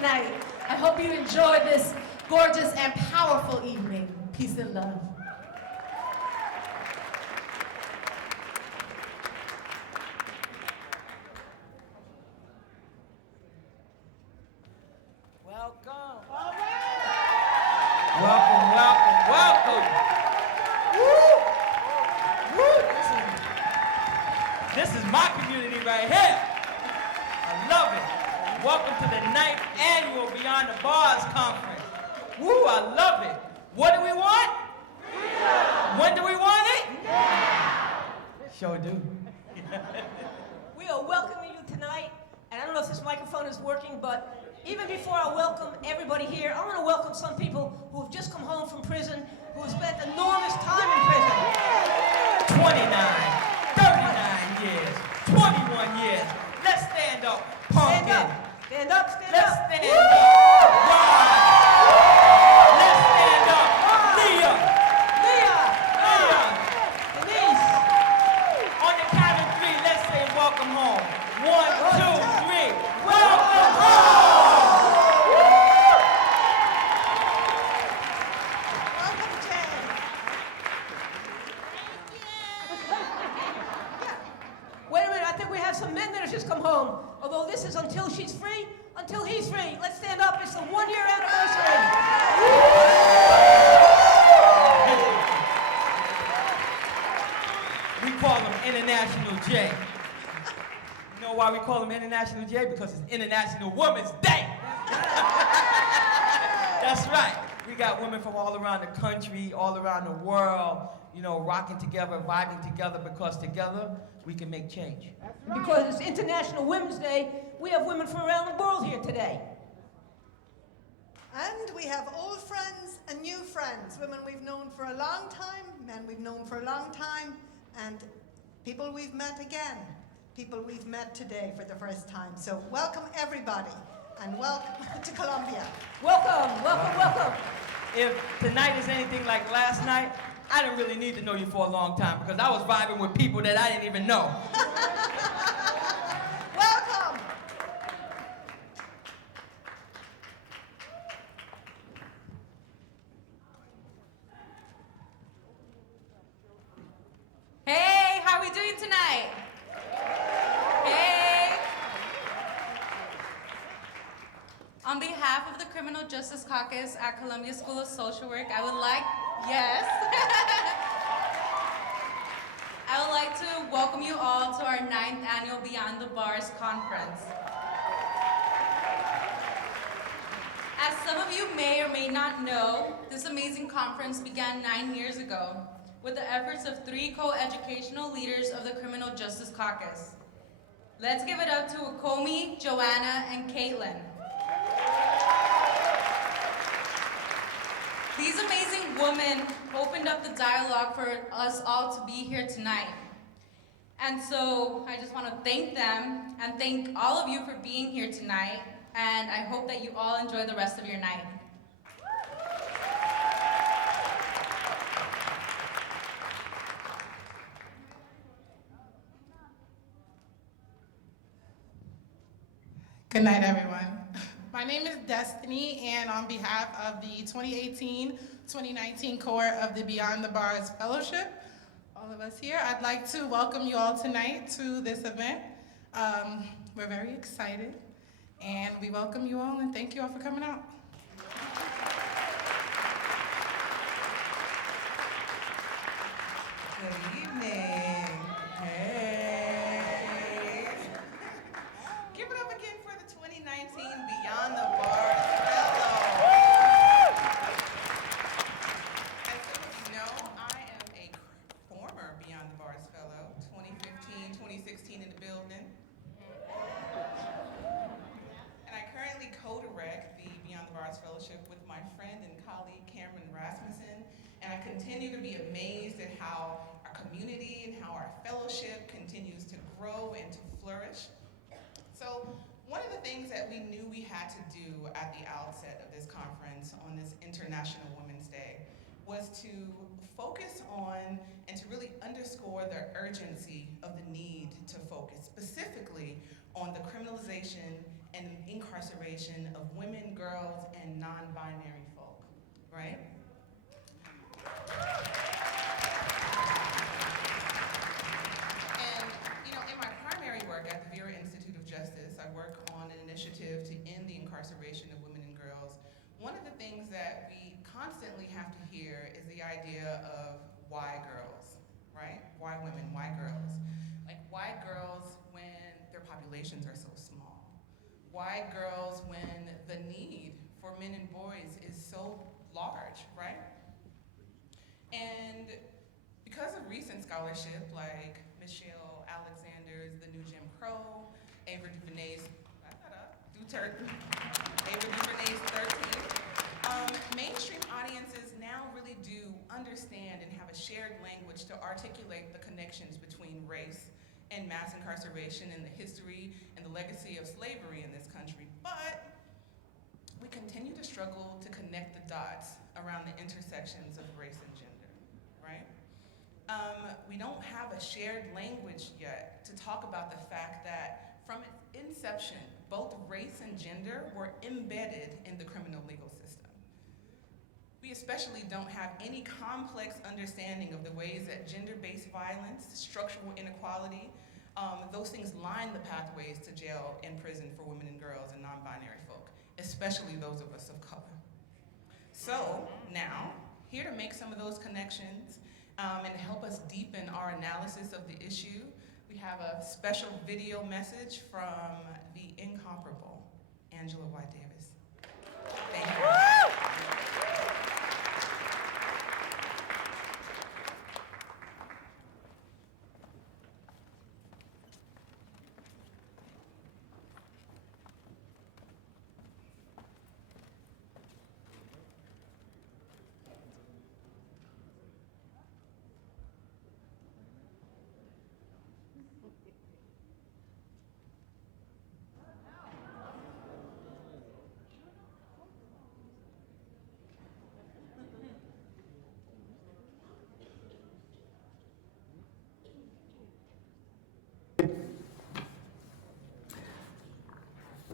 tonight. I hope you enjoyed this gorgeous and powerful evening. Peace and love. Welcome. Welcome, welcome, welcome. Woo! Woo! This is my community right here. I love it. Welcome to the 9th annual Beyond the Bars Conference. Woo, I love it. What do we want? When do we want it? Now. Sure do. We are welcoming you tonight, and I don't know if this microphone is working, but even before I welcome everybody here, I want to welcome some people who have just come home from prison, who have spent enormous time in prison. 29, 39 years, 21 years. Let's stand up, pumpkin. Stand up, stand up, stand Let's up. stand up. Rod. Let's stand up. Leah. Leah, Denise. On the count of 3, let's say welcome home. 1, 2, 3. Welcome home. Welcome, Jen. Wait a minute, I think we have some men that have just come home. Although this is until she's free, until he's free. Let's stand up, it's the 1-year anniversary. We call him International J. You know why we call him International J? Because it's International Women's Day. That's right. We got women from all around the country, all around the world, you know, rocking together, vibing together, because together we can make change. Because it's International Women's Day, we have women from around the world here today. And we have old friends and new friends, women we've known for a long time, men we've known for a long time, and people we've met again, people we've met today for the first time. So welcome everybody, and welcome to Columbia. Welcome, welcome, welcome. If tonight is anything like last night, I didn't really need to know you for a long time, because I was vibing with people that I didn't even know. Welcome. Hey, how are we doing tonight? Hey! On behalf of the Criminal Justice Caucus at Columbia School of Social Work, I would like to welcome you all to our 9th annual Beyond the Bars Conference. As some of you may or may not know, this amazing conference began 9 years ago with the efforts of 3 co-educational leaders of the Criminal Justice Caucus. Let's give it up to Akomi, Joanna, and Caitlin. These amazing women opened up the dialogue for us all to be here tonight. And so I just want to thank them and thank all of you for being here tonight, and I hope that you all enjoy the rest of your night. Good night, everyone. My name is Destiny, and on behalf of the 2018-2019 core of the Beyond the Bars Fellowship, all of us here, I'd like to welcome you all tonight to this event. We're very excited, and we welcome you all, and thank you all for coming out. Good evening. Hey. Give it up again for the 2019 Beyond the Bars Fellow. As some of you know, I am a former Beyond the Bars Fellow, 2015, 2016 in the building. And I currently co-direct the Beyond the Bars Fellowship with my friend and colleague Cameron Rasmussen. And I continue to be amazed at how our community and how our fellowship continues to grow and to flourish. So one of the things that we knew we had to do at the outset of this conference on this International Women's Day was to focus on and to really underscore the urgency of the need to focus specifically on the criminalization and incarceration of women, girls, and non-binary folk, right? And, you know, in my primary work at the Vera Institute of Justice, I work on an initiative to end the incarceration of women and girls. One of the things that we constantly have to hear is the idea of why girls, right? Why women, why girls? Like, why girls when their populations are so small? Why girls when the need for men and boys is so large, right? And because of recent scholarship like Michelle Alexander's The New Jim Crow, Ava DuVernay's, Ava DuVernay's 13, mainstream audiences now really do understand and have a shared language to articulate the connections between race and mass incarceration and the history and the legacy of slavery in this country. But we continue to struggle to connect the dots around the intersections of race and gender, right? We don't have a shared language yet to talk about the fact that from its inception, both race and gender were embedded in the criminal legal system. We especially don't have any complex understanding of the ways that gender-based violence, structural inequality, those things line the pathways to jail and prison for women and girls and non-binary folk, especially those of us of color. So now, here to make some of those connections and help us deepen our analysis of the issue, we have a special video message from the incomparable Angela Y. Davis. Thank you.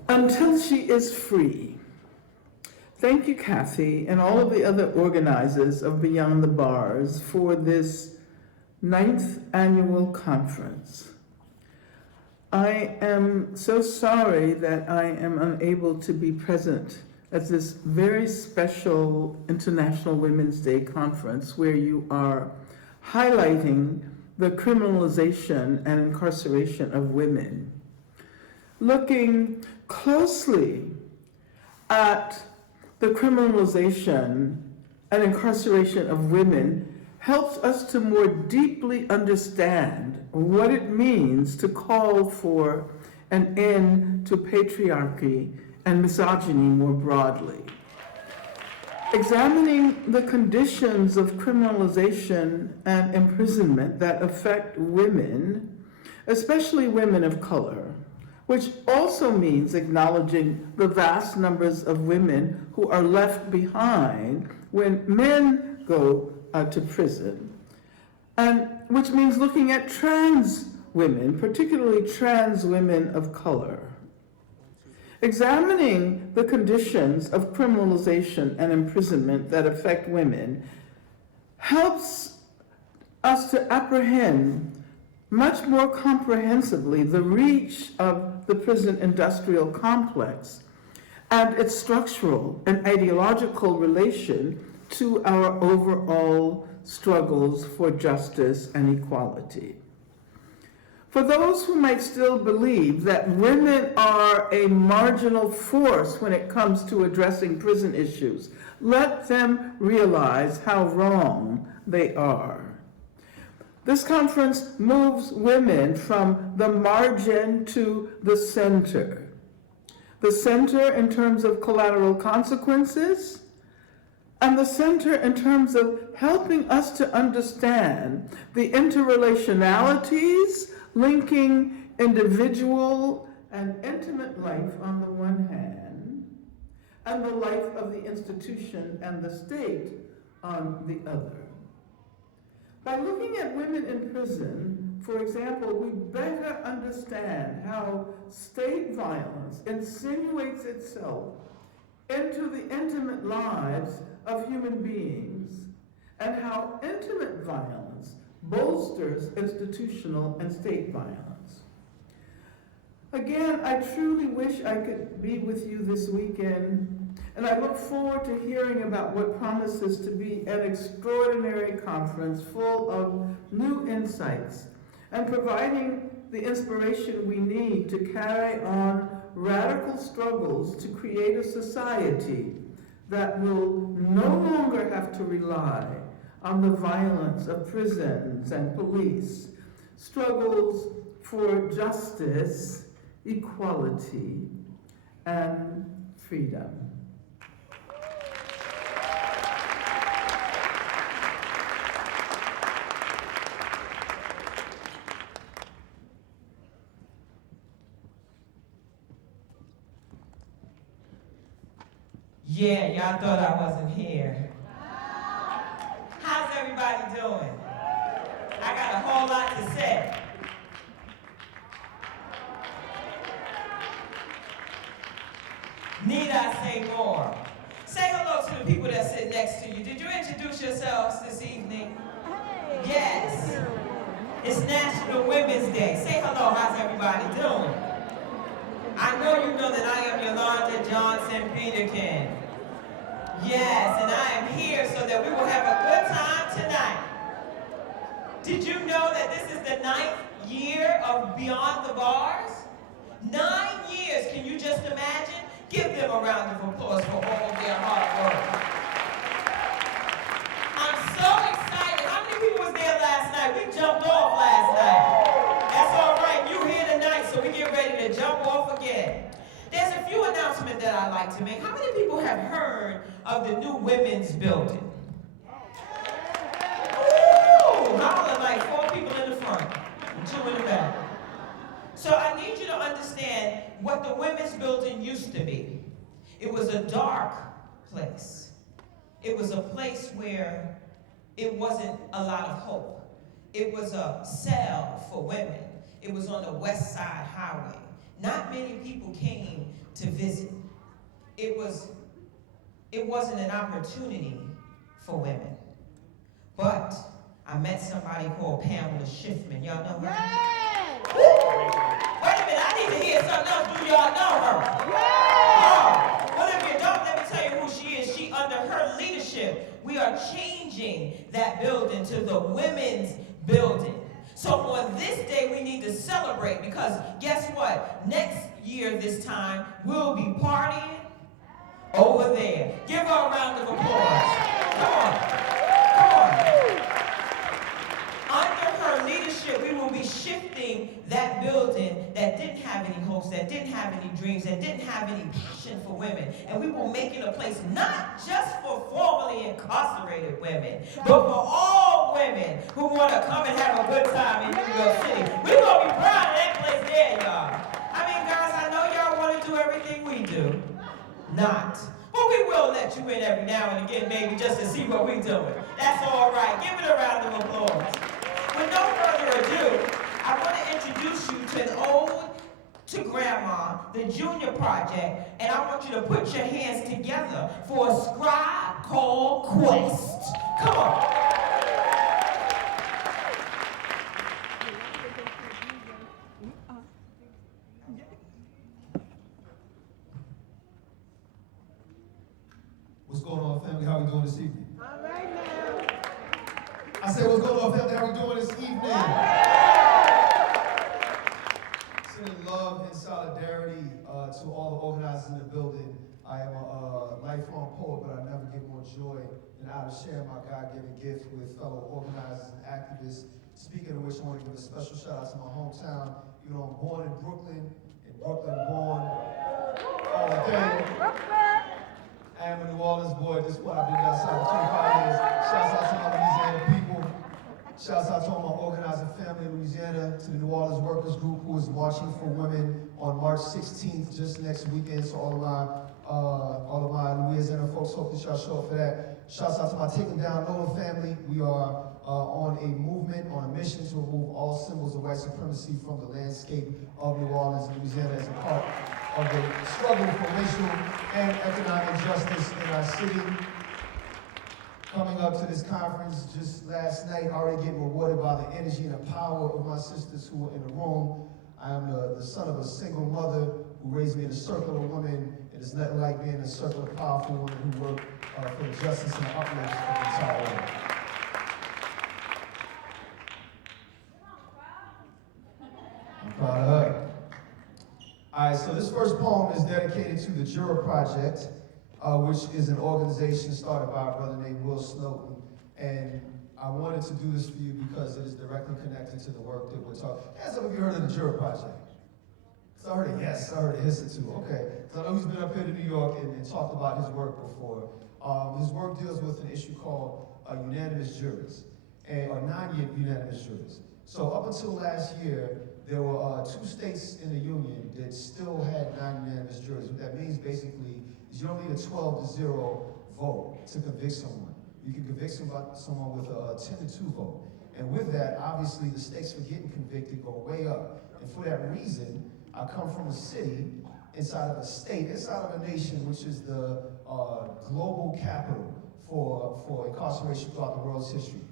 Until she is free. Thank you, Kathy, and all of the other organizers of Beyond the Bars for this 9th annual conference. I am so sorry that I am unable to be present at this very special International Women's Day conference where you are highlighting the criminalization and incarceration of women. Looking closely at the criminalization and incarceration of women helps us to more deeply understand what it means to call for an end to patriarchy and misogyny more broadly. Examining the conditions of criminalization and imprisonment that affect women, especially women of color, which also means acknowledging the vast numbers of women who are left behind when men go to prison, and which means looking at trans women, particularly trans women of color. Examining the conditions of criminalization and imprisonment that affect women helps us to apprehend much more comprehensively the reach of the prison industrial complex and its structural and ideological relation to our overall struggles for justice and equality. For those who might still believe that women are a marginal force when it comes to addressing prison issues, let them realize how wrong they are. This conference moves women from the margin to the center. The center in terms of collateral consequences, and the center in terms of helping us to understand the interrelationalities linking individual and intimate life on the one hand, and the life of the institution and the state on the other. By looking at women in prison, for example, we better understand how state violence insinuates itself into the intimate lives of human beings, and how intimate violence bolsters institutional and state violence. Again, I truly wish I could be with you this weekend, and I look forward to hearing about what promises to be an extraordinary conference full of new insights and providing the inspiration we need to carry on radical struggles to create a society that will no longer have to rely on the violence of prisons and police, struggles for justice, equality, and freedom. Yeah, y'all thought I wasn't here. How's everybody doing? I got a whole lot to say. Need I say more? Say hello to the people that sit next to you. Did you introduce yourselves this evening? Yes. It's National Women's Day. Say hello, how's everybody doing? I know you know that I am Yolanda Johnson Peterkin. Yes, and I am here so that we will have a good time tonight. Did you know that this is the 9th year of Beyond the Bars? 9 years, can you just imagine? Give them a round of applause for all of their hard work. I'm so excited. How many people was there last night? We jumped off last night. That's all right, you here tonight, so we get ready to jump off again. There's a few announcements that I'd like to make. How many people have heard of the new women's building? Ooh, holler, like 4 people in the front and 2 in the back. So I need you to understand what the women's building used to be. It was a dark place. It was a place where it wasn't a lot of hope. It was a cell for women. It was on the West Side Highway. Not many people came to visit. It wasn't an opportunity for women. But I met somebody called Pamela Schiffman. Y'all know her? Yes! Wait a minute, I need to hear something else. Do y'all know her? Yes! Oh, well, if you don't, let me tell you who she is. She, under her leadership, we are changing that building to the women's building. So on this day, we need to celebrate, because guess what? Next year, this time, we'll be partying over there. Give her a round of applause. Come on. Come on. Under her leadership, we will be shifting that building that didn't have any hopes, that didn't have any dreams, that didn't have any passion for women. And we will make it a place not just for formerly incarcerated women, but for all women who want to come and have a good time in New York City. We're going to be proud of that place there, y'all. I mean, guys, I know y'all want to do everything we do. Not. But we will let you in every now and again, maybe just to see what we're doing. That's all right. Give it a round of applause. With no further ado, I want to introduce you to an ode to Grandma, the Junior Project, and I want you to put your hands together for a scribe called Quest. Come on. What's going on, family? How we doing this evening? All right now. I said, what's going on, family? How we doing this evening? Sending love and solidarity to all the organizers in the building. I am a lifelong poet, but I never get more joy than out of sharing my God-given gift with fellow organizers and activists. Speaking of which, I want to give a special shout out to my hometown. You know, I'm born in Brooklyn born all day. I am a New Orleans boy. This is what I've been outside for 25 years. Shouts out to my Louisiana people. Shouts out to all my organizing family in Louisiana, to the New Orleans Workers Group, who is marching for women on March 16th, just next weekend. So all of my Louisiana folks, hopefully y'all show up for that. Shouts out to my Take 'Em Down Lower family. We are on a movement, on a mission to remove all symbols of white supremacy from the landscape of New Orleans, Louisiana, as a part of the struggle for racial and economic justice in our city. Coming up to this conference just last night, already getting rewarded by the energy and the power of my sisters who were in the room. I am the son of a single mother who raised me in a circle of women. It is nothing like being in a circle of powerful women who work for the justice and the uplift of the entire world. I'm proud of her. All right, so this first poem is dedicated to the Juror Project, which is an organization started by a brother named Will Snowden. And I wanted to do this for you because it is directly connected to the work that we're talking. Have some of you heard of the Juror Project? So I heard a yes, I heard a hiss or two. Okay, so I know he's been up here to New York and talked about his work before. His work deals with an issue called unanimous juries, or non-unanimous juries. So up until last year, there were 2 states in the union that still had non-unanimous juries. What that means basically is you don't need a 12-0 vote to convict someone. You can convict someone with a 10-2 vote. And with that, obviously the stakes for getting convicted go way up. And for that reason, I come from a city inside of a state, inside of a nation, which is the global capital for incarceration throughout the world's history.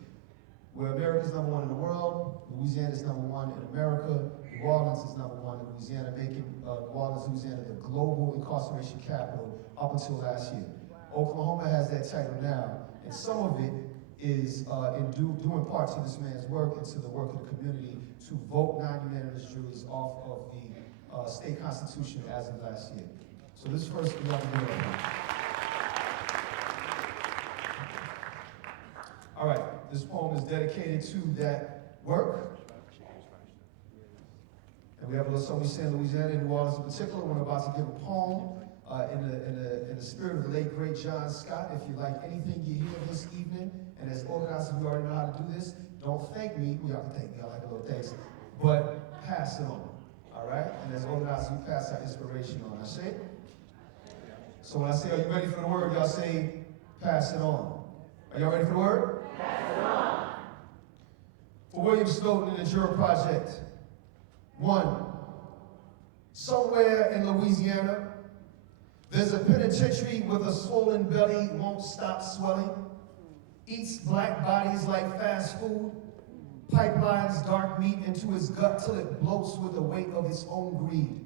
Where America's #1 in the world, Louisiana is #1 in America, New Orleans is #1 in Louisiana, making New Orleans, Louisiana the global incarceration capital up until last year. Oklahoma has that title now, and some of it is doing part to this man's work and to the work of the community to vote non-unanimous juries off of the state constitution as of last year. So this first, we have to do it. All right, this poem is dedicated to that work. And we have a little something we say in Louisiana and New Orleans in particular. We're about to give a poem in the spirit of the late, great John Scott. If you like anything you hear this evening, and as organizers, we already know how to do this, don't thank me. We have to thank me, I like a little thanks. But pass it on, all right? And as organizers, we pass our inspiration on. I say it? So when I say, are you ready for the word? Y'all say, pass it on. Are y'all ready for the word? Pass it on. For William Snowden and the Juror Project. 1. Somewhere in Louisiana, there's a penitentiary with a swollen belly, won't stop swelling, eats black bodies like fast food, pipelines dark meat into his gut till it bloats with the weight of its own greed.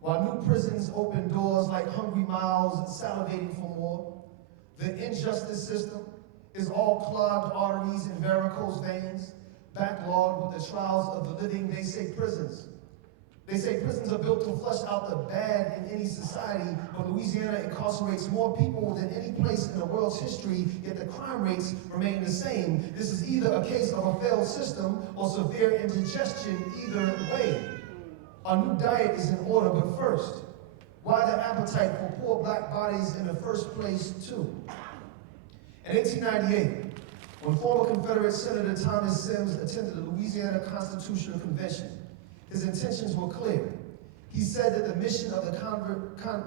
While new prisons open doors like hungry mouths salivating for more, the injustice system is all clogged arteries and varicose veins, backlogged with the trials of the living. They say prisons are built to flush out the bad in any society, but Louisiana incarcerates more people than any place in the world's history, yet the crime rates remain the same. This is either a case of a failed system or severe indigestion, either way. A new diet is in order, but first, why the appetite for poor black bodies in the first place, too? In 1898, when former Confederate Senator Thomas Sims attended the Louisiana Constitutional Convention, his intentions were clear. He said that the mission of the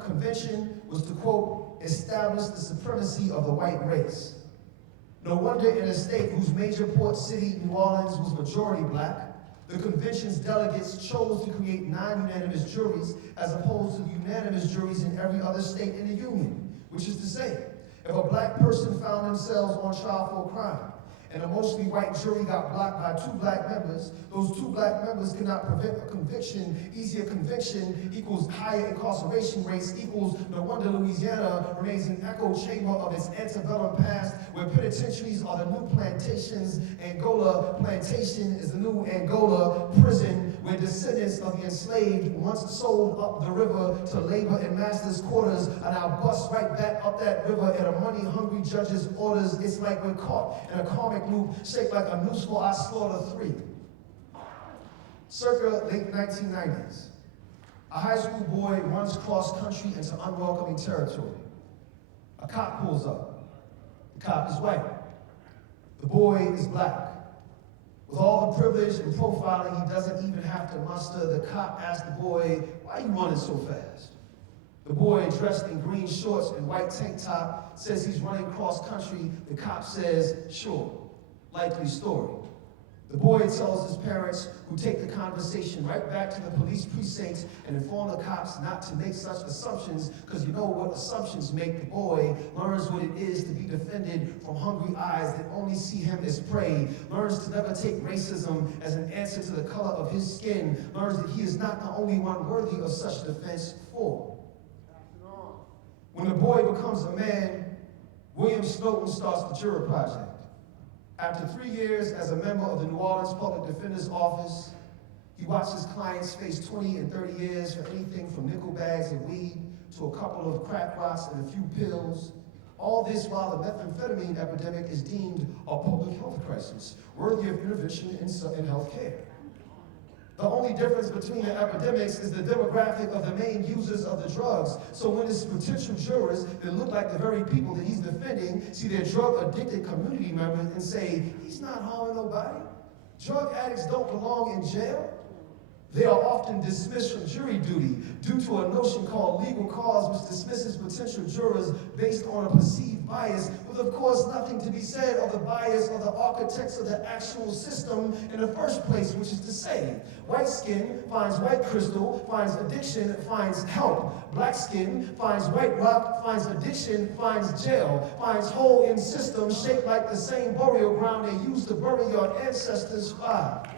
convention was to, quote, establish the supremacy of the white race. No wonder in a state whose major port city, New Orleans, was majority black, the convention's delegates chose to create non-unanimous juries as opposed to the unanimous juries in every other state in the Union, which is to say, if a black person found themselves on trial for a crime, and a mostly white jury got blocked by 2 black members, those 2 black members cannot prevent a conviction. Easier conviction equals higher incarceration rates equals no wonder Louisiana remains an echo chamber of its antebellum past, where penitentiaries are the new plantations. Angola plantation is the new Angola prison, where descendants of the enslaved, once sold up the river to labor in masters' quarters, are now bust right back up that river at a money-hungry judge's orders. It's like we're caught in a karmic loop shaped like a noose for our slaughter 3. Circa late 1990s, a high school boy runs cross-country into unwelcoming territory. A cop pulls up. The cop is white. The boy is black. With all the privilege and profiling he doesn't even have to muster, the cop asks the boy, "Why are you running so fast?" The boy, dressed in green shorts and white tank top, says he's running cross-country. The cop says, "Sure, likely story. The boy tells his parents, who take the conversation right back to the police precincts and inform the cops not to make such assumptions, because you know what assumptions make. The boy learns what it is to be defended from hungry eyes that only see him as prey, learns to never take racism as an answer to the color of his skin, learns that he is not the only one worthy of such defense for. When the boy becomes a man, William Snowden starts the Juror Project. After 3 years as a member of the New Orleans Public Defender's Office, he watched his clients face 20 and 30 years for anything from nickel bags of weed to a couple of crack rocks and a few pills. All this while the methamphetamine epidemic is deemed a public health crisis, worthy of intervention in health care. The only difference between the epidemics is the demographic of the main users of the drugs. So when his potential jurors that look like the very people that he's defending see their drug-addicted community members and say, he's not harming nobody. Drug addicts don't belong in jail. They are often dismissed from jury duty due to a notion called legal cause, which dismisses potential jurors based on a perceived bias, with of course nothing to be said of the bias of the architects of the actual system in the first place, which is to say, white skin finds white crystal, finds addiction, finds help. Black skin finds white rock, finds addiction, finds jail, finds hole in systems shaped like the same burial ground they used to bury your ancestors by.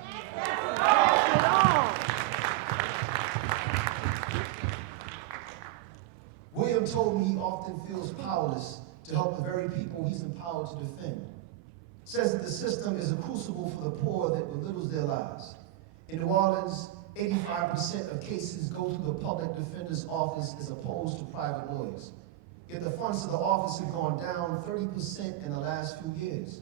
William told me he often feels powerless to help the very people he's empowered to defend. Says that the system is a crucible for the poor that belittles their lives. In New Orleans, 85% of cases go through the public defender's office as opposed to private lawyers. Yet the funds to the office have gone down 30% in the last few years.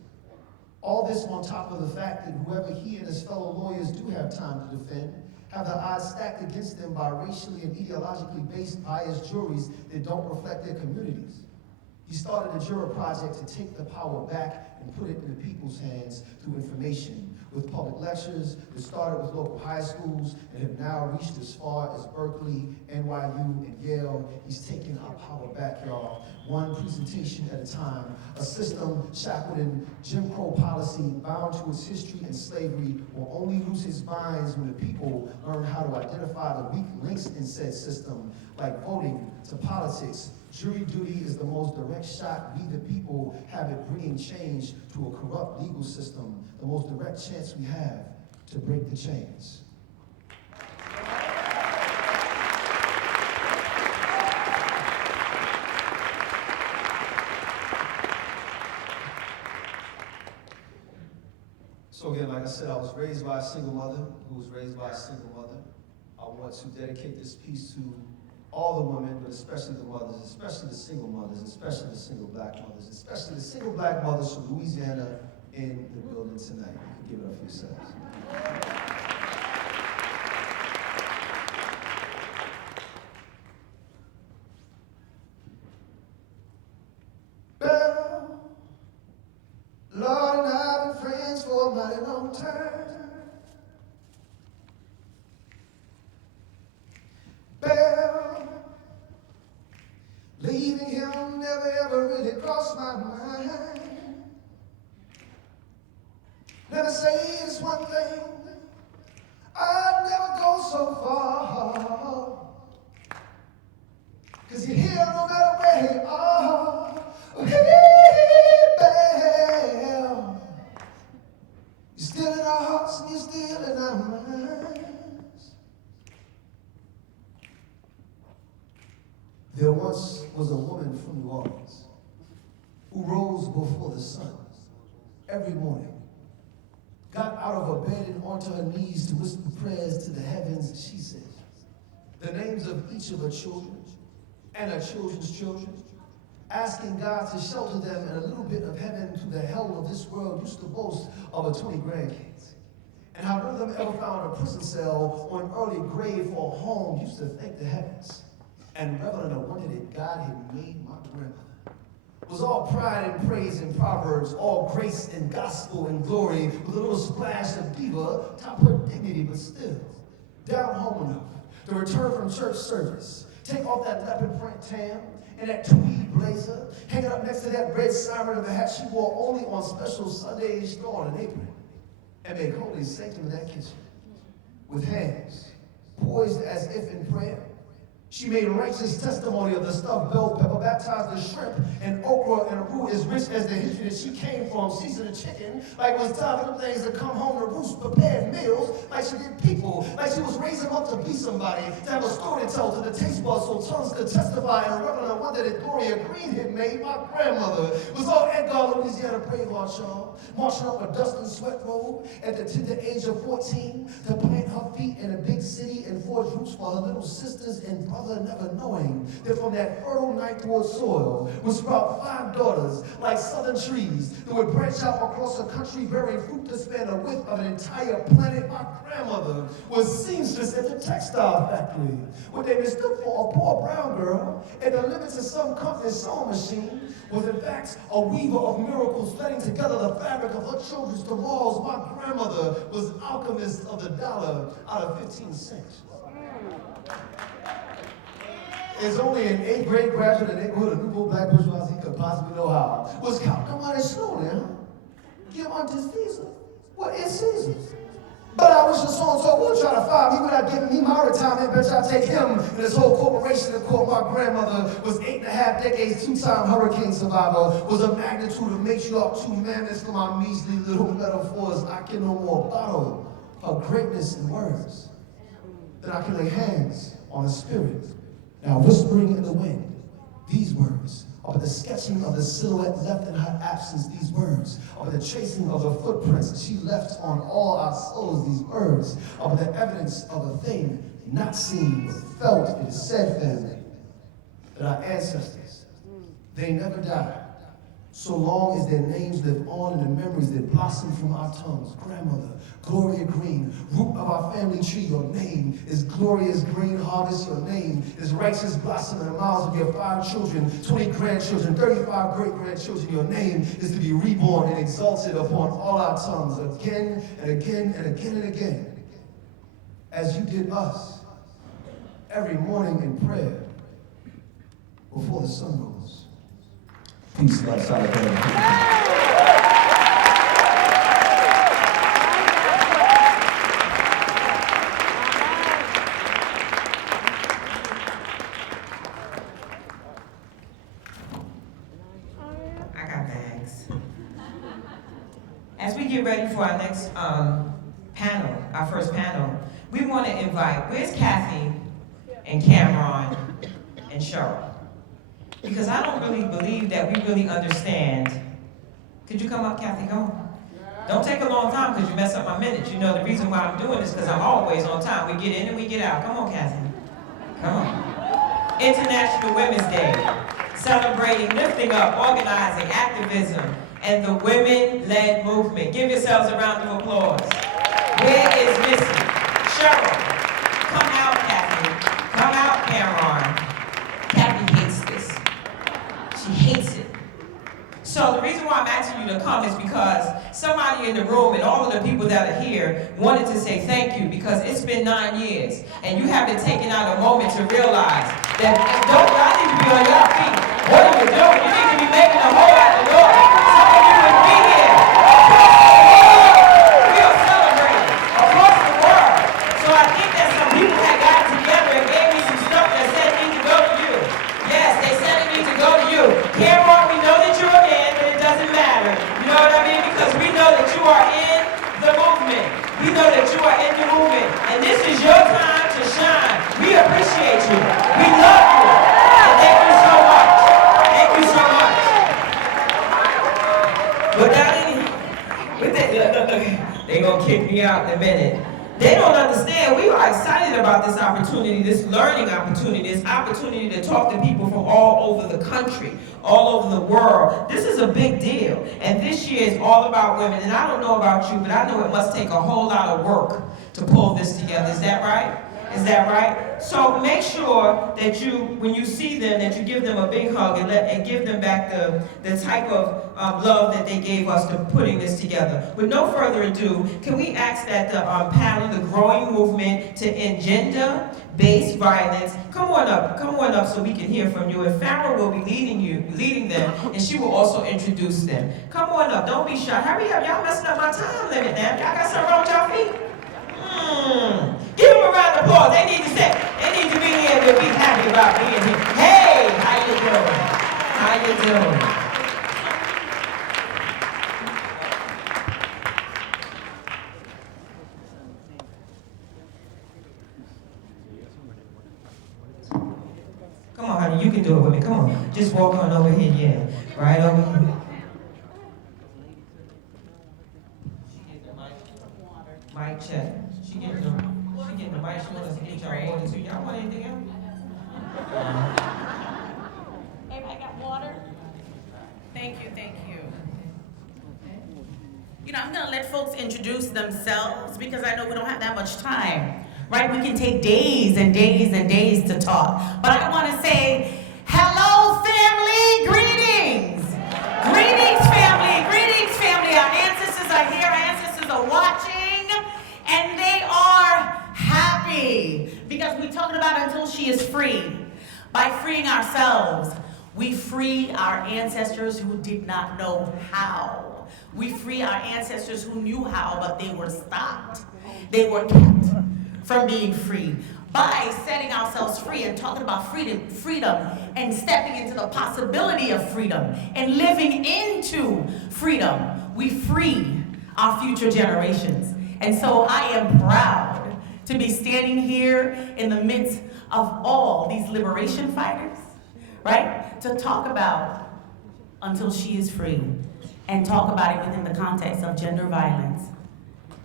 All this on top of the fact that whoever he and his fellow lawyers do have time to defend have the odds stacked against them by racially and ideologically based biased juries that don't reflect their communities. He started a Juror Project to take the power back and put it in the people's hands through information, with public lectures that started with local high schools and have now reached as far as Berkeley, NYU, and Yale. He's taking our power back, y'all, one presentation at a time. A system shackled in Jim Crow policy, bound to its history and slavery, will only lose its minds when the people learn how to identify the weak links in said system, like voting to politics. Jury duty is the most direct shot we the people have at bringing change to a corrupt legal system, the most direct chance we have to break the chains. So again, like I said, I was raised by a single mother who was raised by a single mother. I want to dedicate this piece to all the women, but especially the mothers, especially the single mothers, especially the single black mothers, especially the single black mothers from Louisiana in the building tonight. You can give it up for yourselves. Well, Lord and I have been friends for a mighty long time. Leaving him never ever really crossed my mind. Never say it's one thing, I'd never go so far. Cause you're here no matter where you are. Bam. You're still in our hearts and you're still in our minds. There once was a woman from New Orleans who rose before the sun every morning, got out of her bed and onto her knees to whisper prayers to the heavens. She said the names of each of her children and her children's children, asking God to shelter them in a little bit of heaven to the hell of this world used to boast of her 20 grandkids. And how none of them ever found a prison cell or an early grave or a home used to thank the heavens and revel in the wonder that God had made my grandmother. It was all pride and praise and proverbs, all grace and gospel and glory, with a little splash of diva, top her dignity, but still down home enough to return from church service Take off that leopard print tam and that tweed blazer, hang it up next to that red siren of a hat she wore only on special Sundays, throw on an apron, and make holy sanctum in that kitchen. With hands poised as if in prayer, she made righteous testimony of the stuffed bell pepper, baptized the shrimp and okra and roux as rich as the history that she came from, seasoned the chicken like it was time for them things to come home to roost, prepared meals like she did people, like she was raising them up to be somebody, to have a story to tell to the taste buds so tongues could testify and revel in the wonder that Gloria Green had made. My grandmother was all Edgar, Louisiana Braveheart, y'all, marching up a dust and sweat robe at the tender age of 14 to plant her feet in a big city and forge roots for her little sisters and brothers, never knowing that from that fertile night-toward soil would sprout 5 daughters like southern trees that would branch out across the country bearing fruit to span the width of an entire planet. My grandmother was seamstress at the textile factory, what they mistook for a poor brown girl at the limits of some company's sewing machine was in fact a weaver of miracles, threading together the fabric of her children's tomorrows. My grandmother was alchemist of the dollar out of 15 cents. Is only an 8th grade graduate of the neighborhood of Nouveau Black bourgeoisie could possibly know how. Was counting the money slowly, huh? Give unto Caesar what is Caesar's. But I wish the so-and-so would try to fire me without giving me my retirement. Bet y'all take him and this whole corporation to court. My grandmother was 8.5 decades, 2-time hurricane survivor, was a magnitude of matriarch, 2 mammoths for my measly little metaphors. I can no more bottle her greatness in words than I can lay hands on a spirit. Now whispering in the wind, these words, of the sketching of the silhouette left in her absence, these words, of the tracing of the footprints she left on all our souls, these words, of the evidence of a thing not seen but felt. It is said, family, that our ancestors, they never died, so long as their names live on in the memories that blossom from our tongues. Grandmother, Gloria Green, root of our family tree, your name is glorious green harvest, your name is righteous blossom in the mouths of your 5 children, 20 grandchildren, 35 great-grandchildren. Your name is to be reborn and exalted upon all our tongues again and again and again and again, as you did us every morning in prayer before the sun rose. Peace, love, solidarity. I got bags. As we get ready for our next panel, our first panel, we want to invite, where's Kathy and Cameron and Cheryl? Because I don't really believe that we really understand. Could you come up, Kathy? Come on. Don't take a long time because you mess up my minutes. You know the reason why I'm doing this because I'm always on time. We get in and we get out. Come on, Kathy. Come on. International Women's Day. Celebrating, lifting up, organizing, activism, and the women-led movement. Give yourselves a round of applause. Where is Missy? Cheryl. Come out, Kathy. Come out, Cameron. Kathy hates this. She hates it. So the reason why I'm asking you to come is because somebody in the room and all of the people that are here wanted to say thank you because it's been 9 years and you haven't taken out a moment to realize that y'all need to be on your feet. What are you doing? You need to be making a hole out the door. Some of you would be here. We are celebrating across the world. So I think that some people had gotten together and gave me some stuff that said it needs to go to you. Yes, they said it needs to go to you. Cameron, we know that you're a man, but it doesn't matter. You know what I mean? Because we know that you are in the movement. We know that you are in the movement. And this is your time to shine. We appreciate you. We love you. And thank you so much. Thank you so much. Without any, they're going to kick me out in a minute. They don't understand. We are excited about this opportunity, this learning opportunity, this opportunity to talk to people from all over the country, all over the world. This is a big deal. And this year is all about women. And I don't know about you, but I know it must take a whole lot of work to pull this together. Is that right? Is that right? So make sure that you, when you see them, that you give them a big hug and give them back the type of love that they gave us to putting this together. With no further ado, can we ask that the panel, the growing movement to end gender-based violence, come on up so we can hear from you. And Farrah will be leading them, and she will also introduce them. Come on up, don't be shy. Hurry up, y'all messing up my time limit now. Y'all got something wrong with y'all feet? Give them a round of applause. They need to be here to be happy about being here. Hey, how you doing? How you doing? Come on, honey, you can do it with me. Come on. Just walk on over here, yeah. Right over here. Mic check. She getting the mic. She wants us to get y'all water too. Y'all want anything else? Everybody got water? Thank you. You know, I'm gonna let folks introduce themselves because I know we don't have that much time, right? We can take days and days and days to talk. But I wanna say, hello, family, greetings. Greetings, family. Our ancestors are here, our ancestors are watching, and they are happy because we're talking about until she is free. By freeing ourselves, we free our ancestors who did not know how. We free our ancestors who knew how, but they were stopped. They were kept from being free. By setting ourselves free and talking about freedom and stepping into the possibility of freedom and living into freedom, we free our future generations. And so I am proud to be standing here in the midst of all these liberation fighters, right? To talk about until she is free and talk about it within the context of gender violence.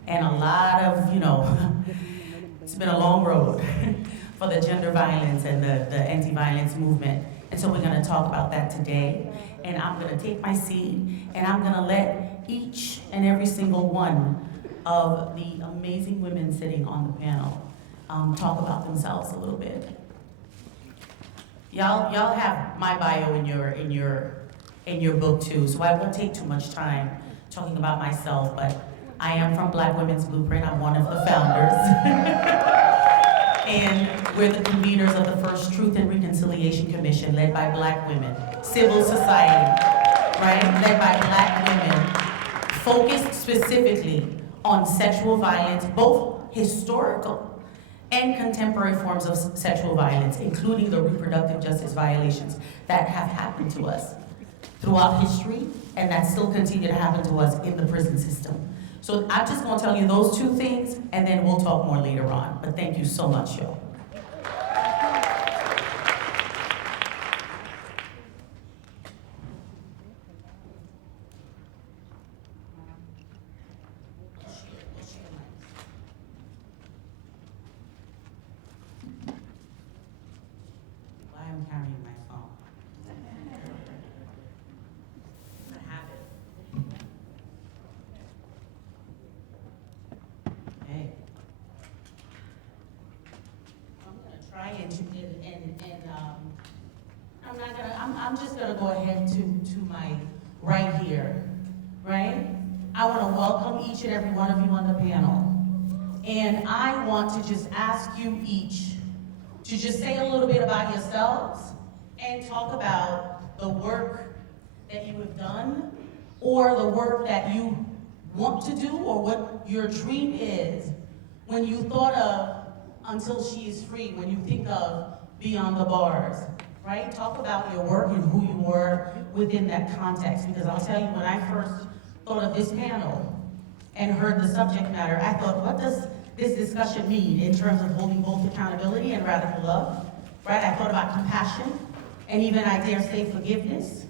And a lot of, it's been a long road for the gender violence and the anti-violence movement. And so we're gonna talk about that today. And I'm gonna take my seat and I'm gonna let each and every single one of the amazing women sitting on the panel talk about themselves a little bit. Y'all have my bio in your book too, so I won't take too much time talking about myself, but I am from Black Women's Blueprint. I'm one of the founders. And we're the conveners of the first Truth and Reconciliation Commission led by Black women, civil society, right? Led by Black women, focused specifically on sexual violence, both historical and contemporary forms of sexual violence, including the reproductive justice violations that have happened to us throughout history and that still continue to happen to us in the prison system. So I'm just gonna tell you those two things and then we'll talk more later on. But thank you so much, y'all. I'm carrying my phone. I have it. Okay. I'm gonna try I'm just gonna go ahead to my right here, right? I wanna welcome each and every one of you on the panel. And I want to just ask you each to just say a little bit about yourselves and talk about the work that you have done or the work that you want to do or what your dream is when you thought of Until She is Free, when you think of Beyond the Bars, right? Talk about your work and who you were within that context, because I'll tell you, when I first thought of this panel and heard the subject matter, I thought, what does this discussion mean in terms of holding both accountability and radical love, right? I thought about compassion and even, I dare say, forgiveness.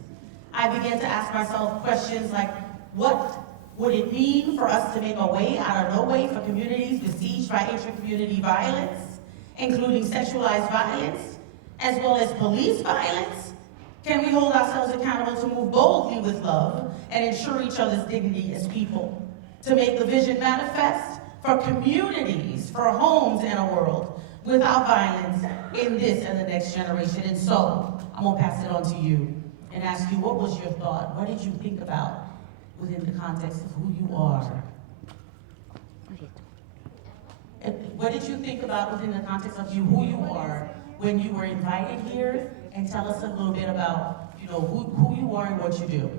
I began to ask myself questions like, what would it mean for us to make a way out of no way for communities besieged by intra-community violence, including sexualized violence, as well as police violence? Can we hold ourselves accountable to move boldly with love and ensure each other's dignity as people? To make the vision manifest for communities, for homes, and a world without violence in this and the next generation. And so, I'm gonna pass it on to you and ask you, what was your thought? What did you think about within the context of who you are? And what did you think about within the context of who you are when you were invited here? And tell us a little bit about, who you are and what you do.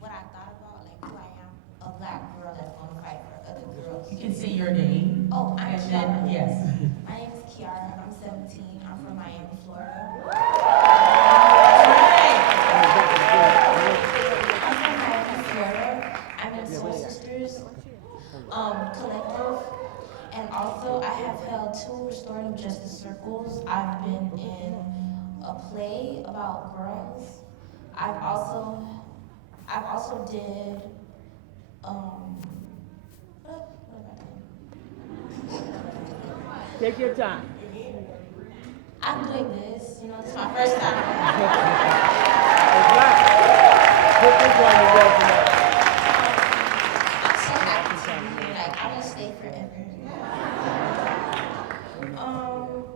What I thought about, like who I am, a black girl that's gonna fight for other girls. You can say your name. Oh, I'm And Kiara. then, yes. My name is Kiara. I'm 17. I'm from Miami, Florida. I'm from Miami, Florida. I'm in Soul Sisters collective. And also, I have held 2 restorative justice circles. I've been in a play about girls. I've also did, what have I done? Take your time. I'm doing this, this is my first time. Put this on the resume. I'm so happy to be here, like, I will stay forever.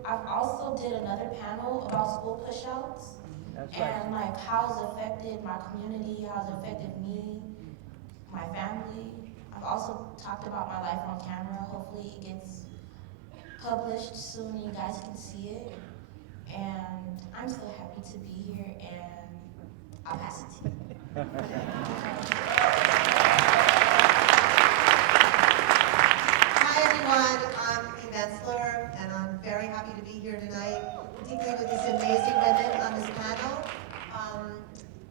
I've also did another panel about school push-outs. That's right. And like how it's affected my community, how it's affected me, my family. I've also talked about my life on camera. Hopefully it gets published soon and you guys can see it. And I'm so happy to be here and I'll pass it to you. Hi everyone, I'm Yvette Slur, and I'm very happy to be here tonight, particularly with these amazing women on this panel.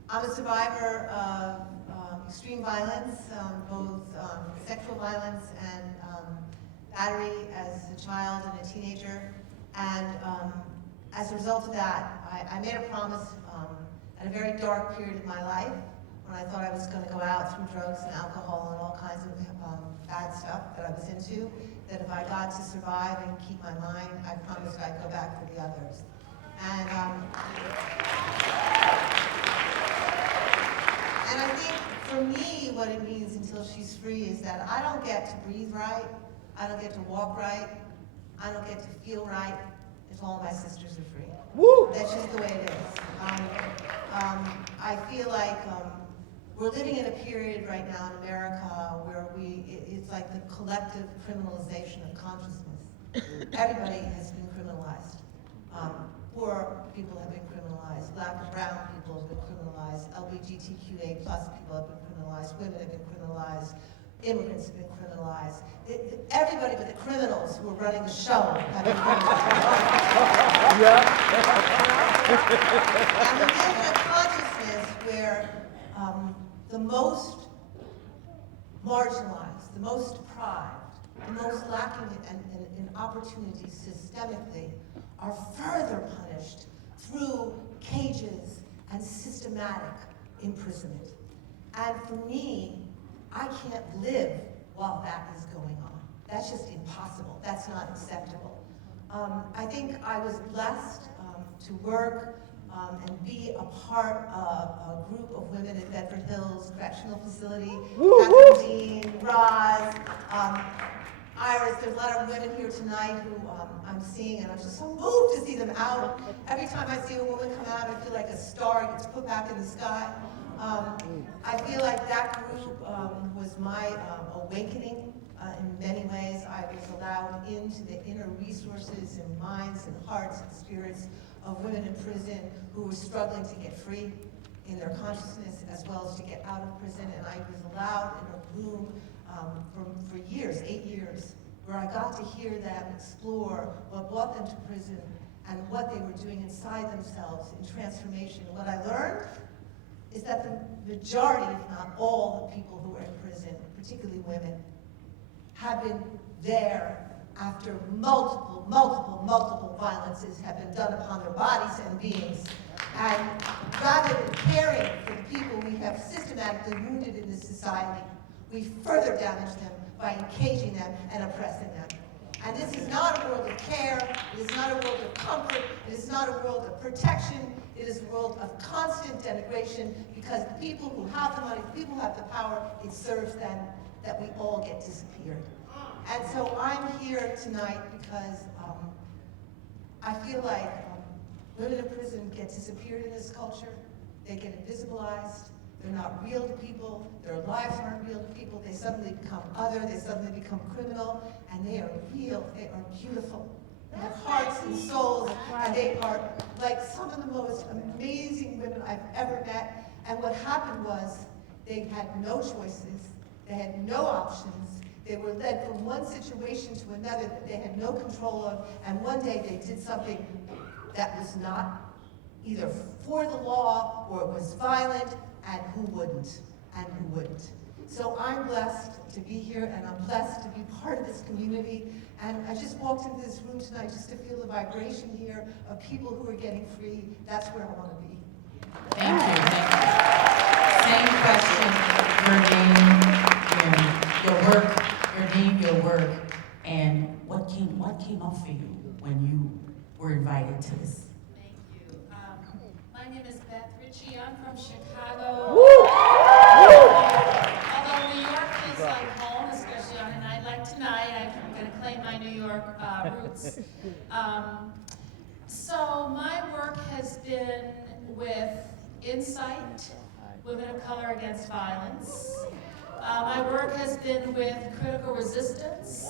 I'm a survivor of extreme violence, both sexual violence and battery as a child and a teenager. And as a result of that, I made a promise at a very dark period of my life when I thought I was going to go out through drugs and alcohol and all kinds of bad stuff that I was into, that if I got to survive and keep my mind, I promised I'd go back for the others. And I think for me, what it means until she's free is that I don't get to breathe right, I don't get to walk right, I don't get to feel right if all my sisters are free. Woo! That's just the way it is. I feel like we're living in a period right now in America where it's like the collective criminalization of consciousness. Everybody has been criminalized. Poor people have been criminalized, black and brown people have been criminalized, LGBTQA plus people have been criminalized, women have been criminalized, immigrants have been criminalized. Everybody but the criminals who are running the show have been criminalized. And we live in a consciousness where the most marginalized, the most deprived, the most lacking in opportunities systemically are further punished through cages and systematic imprisonment. And for me, I can't live while that is going on. That's just impossible. That's not acceptable. I think I was blessed to work and be a part of a group of women at Bedford Hills Correctional Facility, Catherine Dean, Roz, Iris. There's a lot of women here tonight who I'm seeing, and I'm just so moved to see them out. Every time I see a woman come out, I feel like a star gets put back in the sky. I feel like that group was my awakening in many ways. I was allowed into the inner resources and minds and hearts and spirits of women in prison who were struggling to get free in their consciousness as well as to get out of prison. And I was allowed in a room for years, 8 years, where I got to hear them explore what brought them to prison and what they were doing inside themselves in transformation. And what I learned is that the majority, if not all, the people who are in prison, particularly women, have been there after multiple violences have been done upon their bodies and beings. And rather than caring for the people we have systematically wounded in this society, we further damage them by encaging them and oppressing them. And this is not a world of care, it is not a world of comfort, it is not a world of protection, it is a world of constant denigration, because the people who have the money, the people who have the power, it serves them that we all get disappeared. And so I'm here tonight because I feel like women in prison get disappeared in this culture. They get invisibilized. They're not real to people. Their lives aren't real to people. They suddenly become other. They suddenly become criminal. And they are real. They are beautiful. They have hearts and souls. And they are like some of the most amazing women I've ever met. And what happened was they had no choices. They had no options. They were led from one situation to another that they had no control of. And one day they did something that was not either for the law or it was violent. And who wouldn't? And who wouldn't? So I'm blessed to be here, and I'm blessed to be part of this community. And I just walked into this room tonight just to feel the vibration here of people who are getting free. That's where I want to be. Thank you. Same question. Your name, your work, your name, your work, and what came up for you when you were invited to this? Thank you. My name is Beth Ritchie. I'm from Chicago. Although New York is like home, especially on a night like tonight, I'm going to claim my New York roots. So my work has been with Insight, Women of Color Against Violence. My work has been with Critical Resistance.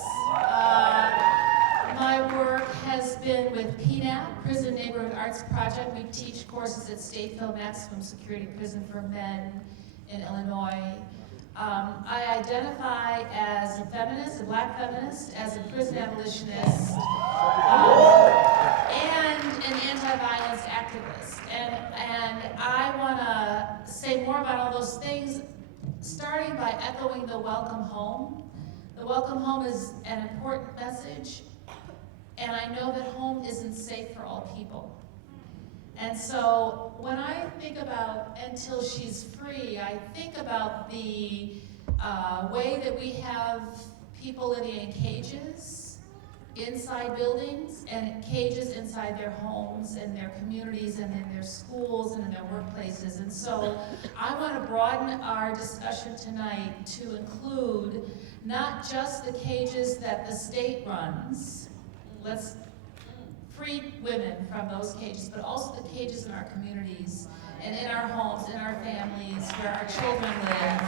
My work has been with PNAP, Prison Neighborhood Arts Project. We teach courses at Stateville Maximum Security Prison for Men in Illinois. I identify as a feminist, a black feminist, as a prison abolitionist, and an anti-violence activist. And I want to say more about all those things, starting by echoing the welcome home. The welcome home is an important message, and I know that home isn't safe for all people. And so when I think about Until She's Free, I think about the way that we have people living in cages inside buildings and cages inside their homes and their communities and in their schools and in their workplaces. And so I want to broaden our discussion tonight to include not just the cages that the state runs. Let's free women from those cages, but also the cages in our communities and in our homes, in our families, where our children live.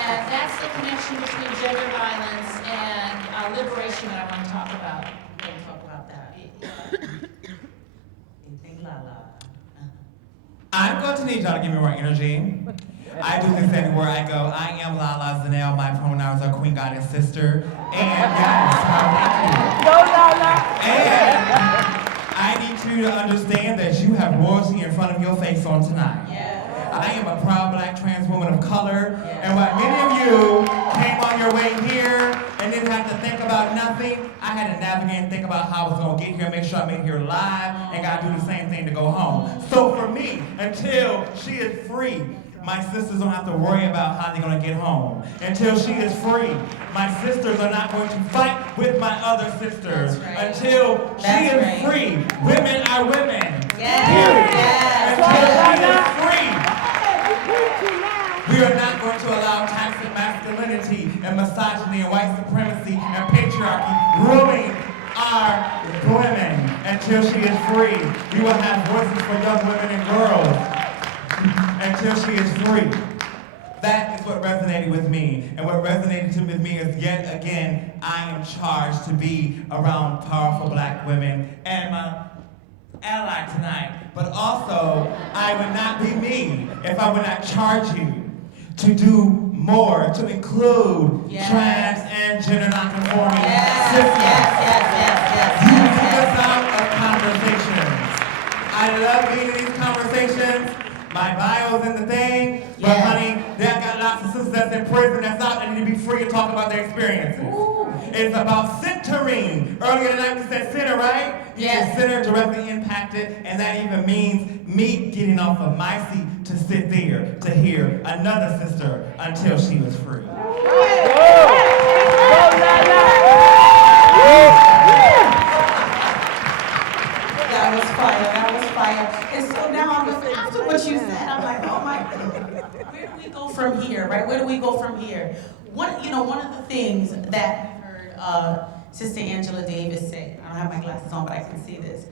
And that's the connection between gender violence and liberation that I want to talk about. We're going to talk about that. Anything, Lala? I'm going to need y'all to give me more energy. I do this everywhere I go. I am Lala Zanel. My pronouns are Queen, Goddess, Sister. And yes, thank you. Go, Lala. And I need you to understand that you have royalty in front of your face on tonight. I am a proud black trans woman of color, and while many of you came on your way here and didn't have to think about nothing, I had to navigate and think about how I was going to get here, make sure I made it here live, and got to do the same thing to go home. So for me, until she is free, my sisters don't have to worry about how they're going to get home. Until she is free, my sisters are not going to fight with my other sisters. Until she is free, women are women. Until she is free, we are not going to allow toxic masculinity and misogyny and white supremacy and patriarchy ruin our women. Until she is free, we will have voices for young women and girls. Until she is free. That is what resonated with me. And what resonated with me is, yet again, I am charged to be around powerful black women and my ally tonight. But also, I would not be me if I would not charge you to do more, to include trans and gender non-conforming sisters. You take us out of conversations. I love being in these conversations. My bio's in the thing, but honey, they've got lots of sisters that's in prison that's out and need to be free to talk about their experiences. It's about centering. Earlier tonight we said center, right? Yes. Center directly impacted, and that even means me getting off of my seat to sit there to hear another sister until she was free. That was fire, that was fire. And so now after what you said, I'm like, oh my God, where do we go from here, right? Where do we go from here? One of the things that we heard Sister Angela Davis said. I don't have my glasses on, but I can see this.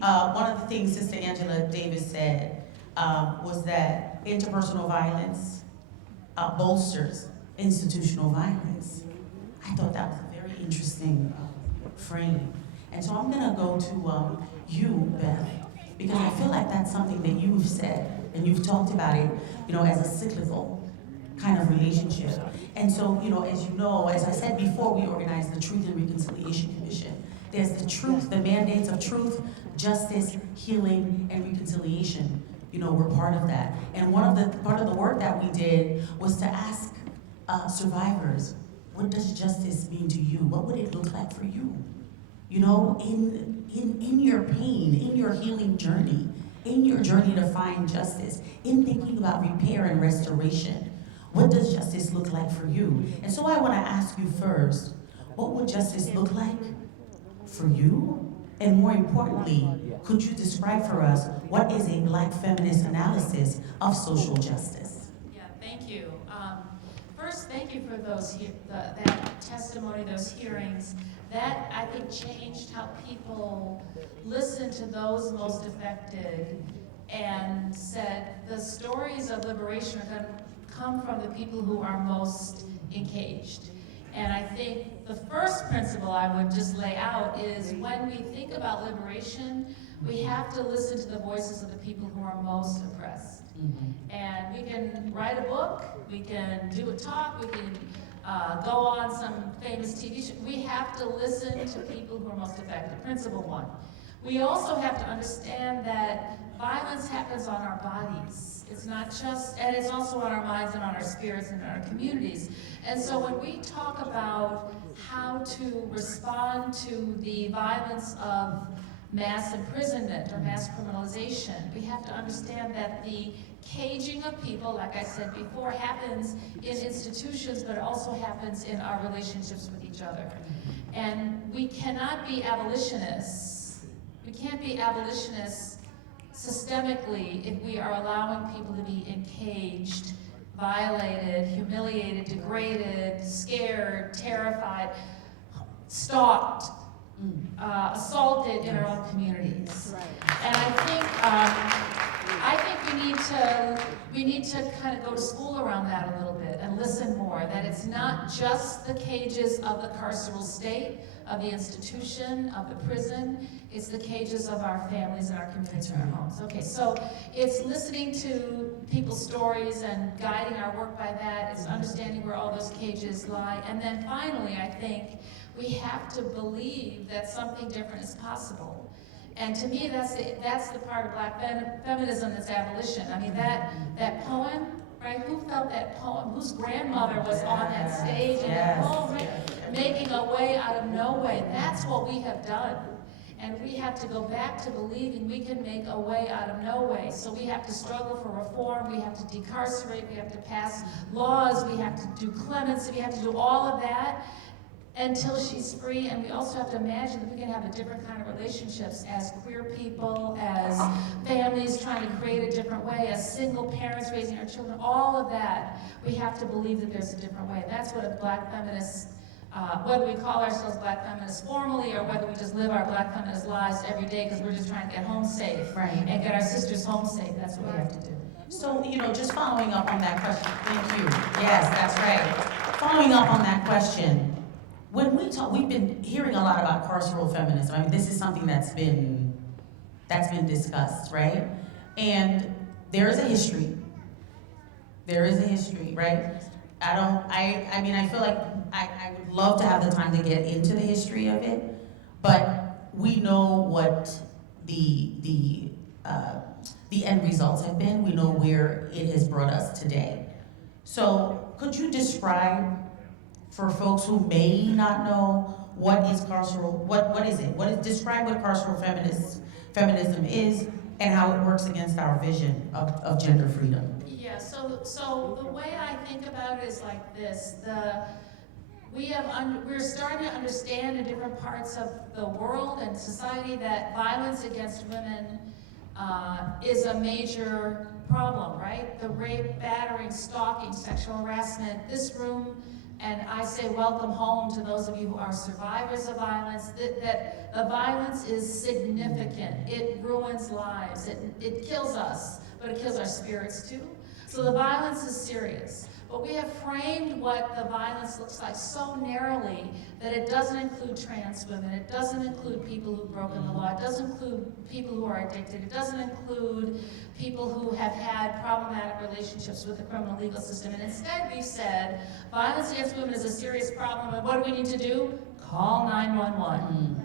One of the things Sister Angela Davis said was that interpersonal violence bolsters institutional violence. I thought that was a very interesting frame. And so I'm gonna go to you, Beth, because I feel like that's something that you've said, and you've talked about it, as a cyclical kind of relationship. And so, as I said before, we organized the Truth and Reconciliation Commission. There's the truth, the mandates of truth, justice, healing, and reconciliation. We're part of that. And part of the work that we did was to ask survivors, what does justice mean to you? What would it look like for you? In your pain, in your healing journey, in your journey to find justice, in thinking about repair and restoration, what does justice look like for you? And so I want to ask you first, what would justice look like for you? And more importantly, could you describe for us what is a Black feminist analysis of social justice? Yeah, thank you. First, thank you for that testimony, those hearings. That, I think, changed how people listened to those most affected and said the stories of liberation are going to come from the people who are most engaged. And I think the first principle I would just lay out is when we think about liberation, we have to listen to the voices of the people who are most oppressed. And we can write a book, we can do a talk, we can go on some famous TV show. We have to listen to people who are most affected. Principle one. We also have to understand that violence happens on our bodies. It's not just, and it's also on our minds and on our spirits and in our communities. And so when we talk about how to respond to the violence of mass imprisonment or mass criminalization, we have to understand that the caging of people, like I said before, happens in institutions, but it also happens in our relationships with each other. And we cannot be abolitionists. We can't be abolitionists systemically if we are allowing people to be encaged, violated, humiliated, degraded, scared, terrified, stalked, assaulted in our own communities. And I think we need to kind of go to school around that a little bit and listen more, that it's not just the cages of the carceral state, of the institution, of the prison, it's the cages of our families and our communities and our homes. Okay, so it's listening to people's stories and guiding our work by that, it's understanding where all those cages lie, and then finally, I think, we have to believe that something different is possible. And to me, that's the part of Black feminism that's abolition. I mean, that poem, right? Who felt that poem? Whose grandmother was on that stage in that poem, right? Making a way out of no way. That's what we have done. And we have to go back to believing we can make a way out of no way. So we have to struggle for reform, we have to decarcerate, we have to pass laws, we have to do clemency, we have to do all of that until she's free. And we also have to imagine that we can have a different kind of relationships as queer people, as families trying to create a different way, as single parents raising our children, all of that. We have to believe that there's a different way. That's what a Black feminist, whether we call ourselves Black feminists formally or whether we just live our Black feminist lives every day because we're just trying to get home safe and get our sisters home safe, that's what we have to do. So, just following up on that question, thank you. Yes, that's right. Following up on that question, when we talk, we've been hearing a lot about carceral feminism. I mean, this is something that's been discussed, right? And there is a history. There is a history, right? I feel like I would love to have the time to get into the history of it, but we know what the end results have been. We know where it has brought us today. So could you describe, for folks who may not know, what is carceral, what is it? Describe what carceral feminism is and how it works against our vision of gender freedom. Yeah, so the way I think about it is like this. We're starting to understand in different parts of the world and society that violence against women is a major problem, right? The rape, battering, stalking, sexual harassment. This room And I say welcome home to those of you who are survivors of violence, that the violence is significant. It ruins lives. It kills us, but it kills our spirits too. So the violence is serious. But we have framed what the violence looks like so narrowly that it doesn't include trans women, it doesn't include people who've broken the law, it doesn't include people who are addicted, it doesn't include people who have had problematic relationships with the criminal legal system. And instead we've said, violence against women is a serious problem, and what do we need to do? Call 911.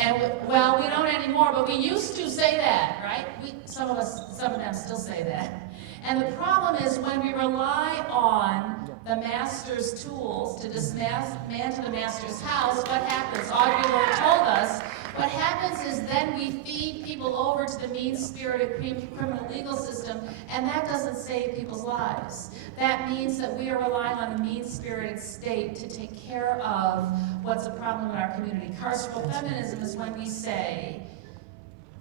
And well, we don't anymore, but we used to say that, right? Some of them still say that. And the problem is when we rely on the master's tools to dismantle the master's house, what happens? Audre Lorde told us, what happens is then we feed people over to the mean-spirited criminal legal system, and that doesn't save people's lives. That means that we are relying on the mean-spirited state to take care of what's a problem in our community. Carceral feminism is when we say,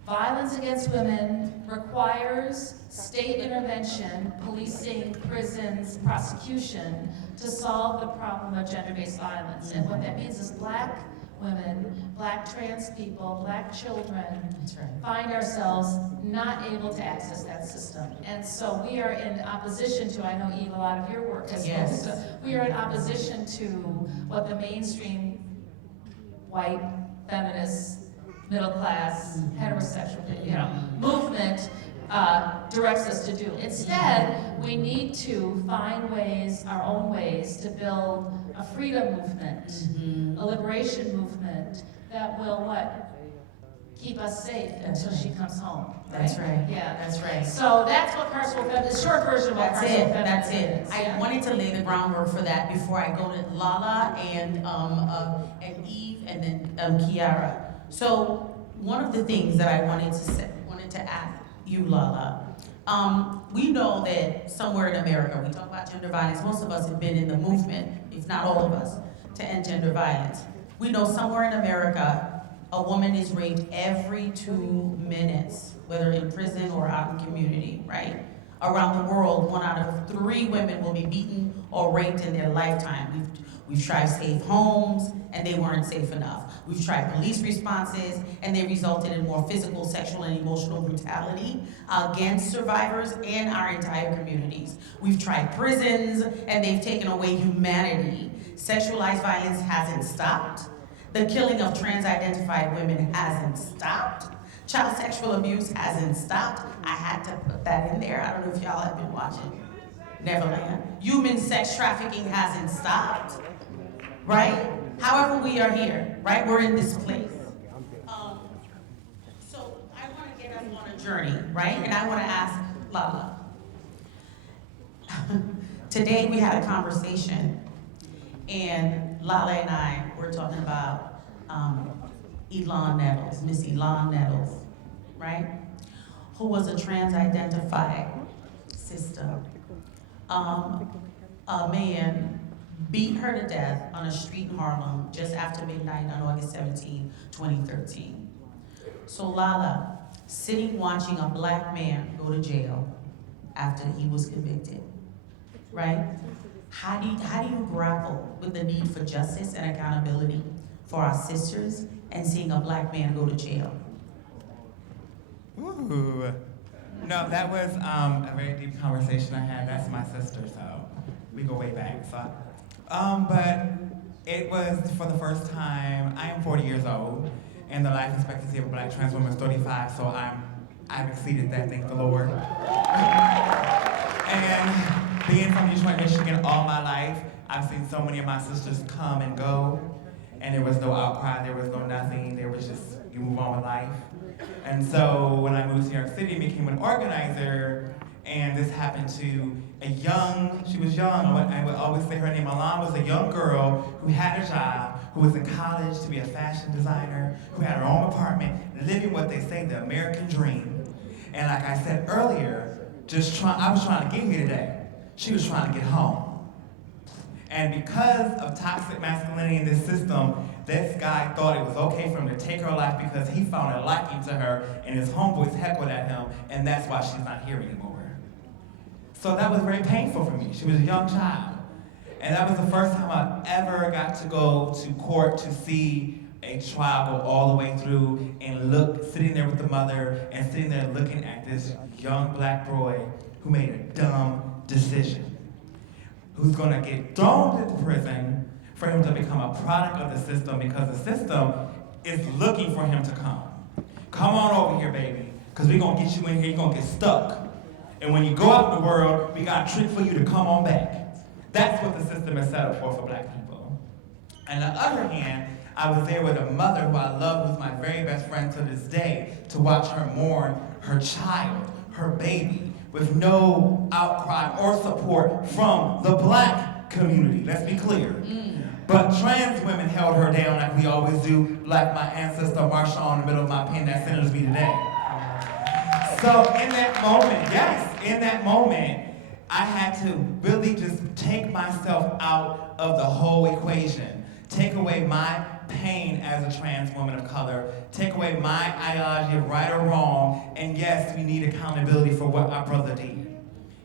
violence against women requires state intervention, policing, prisons, prosecution to solve the problem of gender-based violence. And what that means is black women, black trans people, black children find ourselves not able to access that system. And so we are in opposition to, I know Eve, a lot of your work has focused on, we are in opposition to what the mainstream white feminist middle class, heterosexual, movement directs us to do. Instead, we need to find ways, our own ways, to build a freedom movement, a liberation movement that will what? Keep us safe until she comes home. Right? That's right. Yeah. That's right. So that's what carceral feminism, the short version of what carceral feminism That's it. is. I wanted to lay the groundwork for that before I go to Lala and Eve and then Kiara. So one of the things that I wanted to ask you, Lala, we know that somewhere in America, we talk about gender violence, most of us have been in the movement, if not all of us, to end gender violence. We know somewhere in America, a woman is raped every 2 minutes, whether in prison or out in community, right? Around the world, 1 out of 3 women will be beaten or raped in their lifetime. We've tried safe homes, and they weren't safe enough. We've tried police responses, and they resulted in more physical, sexual, and emotional brutality against survivors and our entire communities. We've tried prisons, and they've taken away humanity. Sexualized violence hasn't stopped. The killing of trans-identified women hasn't stopped. Child sexual abuse hasn't stopped. I had to put that in there. I don't know if y'all have been watching Neverland. Human sex trafficking hasn't stopped. Right? However, we are here, right? We're in this place. So I want to get us on a journey, right? And I want to ask Lala. Today we had a conversation, and Lala and I were talking about Elon Nettles, Miss Elon Nettles, right? Who was a trans-identified sister. A man beat her to death on a street in Harlem just after midnight on August 17, 2013. So Lala, sitting watching a black man go to jail after he was convicted, right? How do you grapple with the need for justice and accountability for our sisters and seeing a black man go to jail? Ooh. No, that was a very deep conversation I had. That's my sister, so we go way back. So, but it was for the first time. I am 40 years old, and the life expectancy of a black trans woman is 35. So I've exceeded that, thank the Lord. And being from Detroit, Michigan, all my life, I've seen so many of my sisters come and go, and there was no outcry, there was no nothing. There was just you move on with life. And so when I moved to New York City, I became an organizer, and this happened to she was young, I would always say her name, Alon, was a young girl who had a job, who was in college to be a fashion designer, who had her own apartment, living what they say, the American dream. And like I said earlier, I was trying to get here today. She was trying to get home. And because of toxic masculinity in this system, this guy thought it was okay for him to take her life because he found a liking to her, and his homeboys heckled at him, and that's why she's not here anymore. So that was very painful for me. She was a young child. And that was the first time I ever got to go to court to see a trial go all the way through and sitting there with the mother and sitting there looking at this young black boy who made a dumb decision, who's gonna get thrown into prison for him to become a product of the system because the system is looking for him to come. Come on over here, baby, because we're gonna get you in here, you're gonna get stuck. And when you go out in the world, we got a trick for you to come on back. That's what the system is set up for black people. On the other hand, I was there with a mother who I love, who's my very best friend to this day, to watch her mourn her child, her baby, with no outcry or support from the black community, let's be clear. But trans women held her down like we always do, like my ancestor Marshawn in the middle of my pen that sentenced me today. So in that moment, yes, in that moment, I had to really just take myself out of the whole equation, take away my pain as a trans woman of color, take away my ideology of right or wrong, and yes, we need accountability for what our brother did.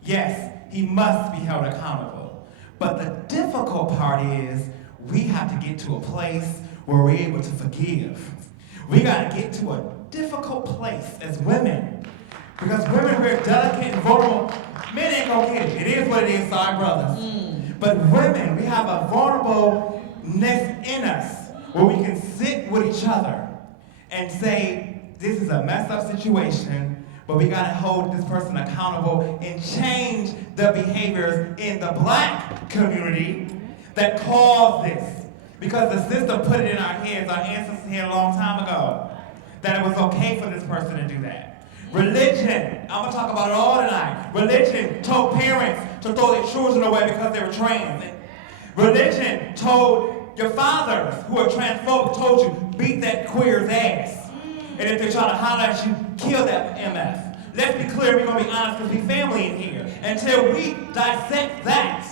Yes, he must be held accountable. But the difficult part is we have to get to a place where we're able to forgive. We gotta get to a difficult place as women. Because women, we're delicate and vulnerable. Men ain't gonna get it. It is what it is, sorry brothers. But women, we have a vulnerableness in us where we can sit with each other and say, this is a messed up situation, but we gotta hold this person accountable and change the behaviors in the black community that caused this. Because the system put it in our heads, our ancestors here a long time ago, that it was okay for this person to do that. Religion, I'm gonna talk about it all tonight. Religion told parents to throw their children away because they were trans. Religion told your fathers who are transphobic, told you, beat that queer's ass. And if they're trying to holler at you, kill that MF. Let's be clear, we're gonna be honest, because we family in here. Until we dissect that,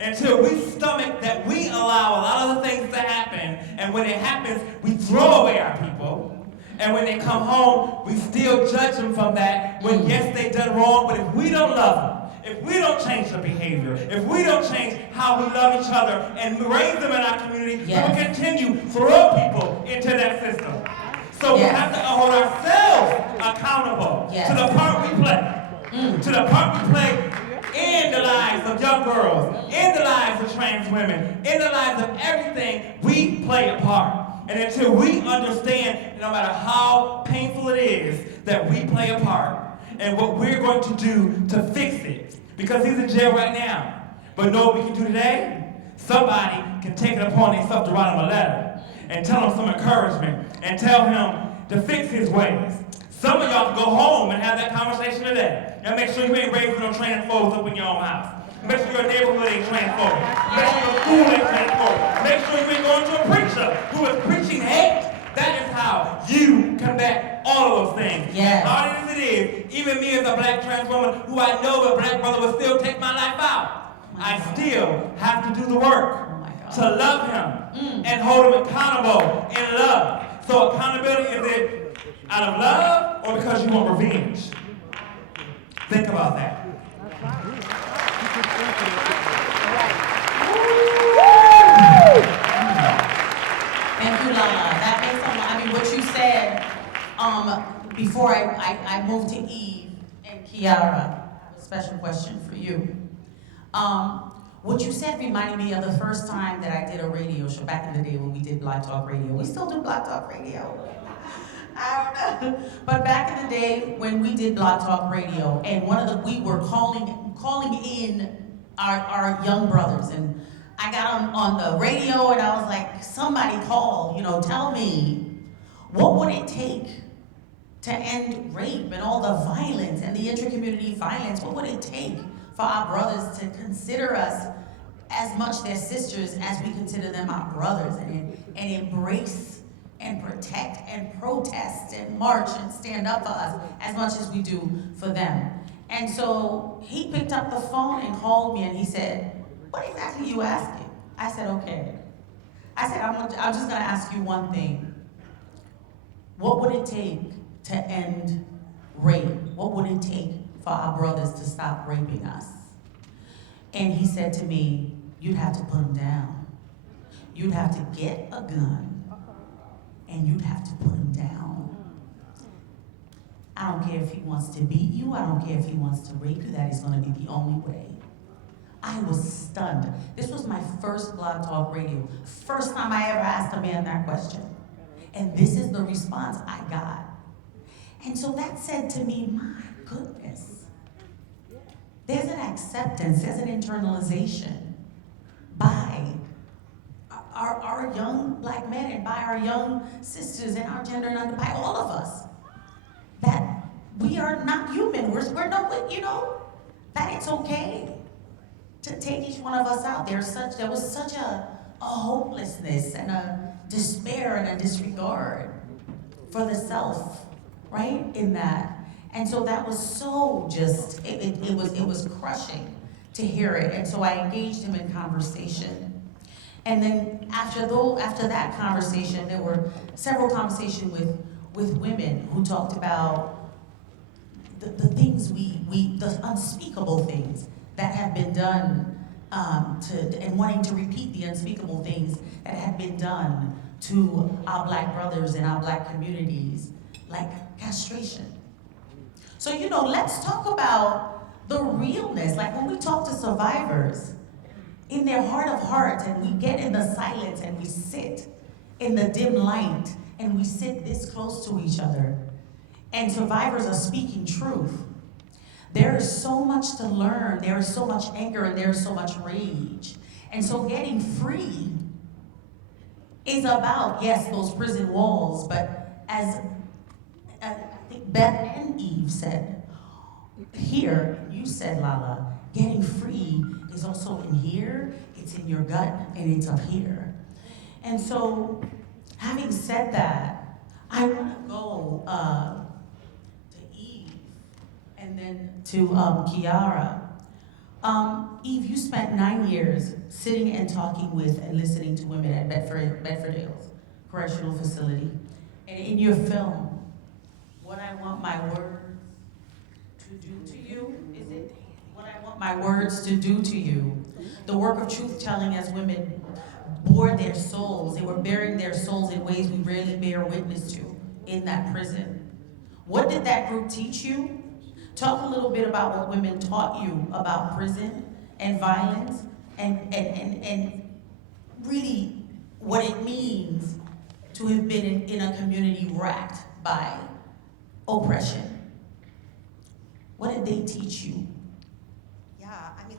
until we stomach that we allow a lot of the things to happen, and when it happens, we throw away our people. And when they come home, we still judge them from that when, yes, they done wrong, but if we don't love them, if we don't change the behavior, if we don't change how we love each other and raise them in our community, we will continue to throw people into that system. So we have to hold ourselves accountable to the part we play, to the part we play in the lives of young girls, in the lives of trans women, in the lives of everything, we play a part. And until we understand, no matter how painful it is, that we play a part and what we're going to do to fix it. Because he's in jail right now. But know what we can do today? Somebody can take it upon themselves to write him a letter and tell him some encouragement and tell him to fix his ways. Some of y'all can go home and have that conversation today. And make sure you ain't raising no transphobes up in your own house. Make sure your neighborhood ain't transphobic. Make sure your school ain't transphobic. Make sure you ain't going to a preacher who is preaching hate. That is how you combat all of those things. As hard as it is, even me as a black trans woman who I know a black brother will still take my life out, I still have to do the work to love him and hold him accountable in love. So accountability, is it out of love or because you want revenge? Think about that. Thank you, Lala. That makes a lot. I mean, what you said before I moved to Eve and Kiara, a special question for you. What you said reminded me of the first time that I did a radio show back in the day when we did Black Talk Radio. We still do Black Talk Radio. I don't know. But back in the day when we did Black Talk Radio, and we were calling in our young brothers, and I got on the radio and I was like, somebody call, tell me, what would it take to end rape and all the violence and the intra-community violence? What would it take for our brothers to consider us as much their sisters as we consider them our brothers, and embrace and protect and protest and march and stand up for us as much as we do for them? And so he picked up the phone and called me and he said, what exactly are you asking? I said, okay. I said, I'm just gonna ask you one thing. What would it take to end rape? What would it take for our brothers to stop raping us? And he said to me, you'd have to put him down. You'd have to get a gun, and you'd have to put him down. I don't care if he wants to beat you. I don't care if he wants to rape you. That is going to be the only way. I was stunned. This was my first Blog Talk Radio. First time I ever asked a man that question. And this is the response I got. And so that said to me, my goodness, there's an acceptance, there's an internalization by our young black men and by our young sisters and our gender, and by all of us, that we are not human. We're no, you know, that it's okay to take each one of us out. There was such a hopelessness and a despair and a disregard for the self, right, in that. And so that was so just, it was crushing to hear it. And so I engaged him in conversation. And then after that conversation, there were several conversations with women who talked about the things the unspeakable things that have been done and wanting to repeat the unspeakable things that have been done to our black brothers and our black communities, like castration. So, you know, let's talk about the realness. Like when we talk to survivors, in their heart of hearts, and we get in the silence and we sit in the dim light and we sit this close to each other, and survivors are speaking truth. There is so much to learn, there is so much anger, and there is so much rage. And so getting free is about, yes, those prison walls, but as I think Beth and Eve said, here, you said, Lala, getting free is also in here, it's in your gut, and it's up here. And so, having said that, I want to go to Eve and then to Kiara. Eve, you spent 9 years sitting and talking with and listening to women at Bedford Hills Correctional Facility. And in your film, What I Want My Words to Do to You, is it? What I Want My Words to Do to You. The work of truth-telling as women bore their souls. They were bearing their souls in ways we rarely bear witness to in that prison. What did that group teach you? Talk a little bit about what women taught you about prison and violence and really what it means to have been in a community racked by oppression. What did they teach you? Yeah, I mean,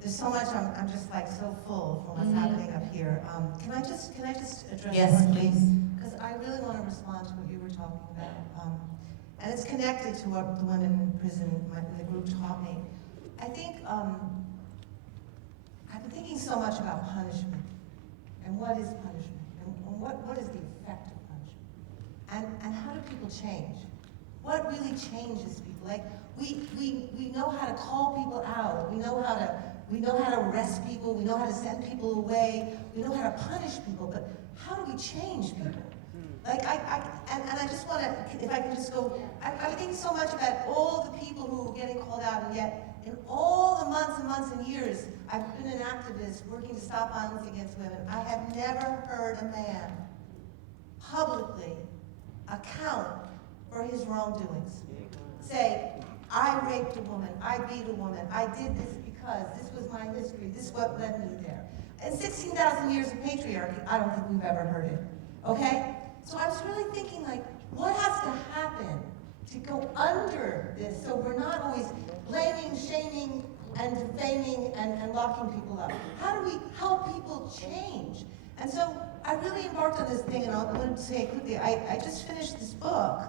there's so much. I'm just like so full from what's happening up here. Can I just address? Yes, please. Because I really want to respond to what you were talking about, and it's connected to what the women in prison, the group, taught me. I think I've been thinking so much about punishment and what is punishment and what is the effect of punishment and how do people change? What really changes people? Like we know how to call people out. We know how to arrest people. We know how to send people away. We know how to punish people. But how do we change people? Like I just want to, if I can just go, I think so much about all the people who are getting called out, and yet in all the months and months and years I've been an activist working to stop violence against women, I have never heard a man publicly account for his wrongdoings. Say, I raped a woman, I beat a woman, I did this because this was my history, this is what led me there. In 16,000 years of patriarchy, I don't think we've ever heard it, okay? So I was really thinking, like, what has to happen to go under this so we're not always blaming, shaming, and defaming and locking people up? How do we help people change? And so I really embarked on this thing, and I want to say quickly, I just finished this book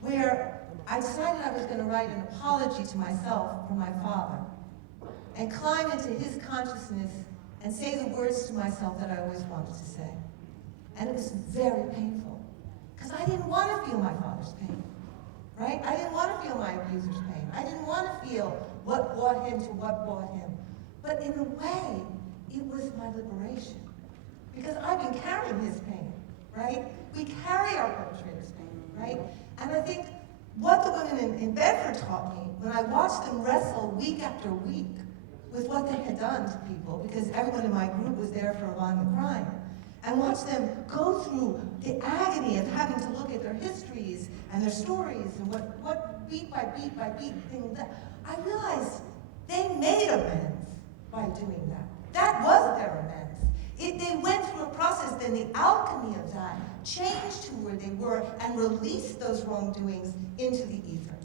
where I decided I was going to write an apology to myself for my father and climb into his consciousness and say the words to myself that I always wanted to say. And it was very painful, because I didn't want to feel my father's pain, right? I didn't want to feel my abuser's pain. I didn't want to feel what brought him to what brought him. But in a way, it was my liberation, because I've been carrying his pain, right? We carry our perpetrator's pain, right? And I think what the women in Bedford taught me, when I watched them wrestle week after week with what they had done to people, because everyone in my group was there for a violent crime. And watch them go through the agony of having to look at their histories and their stories and what beat by beat by beat thing that I realized they made amends by doing that. That was their amends. They went through a process, then the alchemy of that changed to where they were and released those wrongdoings into the ether.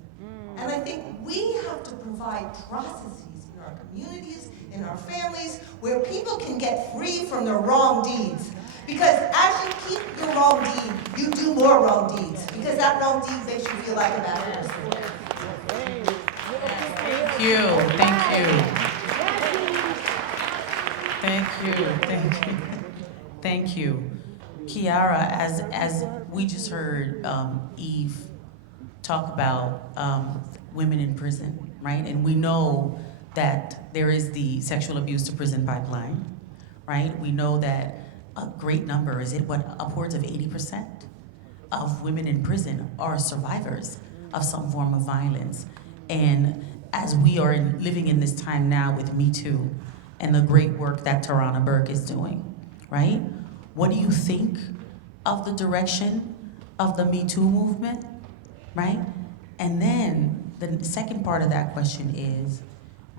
And I think we have to provide processes in our communities, in our families, where people can get free from their wrong deeds. Because as you keep your wrong deed, you do more wrong deeds. Because that wrong deed makes you feel like a bad person. Thank you, thank you. Thank you, thank you. Thank you. Kiara, as we just heard Eve talk about women in prison, right? And we know that there is the sexual abuse to prison pipeline, right? We know that a great number, upwards of 80% of women in prison are survivors of some form of violence. And as we are living in this time now with Me Too and the great work that Tarana Burke is doing, right? What do you think of the direction of the Me Too movement, right? And then the second part of that question is,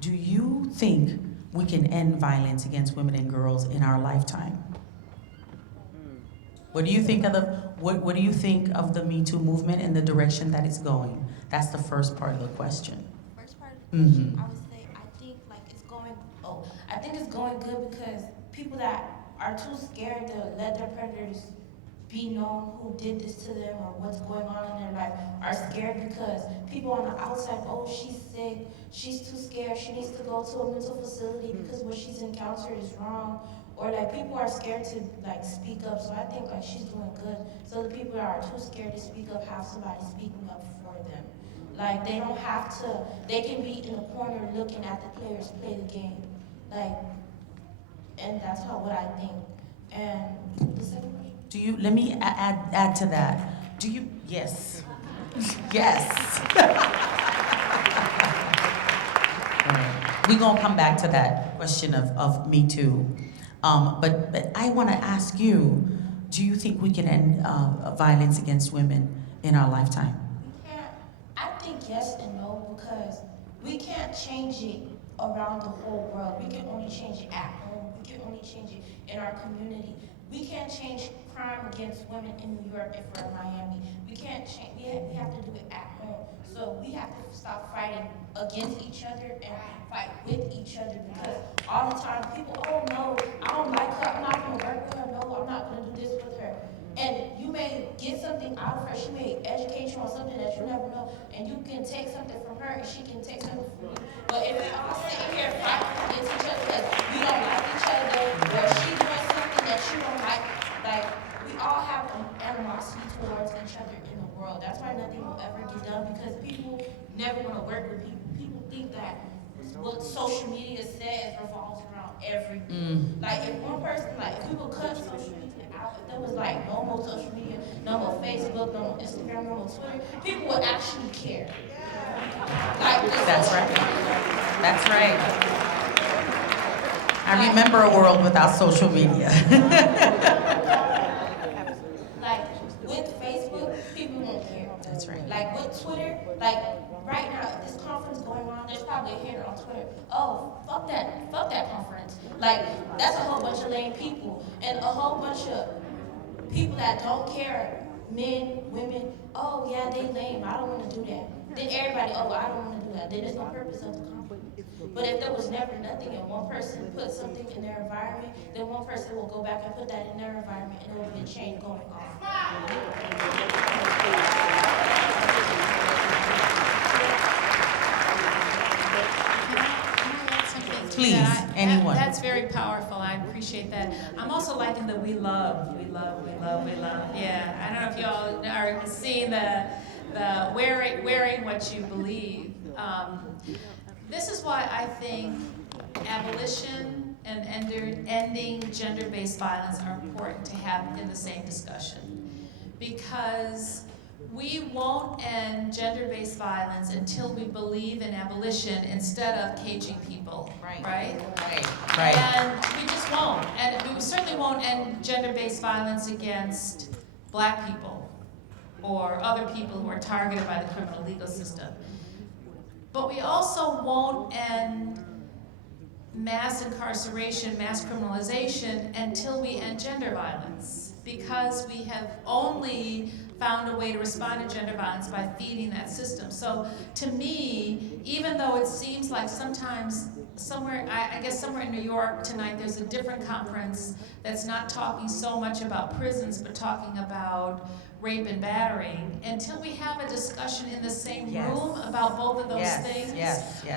do you think we can end violence against women and girls in our lifetime? What do you think of what do you think of the Me Too movement and the direction that it's going? That's the first part of the question. First part of the question, I would say I think it's going good because people that are too scared to let their predators be known who did this to them or what's going on in their life are scared because people on the outside, oh, she's sick, she's too scared, she needs to go to a mental facility because what she's encountered is wrong. Or like people are scared to like speak up, so I think like she's doing good. So the people that are too scared to speak up have somebody speaking up for them. Like they don't have to, they can be in the corner looking at the players play the game. Like, and that's what I think. And the second question? Do you, let me add to that. Do you, yes. Yes. We're gonna come back to that question of Me Too. But I wanna ask you, do you think we can end violence against women in our lifetime? I think yes and no, because we can't change it around the whole world. We can only change it at home. We can only change it in our community. We can't change crime against women in New York if we're in Miami. We can't change, we have to do it at home. So we have to stop fighting against each other and fight with each other, because all the time people, oh no, I don't like her, I'm not gonna work with her, no, I'm not gonna do this with her. And you may get something out of her, she may educate you on something that you never know, and you can take something from her and she can take something from you. But if we all sitting here fighting against each other because we don't like each other, or she doing something that you don't like we all have animosity towards each other in the world. That's why nothing will ever get done, because people never want to work with people. People think that what social media says revolves around everything. Like if one person, if people cut social media out, if there was no more social media, no more Facebook, no more Instagram, no more Twitter, people would actually care. That's right. That's right. I remember a world without social media. With Facebook, people won't care. That's right. With Twitter, right now, if this conference going on, there's probably a hater on Twitter. Oh, fuck that conference. That's a whole bunch of lame people. And a whole bunch of people that don't care, men, women, oh yeah, they lame, I don't want to do that. Then everybody, oh, I don't want to do that. Then there's no purpose of the conference. But if there was never nothing and one person put something in their environment, then one person will go back and put that in their environment and there will be a chain going on. Please, anyone. That's very powerful. I appreciate that. I'm also liking the we love. Yeah, I don't know if y'all are seeing the wearing what you believe. This is why I think abolition and ending gender-based violence are important to have in the same discussion. Because we won't end gender-based violence until we believe in abolition instead of caging people, right? Right. And we just won't. And we certainly won't end gender-based violence against Black people or other people who are targeted by the criminal legal system. But we also won't end mass incarceration, mass criminalization until we end gender violence, because we have only found a way to respond to gender violence by feeding that system. So to me, even though it seems like sometimes somewhere, I guess somewhere in New York tonight, there's a different conference that's not talking so much about prisons, but talking about rape and battering. Until we have a discussion in the same room about both of those things,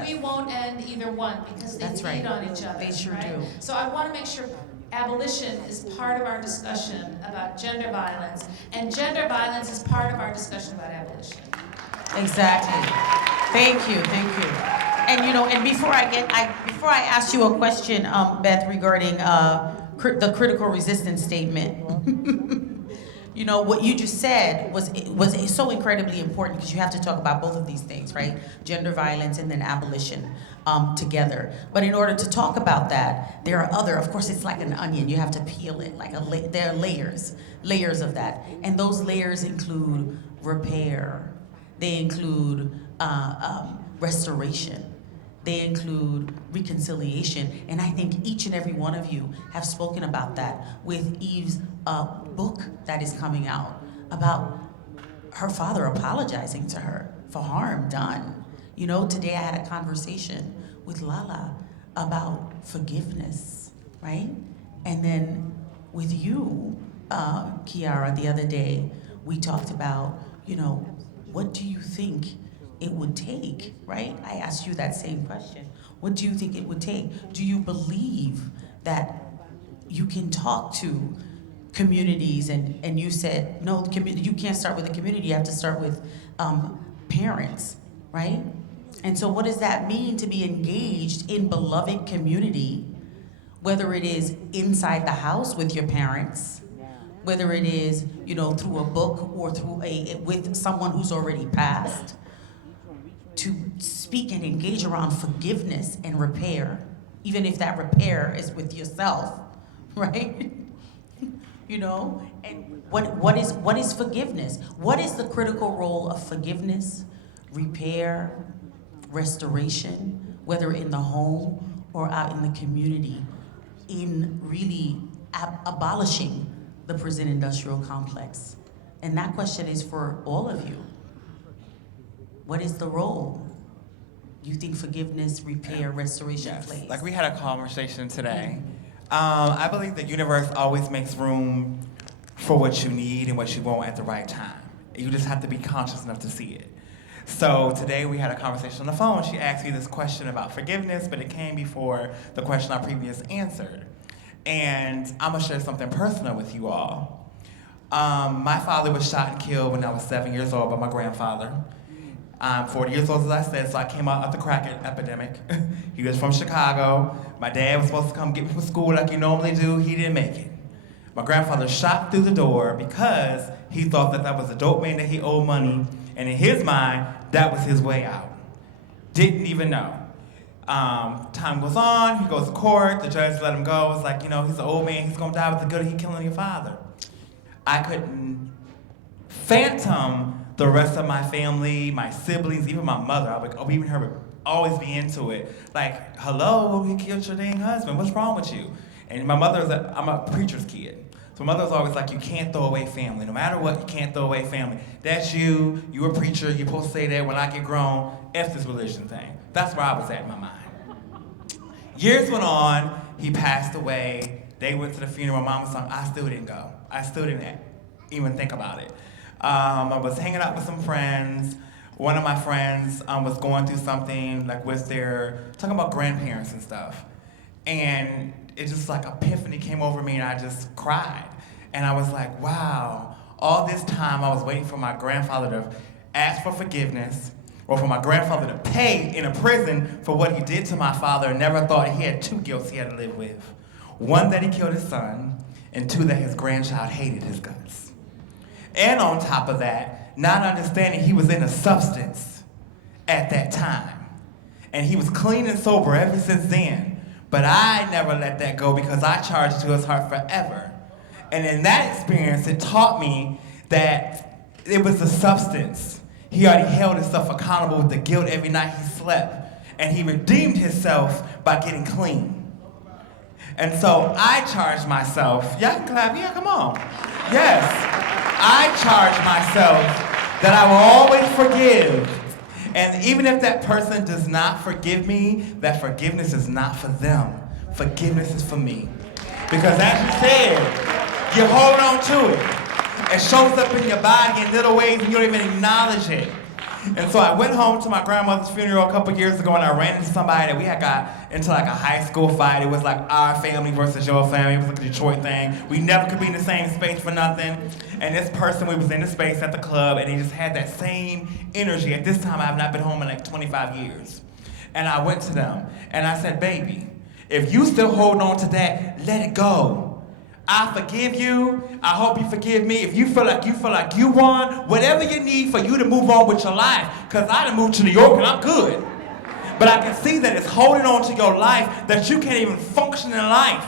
we won't end either one, because they feed on each other. They sure right? do. So I want to make sure abolition is part of our discussion about gender violence, and gender violence is part of our discussion about abolition. Exactly. Thank you. And and before I ask you a question, Beth, regarding the critical resistance statement. What you just said was so incredibly important, because you have to talk about both of these things, right? Gender violence and then abolition together. But in order to talk about that, there are of course, it's like an onion. You have to peel it there are layers of that. And those layers include repair. They include restoration. They include reconciliation. And I think each and every one of you have spoken about that with Eve's book that is coming out about her father apologizing to her for harm done. Today I had a conversation with Lala about forgiveness, right? And then with you, Kiara, the other day, we talked about, what do you think it would take, right? I asked you that same question. What do you think it would take? Do you believe that you can talk to communities, and you said, no, you can't start with the community, you have to start with parents, right? And so what does that mean to be engaged in beloved community, whether it is inside the house with your parents, whether it is, through a book or with someone who's already passed, to speak and engage around forgiveness and repair, even if that repair is with yourself, right? And what is forgiveness? What is the critical role of forgiveness, repair, restoration, whether in the home or out in the community, in really abolishing the prison industrial complex? And that question is for all of you. What is the role you think forgiveness, repair, restoration plays? Like we had a conversation today. I believe the universe always makes room for what you need and what you want at the right time. You just have to be conscious enough to see it. So today we had a conversation on the phone. She asked me this question about forgiveness, but it came before the question I previously answered. And I'm gonna share something personal with you all. My father was shot and killed when I was 7 years old by my grandfather. I'm 40 years old, as I said, so I came out of the crack epidemic. He was from Chicago. My dad was supposed to come get me from school like you normally do. He didn't make it. My grandfather shot through the door because he thought that was a dope man that he owed money, and in his mind, that was his way out. Didn't even know. Time goes on, he goes to court, the judge let him go. It's like, he's an old man, he's gonna die with the good of he killing your father. I couldn't fathom the rest of my family, my siblings, even my mother, even her would always be into it. Like, hello, he killed your dang husband, what's wrong with you? And my mother I'm a preacher's kid. So my mother was always like, you can't throw away family. No matter what, you can't throw away family. That's you a preacher, you're supposed to say that when I get grown, F this religion thing. That's where I was at in my mind. Years went on, he passed away. They went to the funeral, mama was like, I still didn't go. I still didn't even think about it. I was hanging out with some friends. One of my friends was going through something like with talking about grandparents and stuff. And it just like epiphany came over me and I just cried. And I was like, wow, all this time I was waiting for my grandfather to ask for forgiveness or for my grandfather to pay in a prison for what he did to my father, and never thought he had two guilts he had to live with. One, that he killed his son, and two, that his grandchild hated his guts. And on top of that, not understanding he was in a substance at that time. And he was clean and sober ever since then. But I never let that go because I charged to his heart forever. And in that experience, it taught me that it was a substance. He already held himself accountable with the guilt every night he slept. And he redeemed himself by getting clean. And so I charged myself, y'all can clap, yeah, come on. Yes, I charged myself that I will always forgive. And even if that person does not forgive me, that forgiveness is not for them. Forgiveness is for me. Because as you said, you hold on to it. It shows up in your body in little ways and you don't even acknowledge it. And so I went home to my grandmother's funeral a couple years ago and I ran into somebody that we had got into like a high school fight. It was like our family versus your family. It was like a Detroit thing. We never could be in the same space for nothing. And this person, we was in the space at the club and they just had that same energy. At this time, I have not been home in like 25 years. And I went to them and I said, baby, if you still hold on to that, let it go. I forgive you. I hope you forgive me. If you feel like you won, whatever you need for you to move on with your life, because I done moved to New York and I'm good. But I can see that it's holding on to your life that you can't even function in life.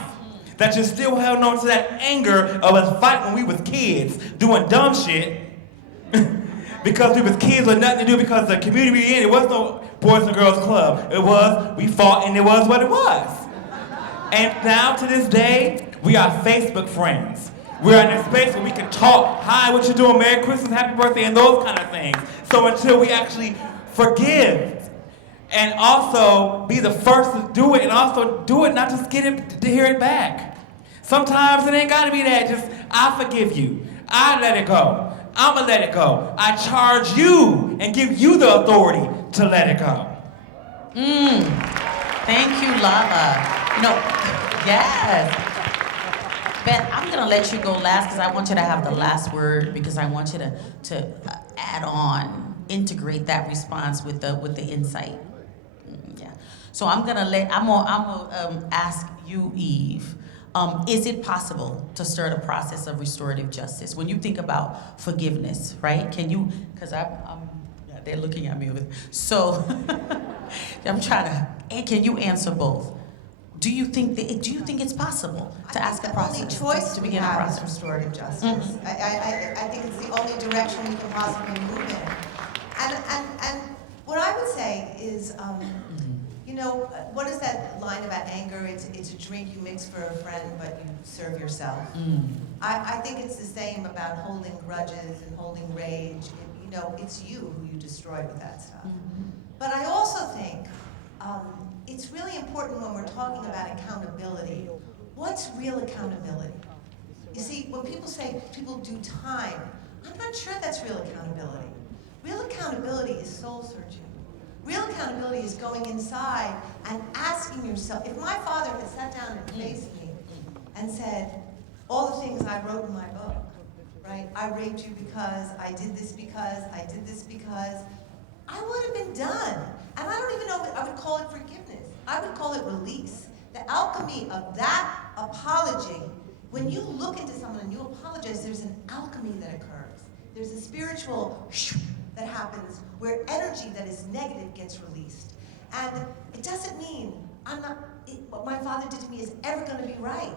That you're still holding on to that anger of us fighting when we was kids, doing dumb shit. Because we was kids with nothing to do because the community we in, it was no Boys and Girls Club. It was, we fought and it was what it was. And now to this day, we are Facebook friends. We're in a space where we can talk, hi, what you doing, Merry Christmas, Happy Birthday, and those kind of things. So until we actually forgive and also be the first to do it and also do it, not just get it to hear it back. Sometimes it ain't gotta be that, just I forgive you. I let it go. I'ma let it go. I charge you and give you the authority to let it go. Thank you, Lava. No, yes. Beth, I'm gonna let you go last because I want you to have the last word because I want you to add on, integrate that response with the insight. Yeah. So I'm gonna ask you, Eve. Is it possible to start a process of restorative justice? When you think about forgiveness, right? Can you, because they're looking at me over there. So I'm trying to, and can you answer both? Do you think it's possible to ask a process? The only choice to we begin a have is process? restorative justice. I think it's the only direction we can possibly move in. And what I would say is, you know, what is that line about anger? It's a drink you mix for a friend, but you serve yourself. I think it's the same about holding grudges and holding rage. You know, it's you who you destroy with that stuff. But I also think it's really important when we're talking about accountability. What's real accountability? You see, when people say people do time, I'm not sure that's real accountability. Real accountability is soul searching. Real accountability is going inside and asking yourself, if my father had sat down and faced me and said, all the things I wrote in my book, right? I raped you because, I did this because, I did this because, I would have been done. And I don't even know if I would call it forgiveness. I would call it release. The alchemy of that apology, when you look into someone and you apologize, there's an alchemy that occurs. There's a spiritual that happens where energy that is negative gets released. And it doesn't mean what my father did to me is ever going to be right.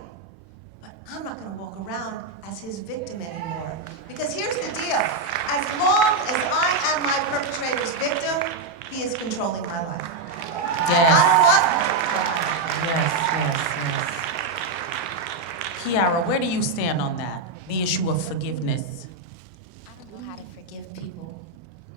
But I'm not going to walk around as his victim anymore. Because here's the deal. As long as I am my perpetrator's victim, he is controlling my life. Yes. No matter what. Yes. Kiara, where do you stand on that? The issue of forgiveness. I don't know how to forgive people.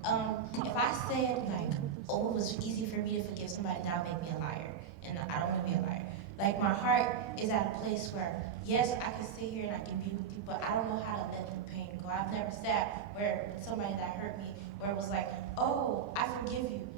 If I said like, oh, it was easy for me to forgive somebody, that would make me a liar. And I don't want to be a liar. Like my heart is at a place where, yes, I can sit here and I can be with you, but I don't know how to let the pain go. I've never sat where somebody that hurt me, where it was like, oh, I forgive you.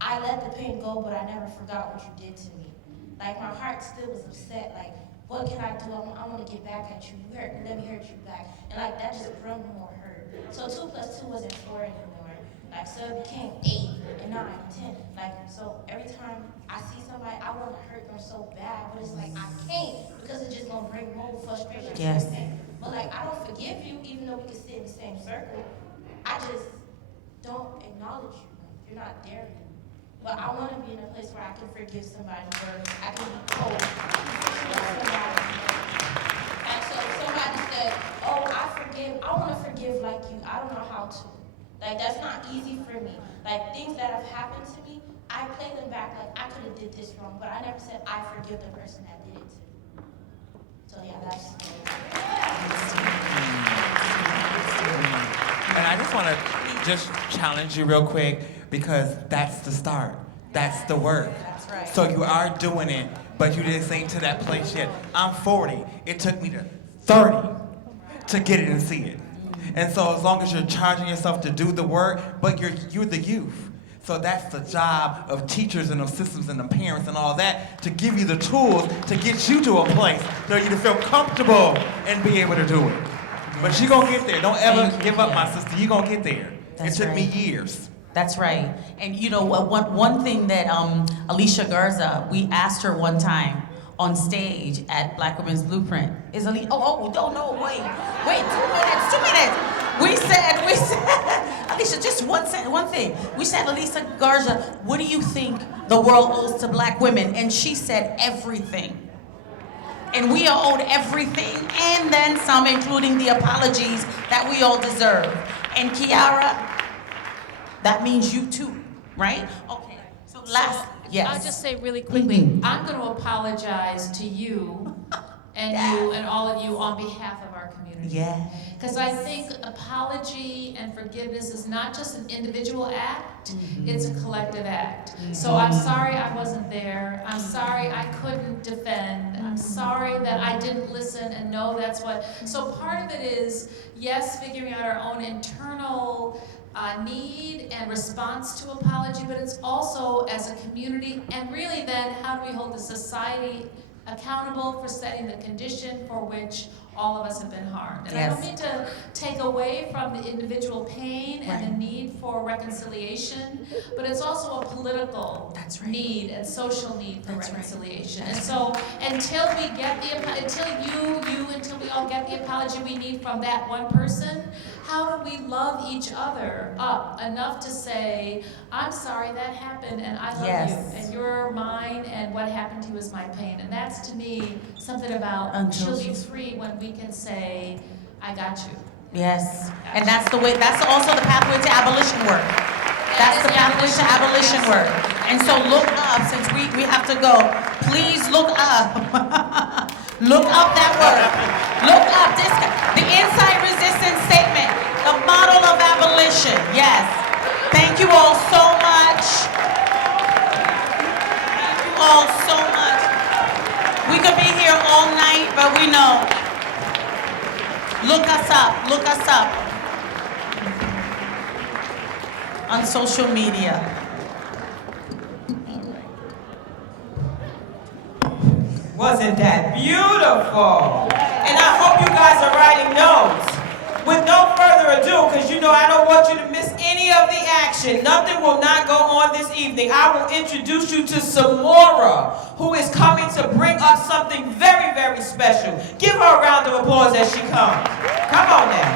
I let the pain go, but I never forgot what you did to me. Like my heart still was upset. Like, what can I do? I want to get back at you. You hurt me, let me hurt you back. And like that just brought more hurt. So 2 + 2 wasn't 4 anymore. Like so it became 8 and 9 and 10. Like so every time I see somebody, I want to hurt them so bad, but it's like I can't because it's just gonna bring more frustration. Yes. But like I don't forgive you, even though we can sit in the same circle. I just don't acknowledge you. Like, you're not there anymore. But I want to be in a place where I can forgive somebody, where I can be cold. And so if somebody said, oh, I want to forgive like you. I don't know how to. Like, that's not easy for me. Like, things that have happened to me, I play them back like I could have did this wrong, but I never said I forgive the person that did it to me. So yeah, that's. And I just want to just challenge you real quick, because that's the start. That's the work. That's right. So you are doing it, but you didn't ain't to that place yet. I'm 40. It took me to 30 to get it and see it. And so as long as you're charging yourself to do the work, but you're the youth. So that's the job of teachers and of systems and the parents and all that, to give you the tools to get you to a place for you to feel comfortable and be able to do it. But you're going to get there. Don't ever give up, my sister. You're going to get there. That's it took me right. years. That's right. And you know, one thing that Alicia Garza, we asked her one time on stage at Black Women's Blueprint, is Alicia, wait, 2 minutes. We said, Alicia, just one thing. We said, Alicia Garza, what do you think the world owes to Black women? And she said, everything. And we are owed everything, and then some, including the apologies that we all deserve. And Kiara, that means you too, right? Okay, so last, yes. I'll just say really quickly, I'm going to apologize to you and you and all of you on behalf of our community. Yeah. Because I think apology and forgiveness is not just an individual act, it's a collective act. So I'm sorry I wasn't there. I'm sorry I couldn't defend. I'm sorry that I didn't listen and know that's what. So part of it is, yes, figuring out our own internal need and response to apology, but it's also as a community, and really then how do we hold the society accountable for setting the condition for which all of us have been harmed. And I don't mean to take away from the individual pain and the need for reconciliation, but it's also a political need and social need for reconciliation. And so until we get until we all get the apology we need from that one person, how do we love each other up enough to say, I'm sorry that happened and I love you and you're mine and what happened to you is my pain. And that's to me something about she'll be free when we can say, I got you. Yes, and that's the way, that's also the pathway to abolition work. That's the pathway to abolition work. And so look up, since we have to go, please look up. Look up that word. Look up this, the Inside Resistance Statement, the model of abolition. Yes. Thank you all so much. Thank you all so much. We could be here all night, but we know. Look us up, look us up on social media. Wasn't that beautiful? And I hope you guys are writing notes. With no further ado, because you know I don't want you to miss any of the action. Nothing will not go on this evening. I will introduce you to Samora, who is coming to bring us something very, very special. Give her a round of applause as she comes. Come on now.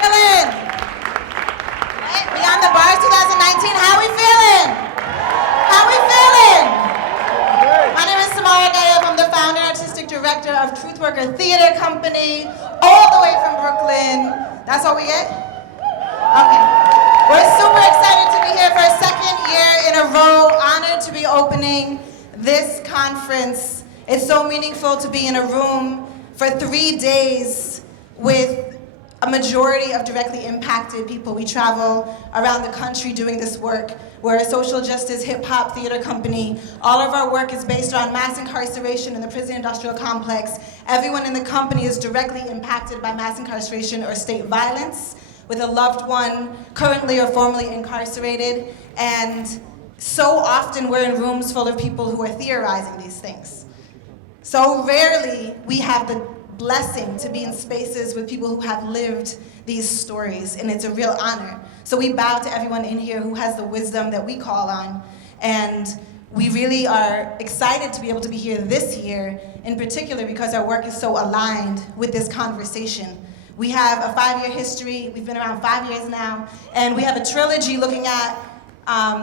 Feeling? Beyond the Bars 2019, how we feeling? How we feeling? My name is Samara Gaya. I'm the founder and artistic director of Truthworker Theater Company, all the way from Brooklyn. That's all we get? Okay. We're super excited to be here for a second year in a row. Honored to be opening this conference. It's so meaningful to be in a room for 3 days with a majority of directly impacted people. We travel around the country doing this work. We're a social justice hip-hop theater company. All of our work is based on mass incarceration in the prison industrial complex. Everyone in the company is directly impacted by mass incarceration or state violence, with a loved one currently or formerly incarcerated. And so often we're in rooms full of people who are theorizing these things. So rarely we have the blessing to be in spaces with people who have lived these stories, and it's a real honor. So we bow to everyone in here who has the wisdom that we call on, and we really are excited to be able to be here this year, in particular because our work is so aligned with this conversation. We have a 5-year history. We've been around 5 years now. And we have a trilogy looking at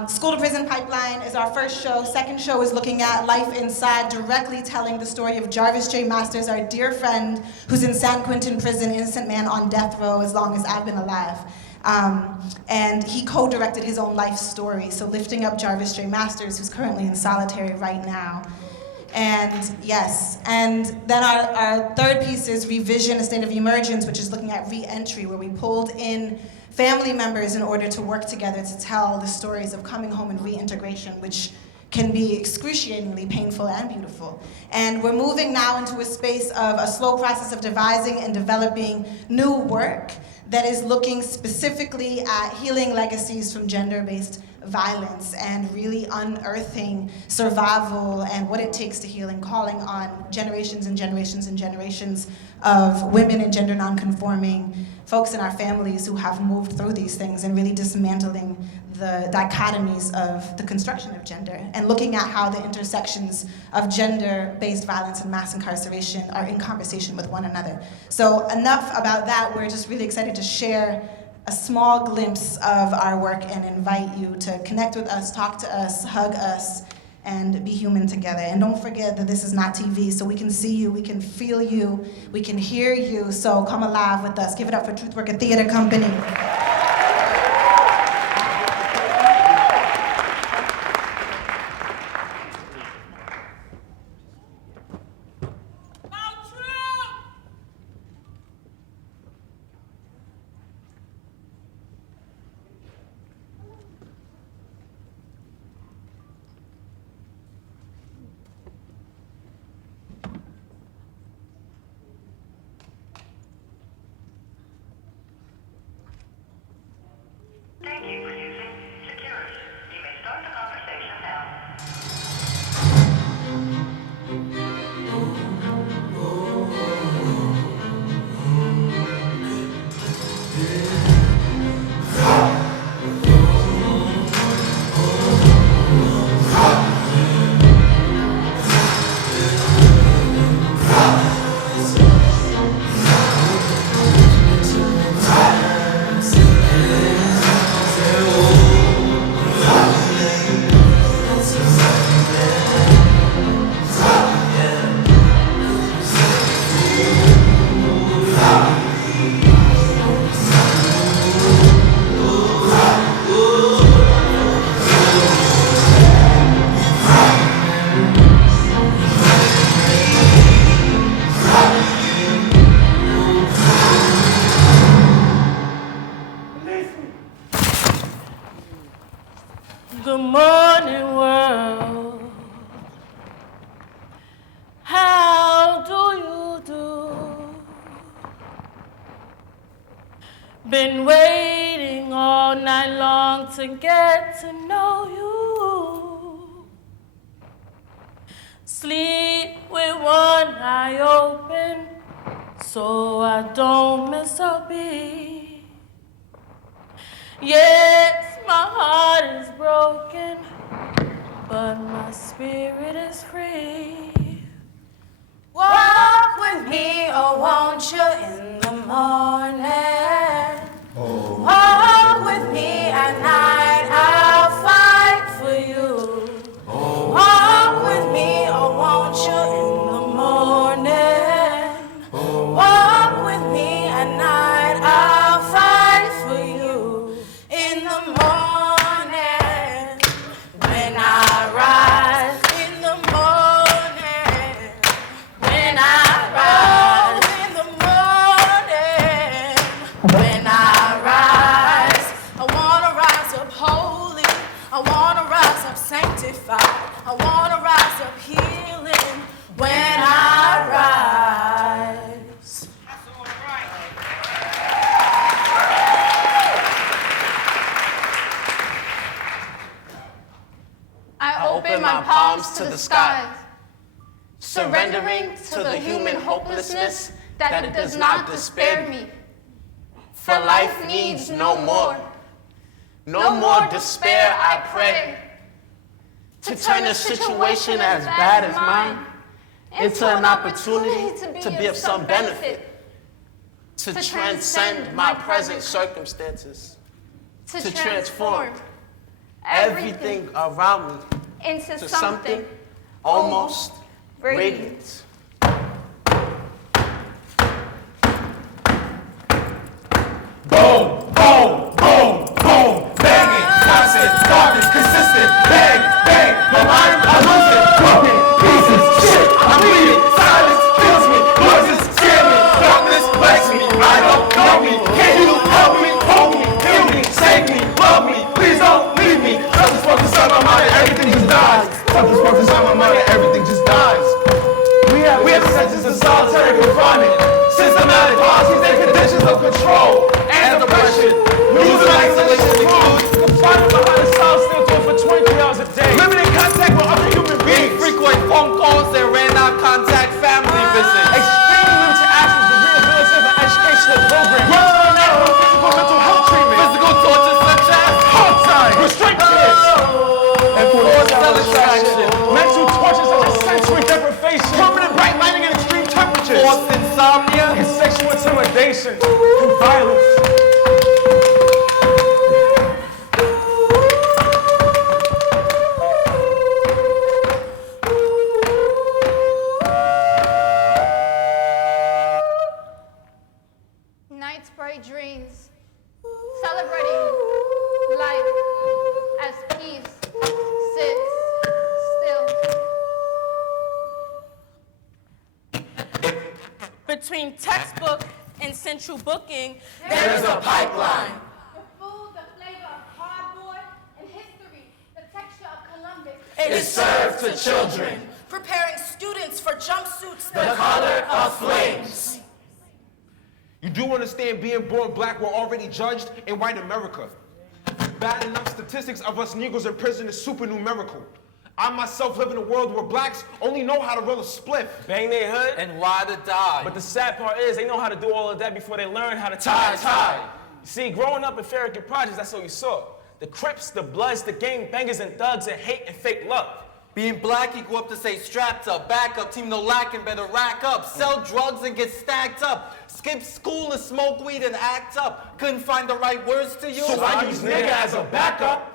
School to Prison Pipeline is our first show. Second show is looking at Life Inside, directly telling the story of Jarvis J. Masters, our dear friend, who's in San Quentin prison, innocent man on death row as long as I've been alive. And he co-directed his own life story, so lifting up Jarvis J. Masters, who's currently in solitary right now. And yes, and then our third piece is Revision, A State of Emergence, which is looking at re-entry, where we pulled in family members in order to work together to tell the stories of coming home and reintegration, which can be excruciatingly painful and beautiful. And we're moving now into a space of a slow process of devising and developing new work that is looking specifically at healing legacies from gender-based violence and really unearthing survival and what it takes to heal and calling on generations and generations and generations of women and gender non-conforming folks in our families who have moved through these things and really dismantling the dichotomies of the construction of gender and looking at how the intersections of gender-based violence and mass incarceration are in conversation with one another. So enough about that. We're just really excited to share a small glimpse of our work and invite you to connect with us, talk to us, hug us, and be human together. And don't forget that this is not TV, so we can see you, we can feel you, we can hear you, so come alive with us. Give it up for Truthworker Theater Company. Thank you for using security. You may start the conversation now. Good morning, world. How do you do? Been waiting all night long to get to know you. Sleep with one eye open so I don't miss a beat. Yes, my heart is broken, but my spirit is free. Walk with me, oh won't you, in the morning. Walk with me at night, I'll fight for you. Walk with me, oh won't you, in the morning. Walk with me at night, I'll fight for you. In the morning, when I rise, in the morning, when I rise, in the morning, when I rise, I wanna rise up holy, I wanna rise up sanctified, I wanna rise up healing when I rise. I open my palms to the skies, surrendering to the human hopelessness that it does not despair me. For life needs no more despair, I pray, to turn a situation as bad as mine into an opportunity to be of some benefit. to transcend my present circumstances, to transform everything around me into something almost radiant. Boom, boom, boom, boom, banging, constant, garbage, consistent, bang, bang, my mind, I lose it, broken pieces, shit, I'm bleeding, silence kills me, noises scare me, darkness blacks me, I don't know me, can you help me, hold me, heal me, save me, love me, please don't leave me, something's fucked inside my mind and everything just dies, something's fucked inside my mind and everything just dies. We have sentences of solitary confinement, systematic policies and conditions of control and oppression, losing isolation includes confinement behind a solid steel door for 23 hours a day, limited contact with other human beings, Frequent phone calls and random contact family visits, extremely limited access to rehabilitative and educational programs, well-known physical mental health treatment, physical torture such as hard time, restrictions, and forced cell extraction, mental torture such as sensory deprivation, permanent bright lighting and extreme temperatures, forced insomnia, and sexual intimidation and violence. Nights bright dreams, celebrating life as peace sits still. Between textbook and central booking, there is a pipeline. The food, the flavor of cardboard, and history, the texture of Columbus. It is served to children, preparing students for jumpsuits the color of flames. You do understand being born black, we're already judged in white America. Bad enough statistics of us Negroes in prison is supernumerical. I myself live in a world where blacks only know how to roll a spliff, bang their hood, and ride or die. But the sad part is they know how to do all of that before they learn how to tie. You see, growing up in Farragut Projects, that's what you saw. The Crips, the Bloods, the gang bangers and thugs and hate and fake love. Being black, you grew up to say strapped up, back up, team no lacking, better rack up, sell drugs and get stacked up, skip school and smoke weed and act up. Couldn't find the right words to use. So I use nigga as a backup.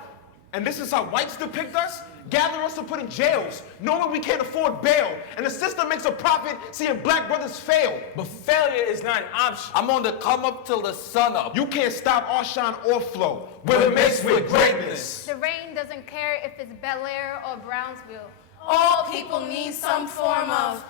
And this is how whites depict us? Gather us to put in jails, knowing we can't afford bail. And the system makes a profit seeing black brothers fail. But failure is not an option. I'm on the come up till the sun up. You can't stop our shine or flow. We're mixed with greatness. The rain doesn't care if it's Bel Air or Brownsville. all people need some form of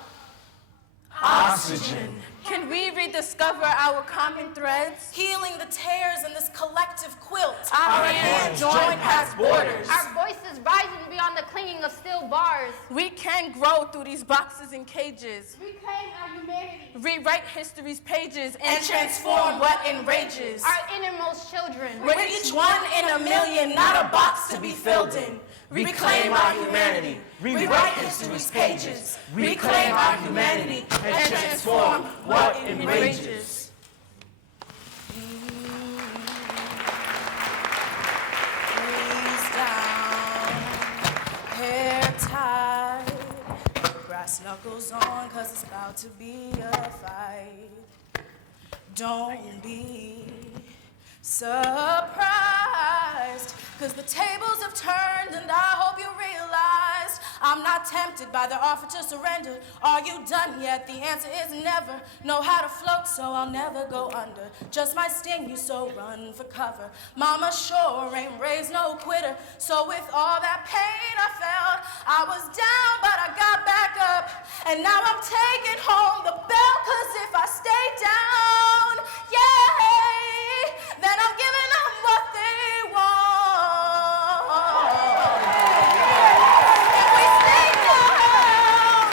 oxygen. Can we rediscover our common threads? Healing the tears in this collective quilt. Our hands join past borders. Our voices rising beyond the clinging of steel bars. We can grow through these boxes and cages. Reclaim our humanity. Rewrite history's pages and transform what enrages. Our innermost children. We're each one in a million, not a box to be filled in. Reclaim our humanity. Rewrite history's pages. Reclaim our humanity and transform what enrages. Knees down, hair tied, brass knuckles on 'cause it's about to be a fight. Don't be surprised, 'cause the tables have turned and I hope you realize I'm not tempted by the offer to surrender. Are you done yet? The answer is never. Know how to float so I'll never go under. Just might sting you, so run for cover. Mama sure ain't raised no quitter. So with all that pain I felt, I was down but I got back up. And now I'm taking home the belt, 'cause if I stay down, yeah, then I'm giving them what they want. If we stay down,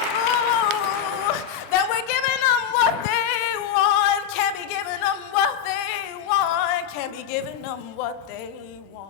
then we're giving them what they want. Can't be giving them what they want. Can't be giving them what they want.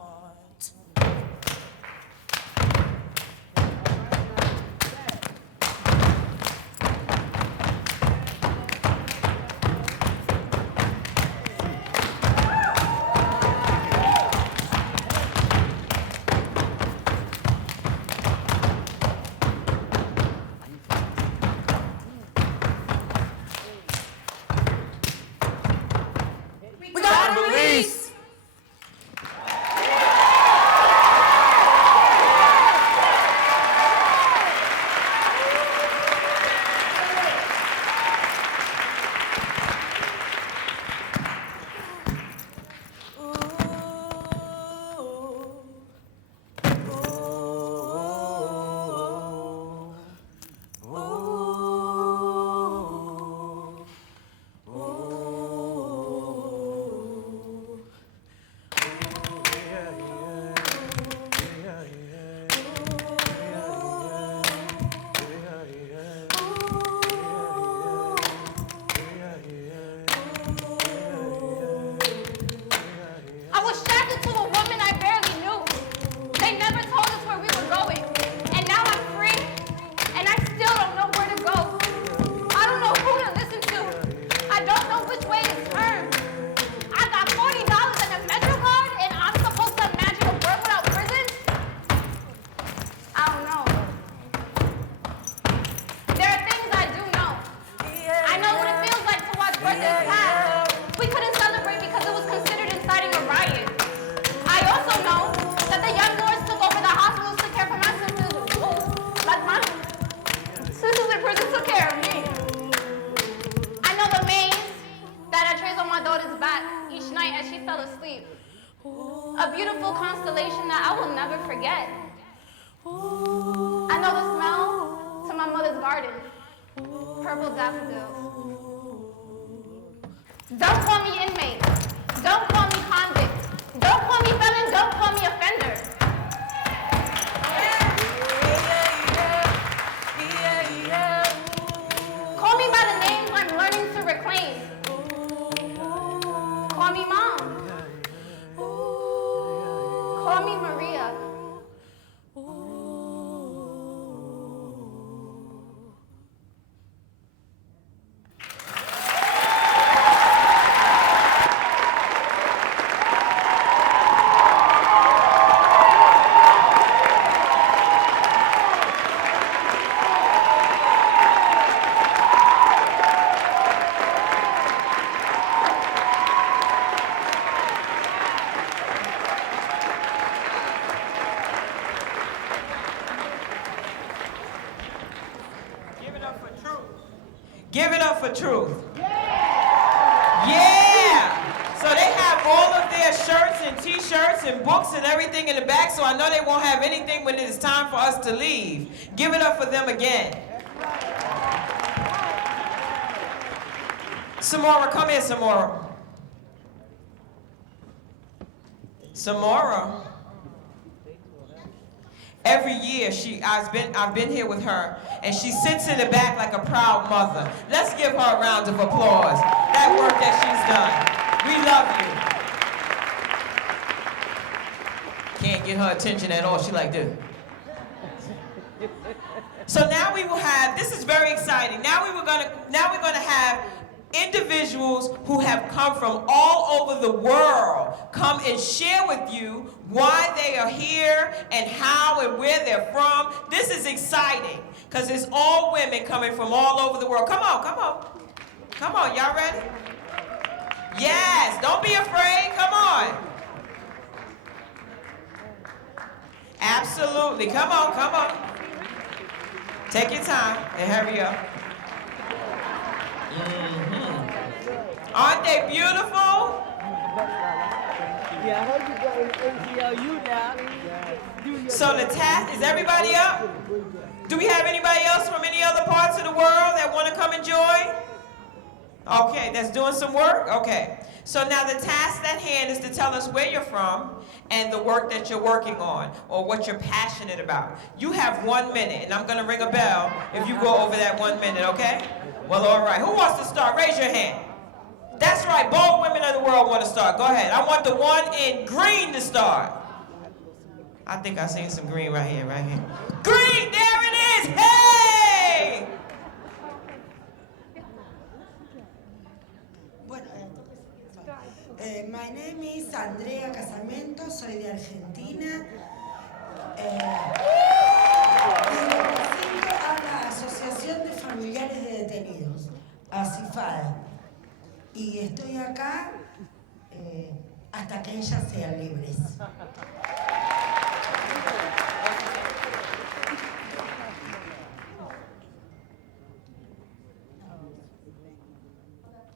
that I will never forget. I know the smell to my mother's garden, purple daffodils. Don't call me inmate. Don't call me convict. Don't call me felon. Don't call me offender. Call me by the names I'm learning to reclaim. Call me Mom. Call me Maria. Give it up for Truth. Yeah! So they have all of their shirts and t-shirts and books and everything in the back, so I know they won't have anything when it is time for us to leave. Give it up for them again. Samora, come here, Samora. Samora. Every year I've been here with her, and she sits in the back like a proud mother. Let's give her a round of applause. That work that she's done. We love you. Can't get her attention at all. She like this. So now we will have, this is very exciting. Now we're gonna have individuals who have come from all over the world come and share with you why they are here and how and where they're from. This is exciting because it's all women coming from all over the world. Come on, come on. Come on, y'all ready? Yes, don't be afraid, come on. Absolutely, come on, come on. Take your time and hurry up. Aren't they beautiful? Yeah, I heard you got an ACLU now. So the task, is everybody up? Do we have anybody else from any other parts of the world that want to come and join? Okay, that's doing some work? Okay. So now the task at hand is to tell us where you're from and the work that you're working on or what you're passionate about. You have 1 minute, and I'm going to ring a bell if you go over that 1 minute, okay? Well, all right. Who wants to start? Raise your hand. That's right. Bold women of the world want to start. Go ahead. I want the one in green to start. I think I seen some green right here, right here. Green, there it is. Hey! My name is Andrea Casamento, soy de Argentina. Y represento a la Asociación de Familiares de Detenidos, ASIFADE. Y estoy acá hasta que ellas sean libres.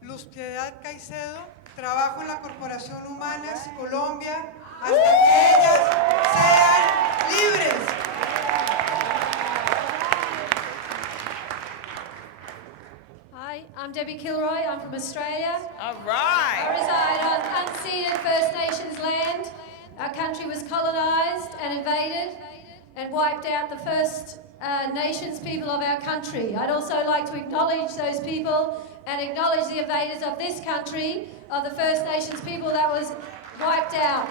Luz Piedad Caicedo, trabajo en la Corporación Humanas Colombia hasta que ellas sean libres. Hi, I'm Debbie Kilroy. I'm from Australia. All right. I reside on unceded First Nations land. Our country was colonised and invaded and wiped out the First Nations people of our country. I'd also like to acknowledge those people and acknowledge the invaders of this country, of the First Nations people that was wiped out.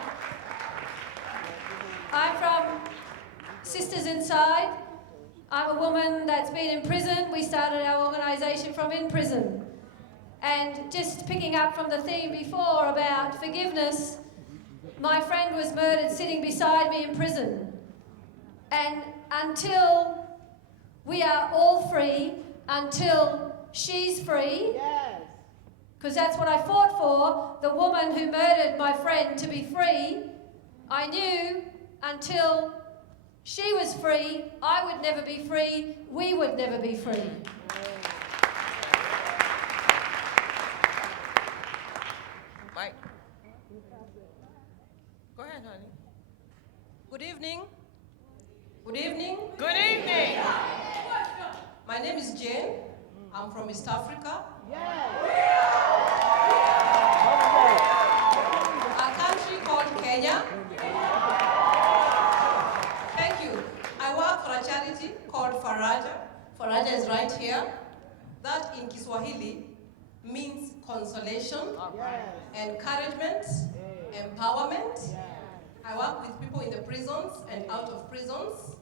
I'm from Sisters Inside. I'm a woman that's been in prison. We started our organisation from in prison. And just picking up from the theme before about forgiveness, my friend was murdered sitting beside me in prison. And until we are all free, until she's free, because that's what I fought for, the woman who murdered my friend to be free, I knew until she was free, I would never be free, we would never be free. Mike. Go ahead, honey. Good evening. Good evening. Good evening. My name is Jane. I'm from East Africa. A country called Kenya. Thank you. I work for a charity called Faraja. Faraja is right here. That in Kiswahili means consolation, encouragement, empowerment. I work with people in the prisons and out of prisons,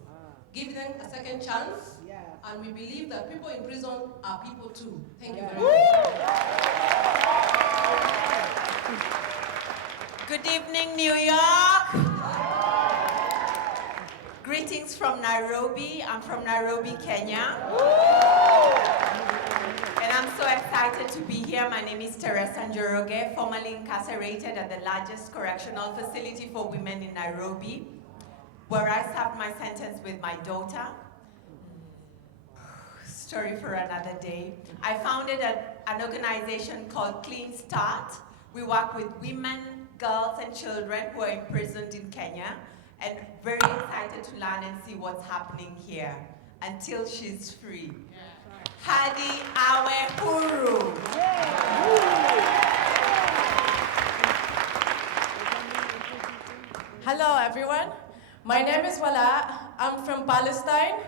give them a second chance, and we believe that people in prison are people too. Thank you very much. Good evening, New York. Greetings from Nairobi. I'm from Nairobi, Kenya. And I'm so excited to be here. My name is Teresa Njoroge, formerly incarcerated at the largest correctional facility for women in Nairobi, where I served my sentence with my daughter. Story for another day. I founded an organization called Clean Start. We work with women, girls, and children who are imprisoned in Kenya, and very excited to learn and see what's happening here until she's free. Hadi awe huru. Hello, everyone. My name is Wala. I'm from Palestine.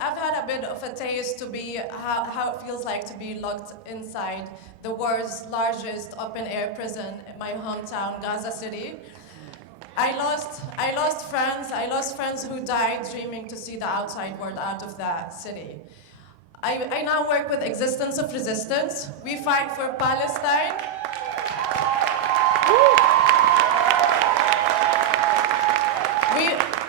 I've had a bit of a taste to be how it feels like to be locked inside the world's largest open-air prison in my hometown, Gaza City. I lost friends who died dreaming to see the outside world out of that city. I now work with Existence of Resistance. We fight for Palestine.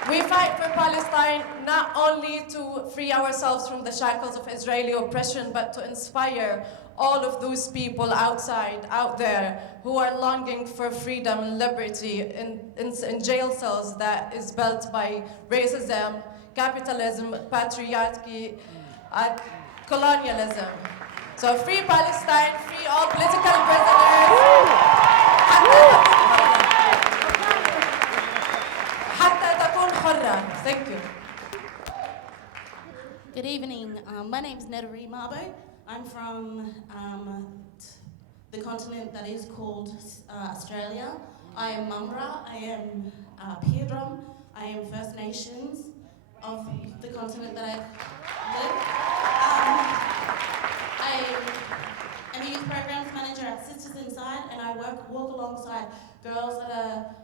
We fight for Palestine not only to free ourselves from the shackles of Israeli oppression, but to inspire all of those people out there, who are longing for freedom and liberty in jail cells that is built by racism, capitalism, patriarchy, and colonialism. So free Palestine, free all political prisoners. Thank you. Good evening. My name is Nedari Mabo. I'm from the continent that is called Australia. I am Mambra. I am Piedrom. I am First Nations of the continent that I live. I am a youth programs manager at Sisters Inside, and I walk alongside girls that are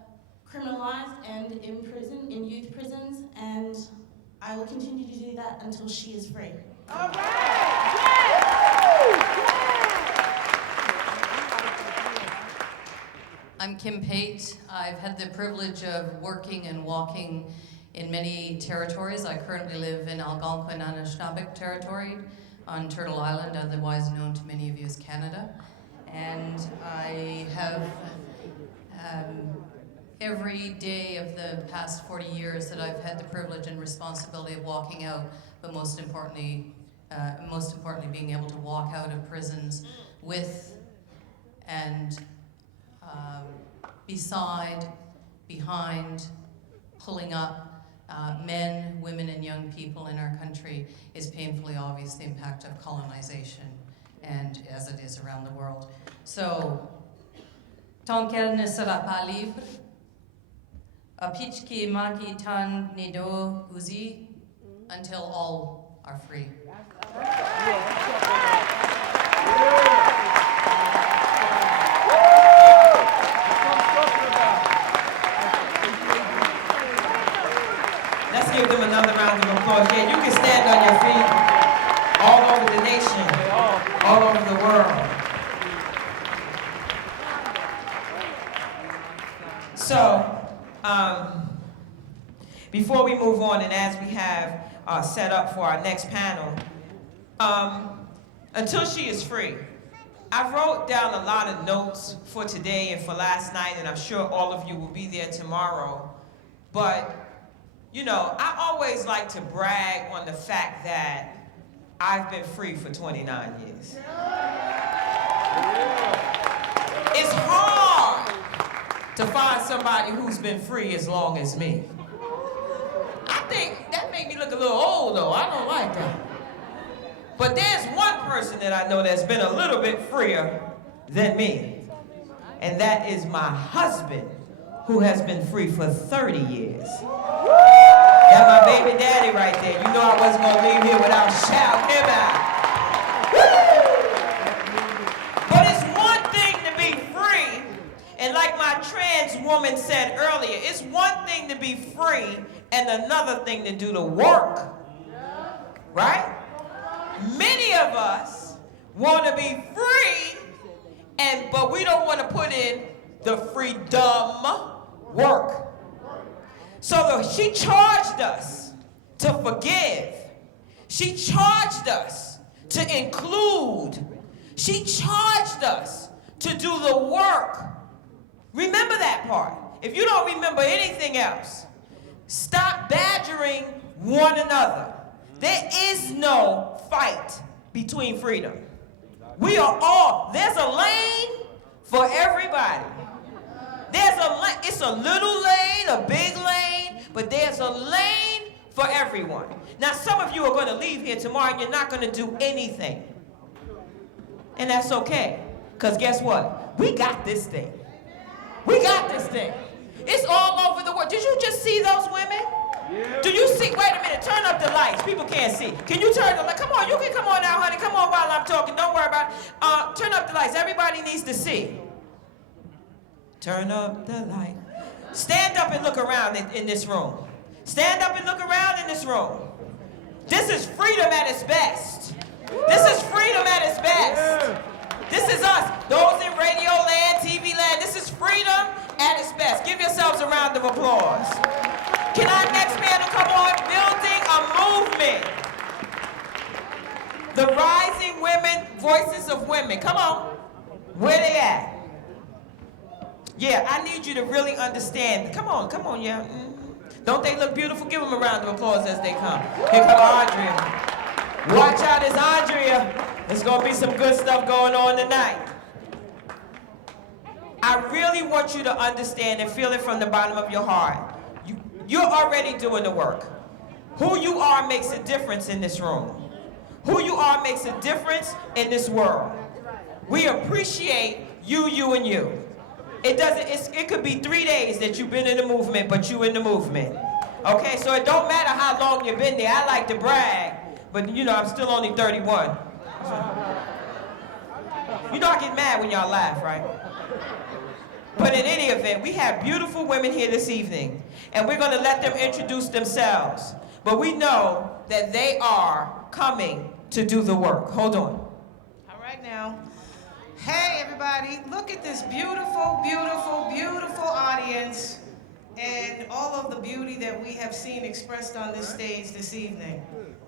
criminalized and in prison, in youth prisons, and I will continue to do that until she is free. All right! I'm Kim Pate. I've had the privilege of working and walking in many territories. I currently live in Algonquin Anishinaabeg territory on Turtle Island, otherwise known to many of you as Canada. And I have every day of the past 40 years that I've had the privilege and responsibility of walking out, but most importantly being able to walk out of prisons with and beside, behind, pulling up men, women, and young people in our country is painfully obvious the impact of colonization, and as it is around the world. So, tant qu'elle ne sera pas libre, Apichki maki tan nido uzi, until all are free. Let's give them another round of applause. Yeah, you can stand on your feet all over the nation, all over the world. So, before we move on, and as we have set up for our next panel, until she is free, I wrote down a lot of notes for today and for last night, and I'm sure all of you will be there tomorrow. But, you know, I always like to brag on the fact that I've been free for 29 years. It's hard to find somebody who's been free as long as me. I think that made me look a little old though. I don't like that. But there's one person that I know that's been a little bit freer than me. And that is my husband, who has been free for 30 years. That's my baby daddy right there. You know I wasn't gonna leave here without shouting him out. But it's one thing to be free, and like my trans woman said earlier, it's one thing to be free and another thing to do the work. Right? Many of us want to be free, but we don't want to put in the freedom work. So she charged us to forgive. She charged us to include. She charged us to do the work. Remember that part. If you don't remember anything else, stop badgering one another. There is no fight between freedom. We are all, there's a lane for everybody. There's a lane, it's a little lane, a big lane, but there's a lane for everyone. Now some of you are going to leave here tomorrow and you're not going to do anything. And that's okay, because guess what? We got this thing. We got this thing. It's all over the world. Did you just see those women? Yeah. Do you see? Wait a minute. Turn up the lights. People can't see. Can you turn the light? Come on. You can come on now, honey. Come on while I'm talking. Don't worry about it. Turn up the lights. Everybody needs to see. Turn up the light. Stand up and look around in this room. Stand up and look around in this room. This is freedom at its best. This is freedom at its best. This is us. Those in radio land, TV land. This is freedom at its best. Give yourselves a round of applause. Can our next panel come on? Building a movement. The Rising Women, Voices of Women. Come on. Where they at? Yeah, I need you to really understand. Come on, yeah. Mm-hmm. Don't they look beautiful? Give them a round of applause as they come. Here come Andrea. Watch out, it's Andrea. There's going to be some good stuff going on tonight. I really want you to understand and feel it from the bottom of your heart. You're already doing the work. Who you are makes a difference in this room. Who you are makes a difference in this world. We appreciate you, and you. It could be 3 days that you've been in the movement, but you in the movement. Okay, so it don't matter how long you've been there. I like to brag, but you know, I'm still only 31. You know I get mad when y'all laugh, right? But in any event, we have beautiful women here this evening, and we're going to let them introduce themselves. But we know that they are coming to do the work. Hold on. All right now. Hey, everybody. Look at this beautiful, beautiful, beautiful audience and all of the beauty that we have seen expressed on this stage this evening.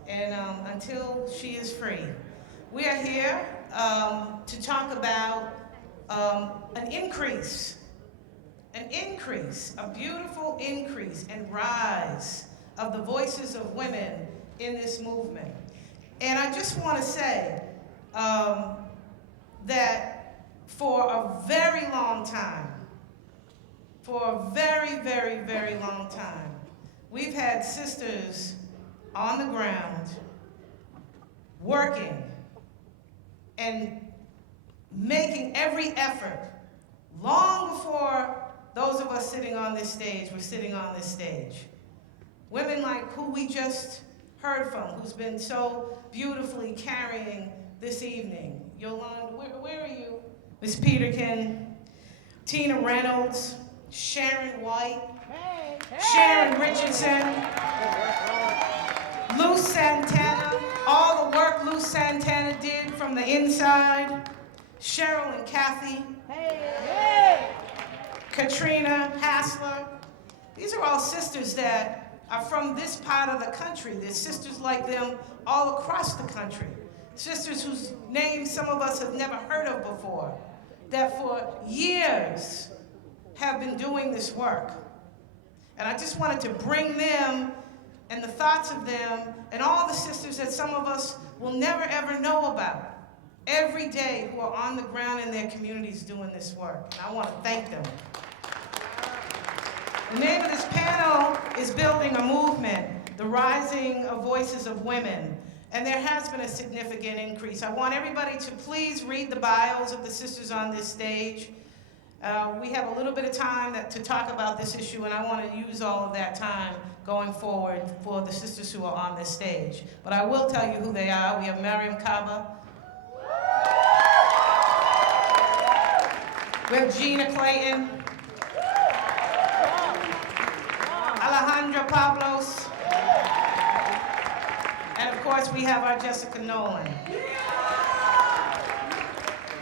And until she is free. We are here to talk about an increase, a beautiful increase and rise of the voices of women in this movement. And I just want to say that for a very long time, we've had sisters on the ground working and making every effort long before those of us sitting on this stage were sitting on this stage. Women like who we just heard from, who's been so beautifully carrying this evening. Yolanda, where are you? Miss Peterkin, Tina Reynolds, Sharon White, Sharon Richardson, Lou Santana, all the work Lou Santana did from the inside, Cheryl and Kathy, Katrina Hassler. These are all sisters that are from this part of the country. There's sisters like them all across the country. Sisters whose names some of us have never heard of before, that for years have been doing this work. And I just wanted to bring them and the thoughts of them and all the sisters that some of us will never ever know about every day who are on the ground in their communities doing this work. And I want to thank them. The name of this panel is Building a Movement, the Rising of Voices of Women. And there has been a significant increase. I want everybody to please read the bios of the sisters on this stage. We have a little bit of time to talk about this issue, and I want to use all of that time going forward for the sisters who are on this stage. But I will tell you who they are. We have Mariam Kaba. We have Gina Clayton. Alejandra Pablos. And of course, we have our Jessica Nolan.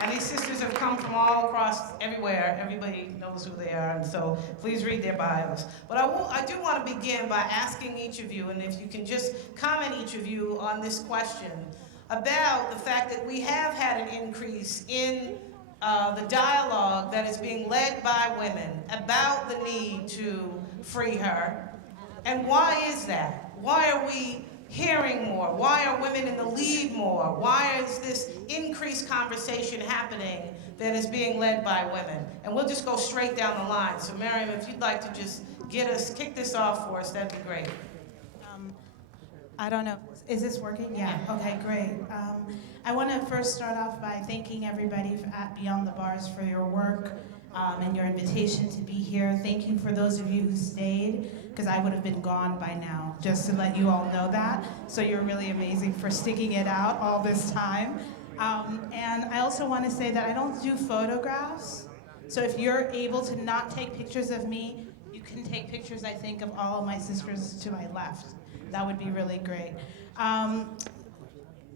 And these sisters have come from all across everywhere. Everybody knows who they are, and so please read their bios. But I do want to begin by asking each of you, and if you can just comment each of you on this question about the fact that we have had an increase in the dialogue that is being led by women about the need to free her. And why is that? Why are we hearing more? Why are women in the lead more? Why is this increased conversation happening that is being led by women? And we'll just go straight down the line. So Mariam, if you'd like to just kick this off for us, that'd be great. I don't know, is this working? Yeah, okay, great. I want to first start off by thanking everybody at Beyond the Bars for your work and your invitation to be here. Thank you for those of you who stayed, because I would have been gone by now, just to let you all know that. So you're really amazing for sticking it out all this time. And I also want to say that I don't do photographs. So if you're able to not take pictures of me, you can take pictures, I think, of all of my sisters to my left. That would be really great.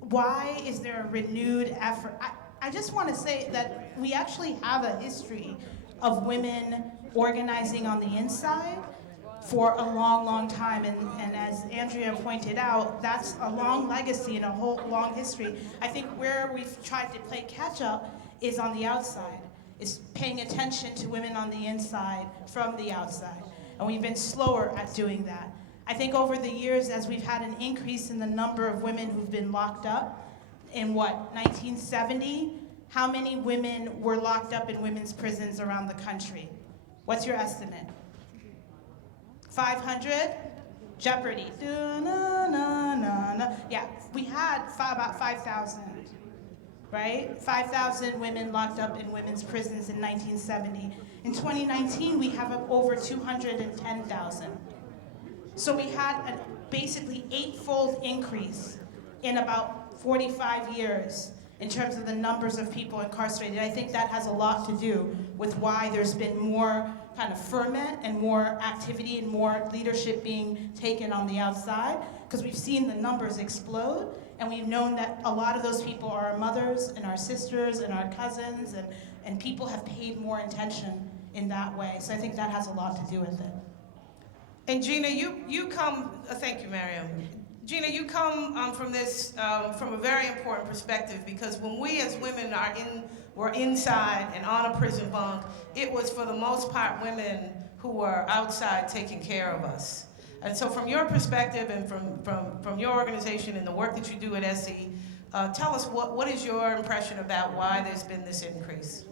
Why is there a renewed effort? I just want to say that we actually have a history of women organizing on the inside for a long, long time. And as Andrea pointed out, that's a long legacy and a whole long history. I think where we've tried to play catch up is on the outside, is paying attention to women on the inside from the outside. And we've been slower at doing that. I think over the years, as we've had an increase in the number of women who've been locked up, in 1970, how many women were locked up in women's prisons around the country? What's your estimate? 500? Jeopardy. Yeah, we had about 5,000, right? 5,000 women locked up in women's prisons in 1970. In 2019, we have over 210,000. So we had a basically 8-fold increase in about 45 years in terms of the numbers of people incarcerated. I think that has a lot to do with why there's been more kind of ferment and more activity and more leadership being taken on the outside, because we've seen the numbers explode, and we've known that a lot of those people are our mothers and our sisters and our cousins, and people have paid more attention in that way. So I think that has a lot to do with it. And Gina, you come, thank you, Mariam. Gina, you come from this, from a very important perspective, because when we as women were inside and on a prison bunk, it was for the most part women who were outside taking care of us. And so from your perspective and from your organization and the work that you do at SE, tell us what is your impression about why there's been this increase?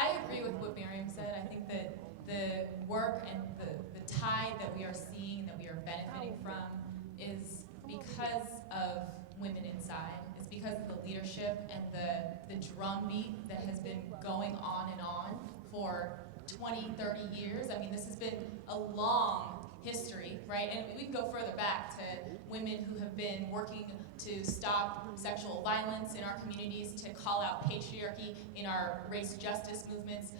I agree with what Mariam said. I think that the work and the tide that we are seeing, that we are benefiting from, is because of women inside. It's because of the leadership and the drumbeat that has been going on and on for 20, 30 years. I mean, this has been a long history, right? And we can go further back to women who have been working to stop sexual violence in our communities, to call out patriarchy in our race justice movements.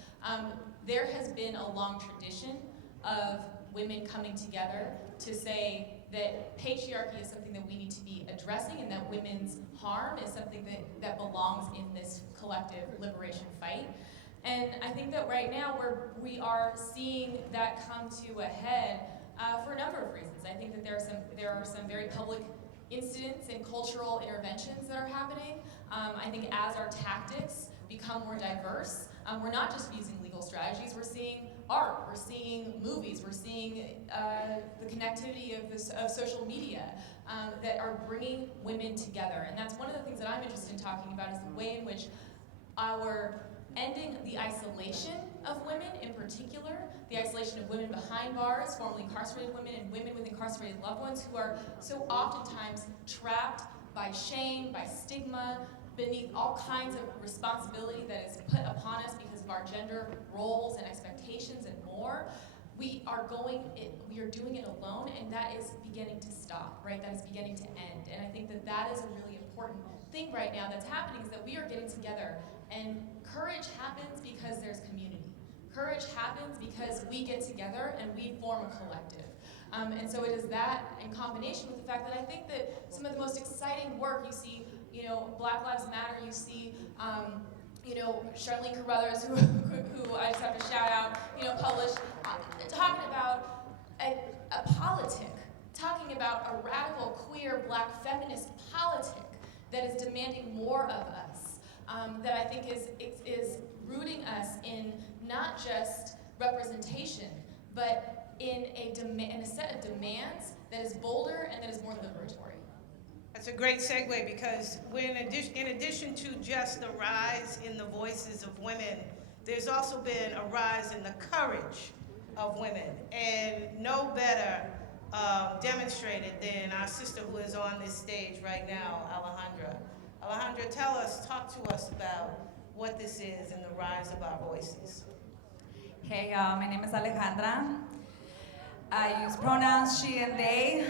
There has been a long tradition of women coming together to say that patriarchy is something that we need to be addressing, and that women's harm is something that belongs in this collective liberation fight. And I think that right now we are seeing that come to a head for a number of reasons. I think that there are some very public incidents and cultural interventions that are happening. I think as our tactics become more diverse, we're not just using legal strategies, we're seeing art, we're seeing movies, we're seeing the connectivity of social media that are bringing women together. And that's one of the things that I'm interested in talking about, is the way in which our ending the isolation of women, in particular, the isolation of women behind bars, formerly incarcerated women, and women with incarcerated loved ones who are so oftentimes trapped by shame, by stigma, beneath all kinds of responsibility that is put upon us because of our gender roles and expectations and more. We are doing it alone, and that is beginning to stop, right? That is beginning to end. And I think that that is a really important thing right now that's happening, is that we are getting together, and courage happens because there's community. Courage happens because we get together and we form a collective. And so it is that, in combination with the fact that I think that some of the most exciting work you see, Black Lives Matter, you see, Charlene Carruthers, who I just have to shout out, published, talking about a politic, talking about a radical, queer, Black feminist politic that is demanding more of us, that I think is rooting us in not just representation, but in a set of demands that is bolder and that is more liberatory. That's a great segue, because in addition to just the rise in the voices of women, there's also been a rise in the courage of women, and no better demonstrated than our sister who is on this stage right now, Alejandra. Alejandra, talk to us about what this is and the rise of our voices. Hey y'all, my name is Alejandra. I use pronouns she and they.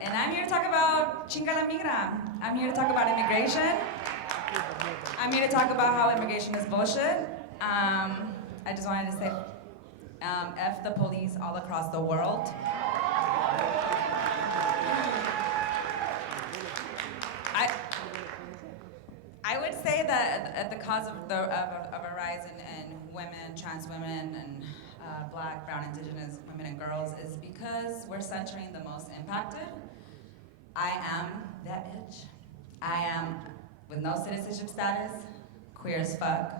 And I'm here to talk about Chinga la Migra. I'm here to talk about immigration. I'm here to talk about how immigration is bullshit. I just wanted to say, F the police all across the world. I would say that at the cause of a rise in women, trans women, and Black, brown, indigenous women and girls is because we're centering the most impacted. I am that bitch. I am with no citizenship status, queer as fuck,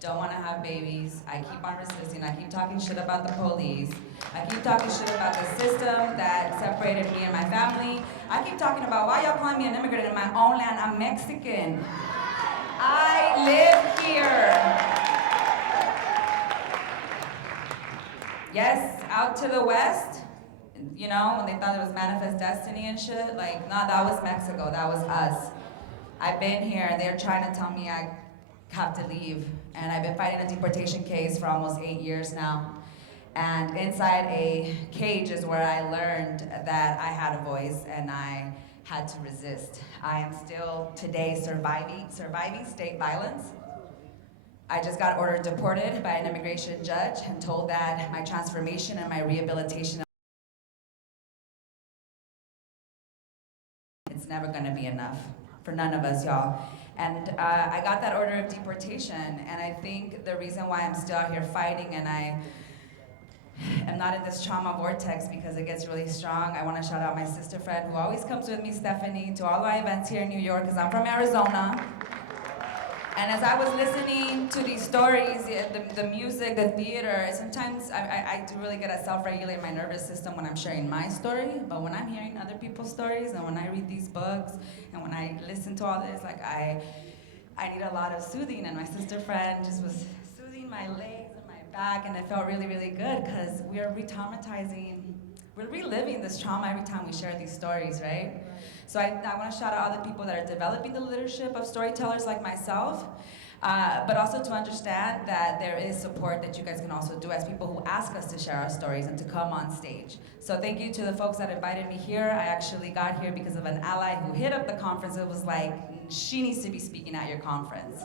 don't want to have babies. I keep on resisting. I keep talking shit about the police. I keep talking shit about the system that separated me and my family. I keep talking about why y'all calling me an immigrant in my own land. I'm Mexican. I live here. Yes, out to the west, when they thought it was manifest destiny and shit, no, that was Mexico, that was us. I've been here, and they're trying to tell me I have to leave, and I've been fighting a deportation case for almost 8 years now. And inside a cage is where I learned that I had a voice, and I had to resist. I am still today surviving state violence. I just got ordered deported by an immigration judge and told that my transformation and my rehabilitation, it's never gonna be enough for none of us, y'all. And I got that order of deportation, and I think the reason why I'm still out here fighting and I am not in this trauma vortex because it gets really strong. I wanna shout out my sister friend who always comes with me, Stephanie, to all my events here in New York, because I'm from Arizona. And as I was listening to these stories, the music, the theater, sometimes I do really get to self-regulate my nervous system when I'm sharing my story, but when I'm hearing other people's stories and when I read these books and when I listen to all this, I need a lot of soothing, and my sister friend just was soothing my legs and my back, and it felt really, really good because we're we're reliving this trauma every time we share these stories, right? So I want to shout out all the people that are developing the leadership of storytellers like myself, but also to understand that there is support that you guys can also do as people who ask us to share our stories and to come on stage. So thank you to the folks that invited me here. I actually got here because of an ally who hit up the conference. It was like, she needs to be speaking at your conference.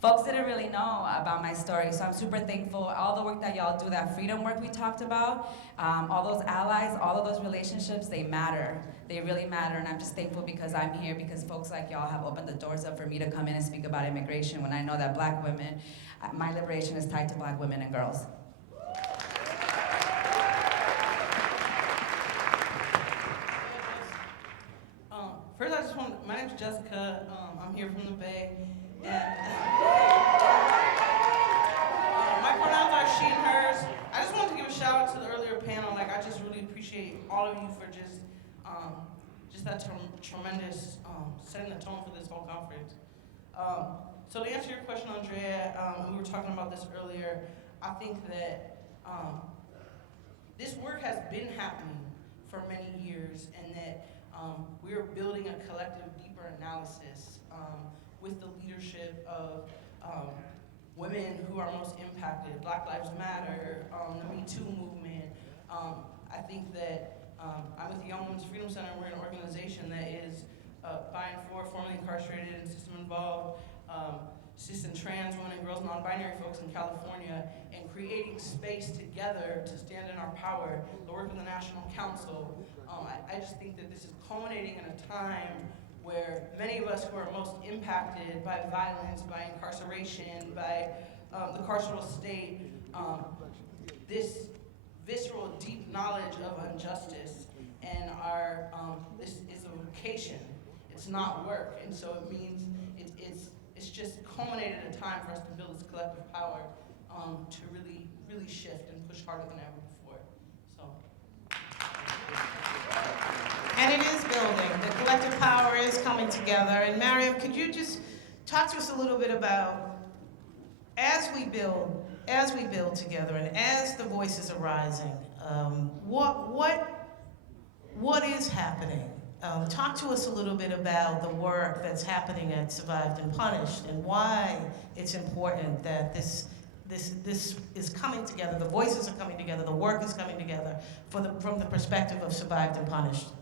Folks didn't really know about my story, so I'm super thankful. All the work that y'all do, that freedom work we talked about, all those allies, all of those relationships, they matter. They really matter, and I'm just thankful because I'm here, because folks like y'all have opened the doors up for me to come in and speak about immigration when I know that Black women, my liberation is tied to Black women and girls. First, I just want, my name's Jessica, I'm here from the Bay, and my pronouns all of you for just that tremendous setting the tone for this whole conference. So to answer your question, Andrea, we were talking about this earlier. I think that this work has been happening for many years, and that we are building a collective, deeper analysis with the leadership of women who are most impacted, Black Lives Matter, the Me Too movement. I think that I'm with the Young Women's Freedom Center. We're an organization that is by and for formerly incarcerated and system-involved cis and trans women and girls, non-binary folks in California, and creating space together to stand in our power, the work of the National Council. I just think that this is culminating in a time where many of us who are most impacted by violence, by incarceration, by the carceral state, this visceral, deep knowledge of injustice, and our this is a vocation. It's not work, and so it means it's just culminated at a time for us to build this collective power to really, really shift and push harder than ever before. So. And it is building. The collective power is coming together. And Mariam, could you just talk to us a little bit about, as we build together and as the voices are rising, what is happening? Talk to us a little bit about the work that's happening at Survived and Punished, and why it's important that this is coming together, the voices are coming together, the work is coming together from the perspective of Survived and Punished.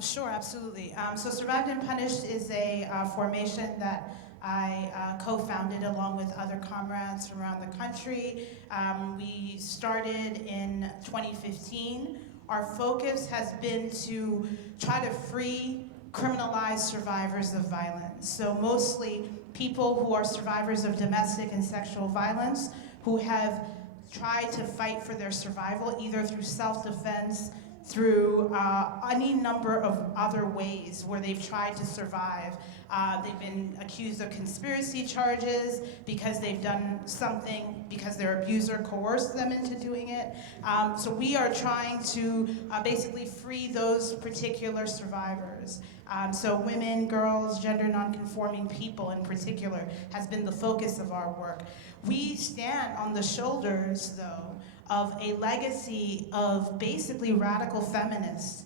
Sure, absolutely. So Survived and Punished is a formation that I co-founded along with other comrades from around the country. We started in 2015. Our focus has been to try to free criminalized survivors of violence. So mostly people who are survivors of domestic and sexual violence, who have tried to fight for their survival, either through self-defense, through any number of other ways where they've tried to survive. They've been accused of conspiracy charges because they've done something because their abuser coerced them into doing it. So we are trying to basically free those particular survivors. So women, girls, gender nonconforming people in particular has been the focus of our work. We stand on the shoulders, though, of a legacy of basically radical feminists,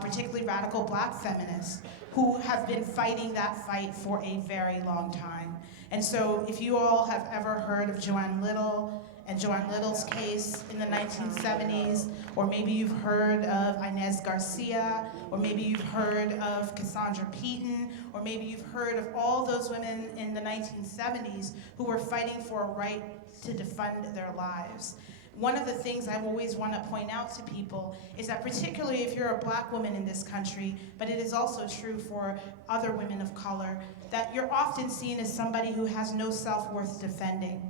particularly radical Black feminists, who have been fighting that fight for a very long time. And so if you all have ever heard of Joanne Little and Joanne Little's case in the 1970s, or maybe you've heard of Inez Garcia, or maybe you've heard of Cassandra Peyton, or maybe you've heard of all those women in the 1970s who were fighting for a right to defend their lives. One of the things I always want to point out to people is that particularly if you're a Black woman in this country, but it is also true for other women of color, that you're often seen as somebody who has no self-worth defending.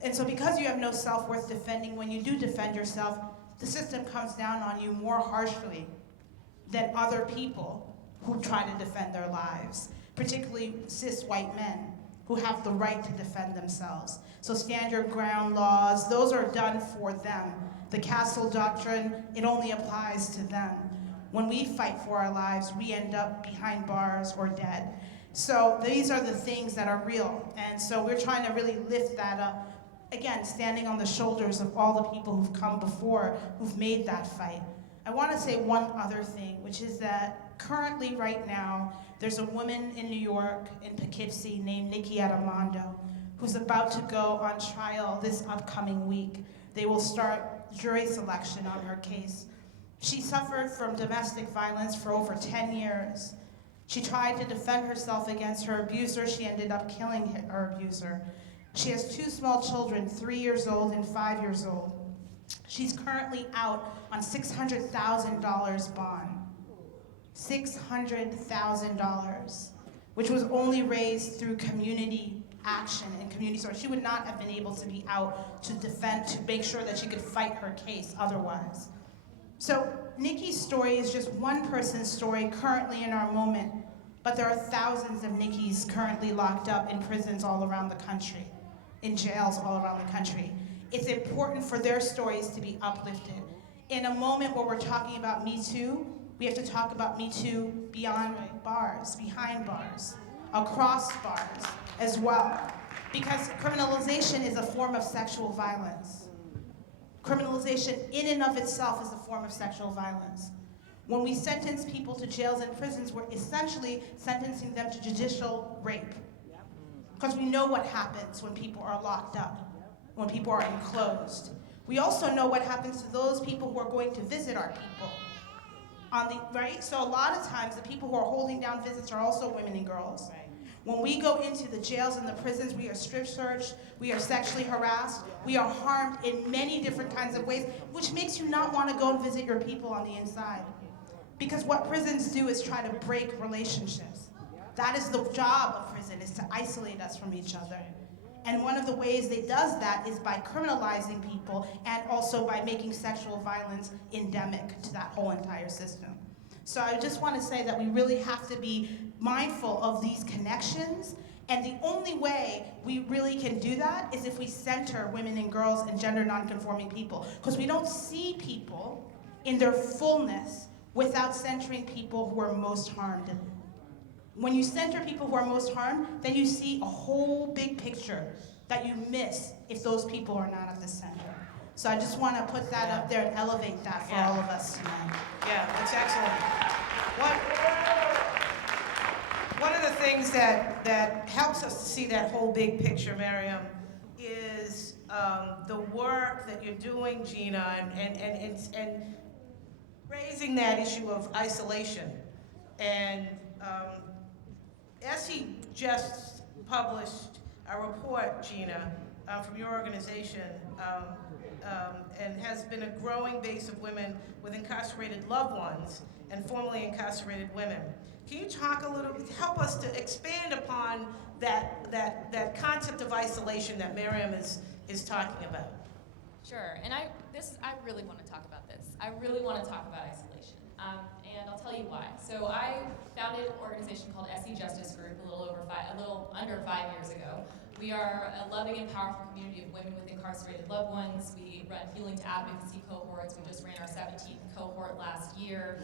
And so because you have no self-worth defending, when you do defend yourself, the system comes down on you more harshly than other people who try to defend their lives, particularly cis white men who have the right to defend themselves. So stand your ground laws, those are done for them. The Castle Doctrine, it only applies to them. When we fight for our lives, we end up behind bars or dead. So these are the things that are real. And so we're trying to really lift that up. Again, standing on the shoulders of all the people who've come before, who've made that fight. I want to say one other thing, which is that currently right now, there's a woman in New York, in Poughkeepsie, named Nikki Armando, who's about to go on trial this upcoming week. They will start jury selection on her case. She suffered from domestic violence for over 10 years. She tried to defend herself against her abuser. She ended up killing her abuser. She has 2 small children, 3 years old and 5 years old. She's currently out on $600,000 bond. $600,000, which was only raised through community action and community support. She would not have been able to be out to defend, to make sure that she could fight her case otherwise. So Nikki's story is just one person's story currently in our moment, but there are thousands of Nikkis currently locked up in prisons all around the country, in jails all around the country. It's important for their stories to be uplifted. in a moment where we're talking about Me Too, we have to talk about Me Too beyond bars, behind bars, across bars as well. Because criminalization is a form of sexual violence. Criminalization in and of itself is a form of sexual violence. When we sentence people to jails and prisons, we're essentially sentencing them to judicial rape. Because we know what happens when people are locked up, when people are enclosed. We also know what happens to those people who are going to visit our people. Right? So a lot of times the people who are holding down visits are also women and girls. When we go into the jails and the prisons, we are strip searched, we are sexually harassed, we are harmed in many different kinds of ways, which makes you not want to go and visit your people on the inside. Because what prisons do is try to break relationships. That is the job of prison, is to isolate us from each other. And one of the ways they does that is by criminalizing people and also by making sexual violence endemic to that whole entire system. So I just want to say that we really have to be mindful of these connections, and the only way we really can do that is if we center women and girls and gender nonconforming people, because we don't see people in their fullness without centering people who are most harmed. When you center people who are most harmed, then you see a whole big picture that you miss if those people are not at the center. So I just want to put that up there and elevate that for all of us tonight. Yeah, that's excellent. One of the things that helps us to see that whole big picture, Miriam, is the work that you're doing, Gina, and raising that issue of isolation. And Essie just published a report, Gina, from your organization, and has been a growing base of women with incarcerated loved ones and formerly incarcerated women. Can you talk a little, help us to expand upon that concept of isolation that Miriam is talking about? Sure, and I really want to talk about this. I really want to talk about isolation, and I'll tell you why. So I founded an organization called Essie Justice Group a little under 5 years ago. We are a loving and powerful community of women with incarcerated loved ones. We run healing to advocacy cohorts. We just ran our 17th cohort last year.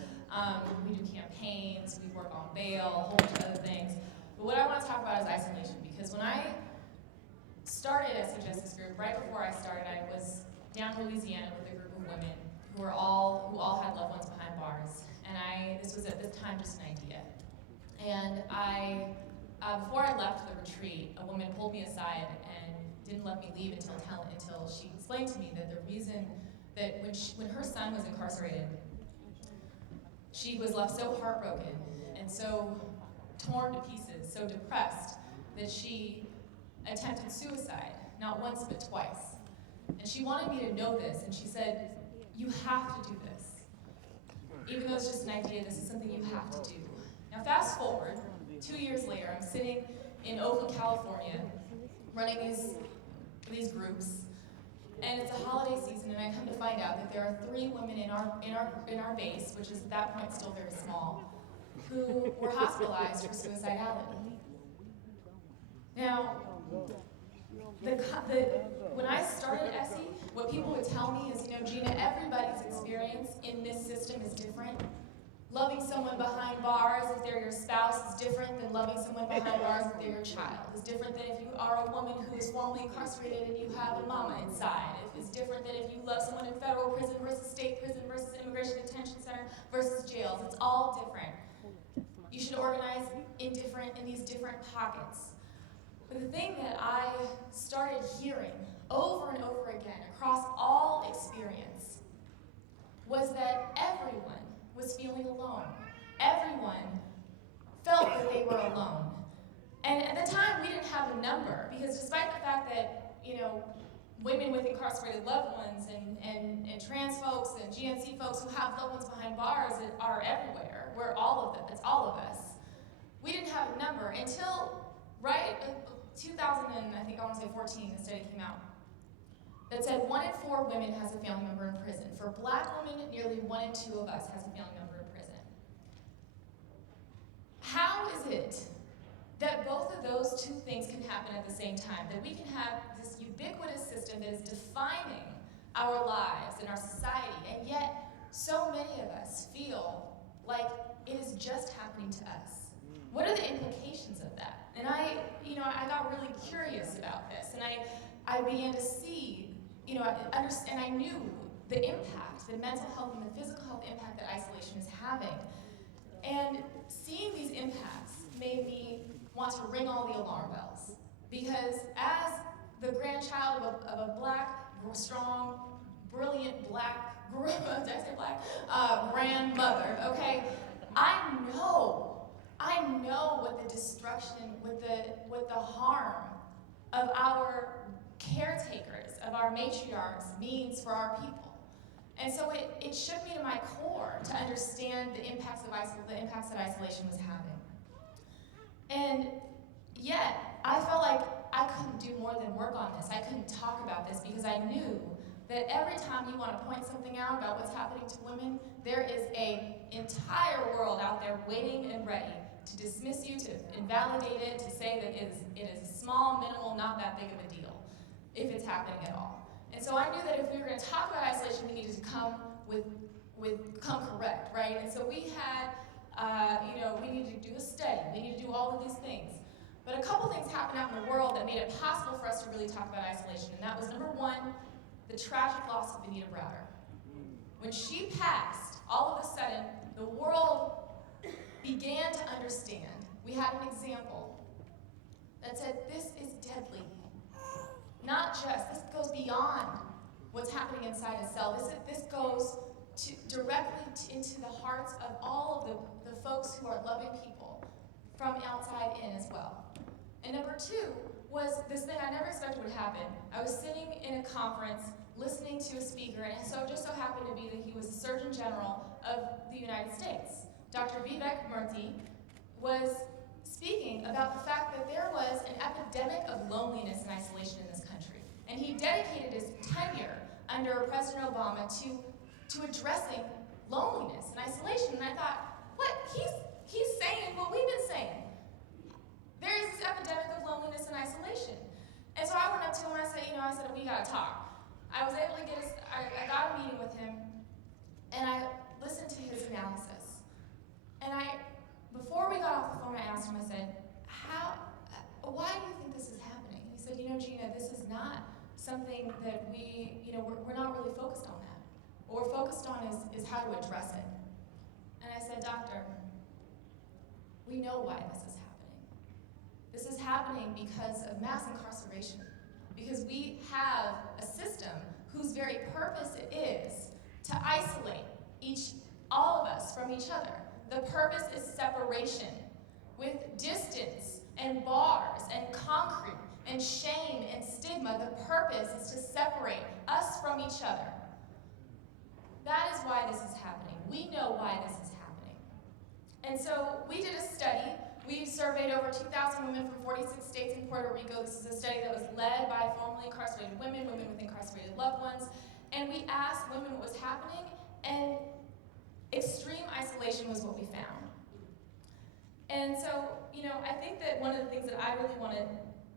We do campaigns. We work on bail, a whole bunch of other things. But what I want to talk about is isolation, because when I started Essie Justice Group, right before I started, I was down in Louisiana with a group of women who all had loved ones behind bars. And this was at this time just an idea. And before I left the retreat, a woman pulled me aside and didn't let me leave until she explained to me that the reason that when her son was incarcerated, she was left so heartbroken and so torn to pieces, so depressed, that she attempted suicide, not once but twice. And she wanted me to know this, and she said, "You have to do this. Even though it's just an idea, this is something you have to do." Now fast forward, 2 years later, I'm sitting in Oakland, California, running these groups, and it's a holiday season, and I come to find out that there are 3 women in our base, which is at that point still very small, who were hospitalized for suicidality. Now, when I started Essie, what people would tell me is, Gina, everybody's experience in this system is different. Loving someone behind bars, if they're your spouse, is different than loving someone behind bars if they're your child. It's different than if you are a woman who is formerly incarcerated and you have a mama inside. It's different than if you love someone in federal prison versus state prison versus immigration detention center versus jails. It's all different. You should organize in these different pockets. But the thing that I started hearing over and over again across all experience was that everyone was feeling alone. Everyone felt that they were alone. And at the time, we didn't have a number, because despite the fact that, women with incarcerated loved ones and trans folks and GNC folks who have loved ones behind bars are everywhere. We're all of them. It's all of us. We didn't have a number until, 2014, a study came out that said 1 in 4 women has a family member in prison. For Black women, nearly 1 in 2 of us has a family member in prison. How is it that both of those two things can happen at the same time? That we can have this ubiquitous system that is defining our lives and our society, and yet so many of us feel like it is just happening to us. What are the implications of that? And I got really curious about this, and I began to see, and I knew the impact, the mental health and the physical health impact that isolation is having. And seeing these impacts made me want to ring all the alarm bells. Because as the grandchild of a black, strong, brilliant black, did I say black? Grandmother, okay? I know what the destruction, what the harm of our caretakers, of our matriarchs means for our people. And so it shook me to my core to understand the impacts that isolation was having. And yet, I felt like I couldn't do more than work on this. I couldn't talk about this because I knew that every time you want to point something out about what's happening to women, there is an entire world out there waiting and ready to dismiss you, to invalidate it, to say that it is small, minimal, not that big of a deal, if it's happening at all. And so I knew that if we were going to talk about isolation, we needed to come correct, right? And so we had, we needed to do a study. We needed to do all of these things. But a couple things happened out in the world that made it possible for us to really talk about isolation. And that was, number one, the tragic loss of Anita Browder. When she passed, all of a sudden, the world began to understand. We had an example that said, this is deadly. This goes beyond what's happening inside a cell. This goes directly into the hearts of all of the folks who are loving people from outside in as well. And number two was this thing I never expected would happen. I was sitting in a conference listening to a speaker, and it just so happened to be that he was the Surgeon General of the United States. Dr. Vivek Murthy was speaking about the fact that there was an epidemic of loneliness and isolation in this country. And he dedicated his tenure under President Obama to addressing loneliness and isolation. And I thought, what? He's saying what we've been saying. There is this epidemic of loneliness and isolation. And so I went up to him and I said, we gotta talk. I was able to I got a meeting with him, and I listened to his analysis. And before we got off the phone, I asked him, I said, why do you think this is happening? He said, Gina, this is not something that we're not really focused on that. What we're focused on is how to address it. And I said, Doctor, we know why this is happening. This is happening because of mass incarceration. Because we have a system whose very purpose it is to isolate all of us from each other. The purpose is separation with distance and bars and concrete and shame and stigma. The purpose is to separate us from each other. That is why this is happening. We know why this is happening. And so we did a study. We surveyed over 2,000 women from 46 states in Puerto Rico. This is a study that was led by formerly incarcerated women with incarcerated loved ones. And we asked women what was happening, and extreme isolation was what we found. And so, I think that one of the things that I really want to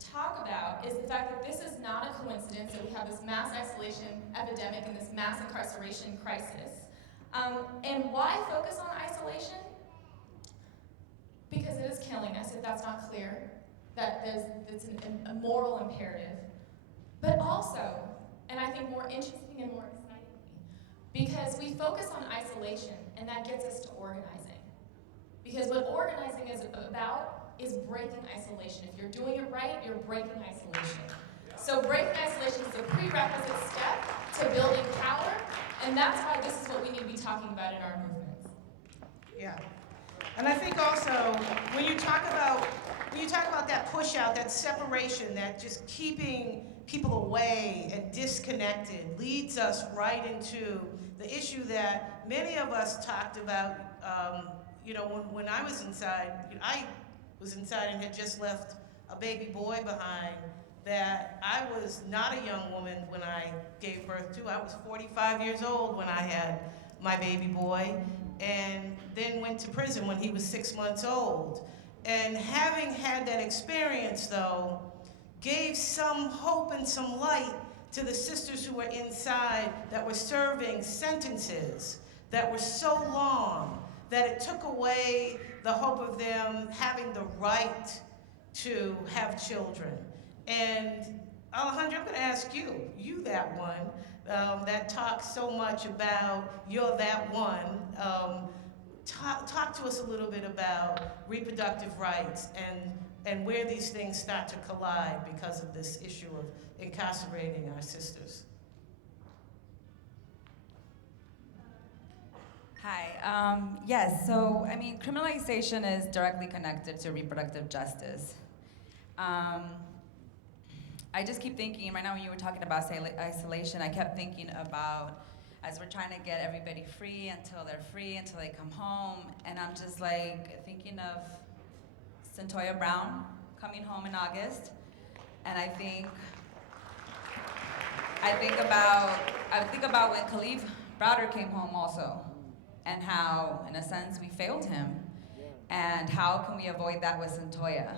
talk about is the fact that this is not a coincidence that we have this mass isolation epidemic and this mass incarceration crisis. And why focus on isolation? Because it is killing us, if that's not clear, that it's a moral imperative. But also, and I think more interesting and more exciting, because we focus on isolation, and that gets us to organizing. Because what organizing is about is breaking isolation. If you're doing it right, you're breaking isolation. So breaking isolation is a prerequisite step to building power, and that's why this is what we need to be talking about in our movements. Yeah. And I think also, when you talk about that push out, that separation, that just keeping people away and disconnected leads us right into the issue that many of us talked about, when I was inside, I was inside and had just left a baby boy behind that I was not a young woman when I gave birth to. I was 45 years old when I had my baby boy, and then went to prison when he was 6 months old. And having had that experience, though, gave some hope and some light to the sisters who were inside that were serving sentences that were so long that it took away the hope of them having the right to have children. And Alejandra, I'm going to ask you, that one, that talks so much about you're that one. Talk to us a little bit about reproductive rights and where these things start to collide because of this issue of incarcerating our sisters. Hi. Yes, so I mean, criminalization is directly connected to reproductive justice. I just keep thinking, right now when you were talking about isolation, I kept thinking about as we're trying to get everybody free until they're free, until they come home, and I'm just like thinking of Cyntoia Brown coming home in August, and I think about when Kalief Browder came home also, and how, in a sense, we failed him, and how can we avoid that with Cyntoia?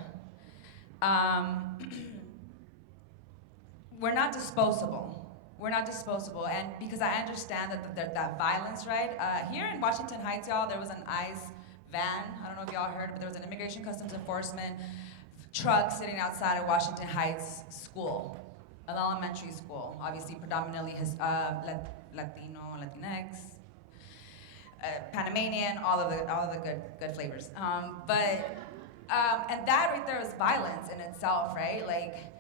We're not disposable. We're not disposable, and because I understand that violence, right? Here in Washington Heights, y'all, there was an ICE van. I don't know if y'all heard, but there was an Immigration Customs Enforcement truck sitting outside of Washington Heights school, an elementary school, obviously predominantly Latino, Latinx, Panamanian, all of the good flavors. And that right there is violence in itself, right? Like,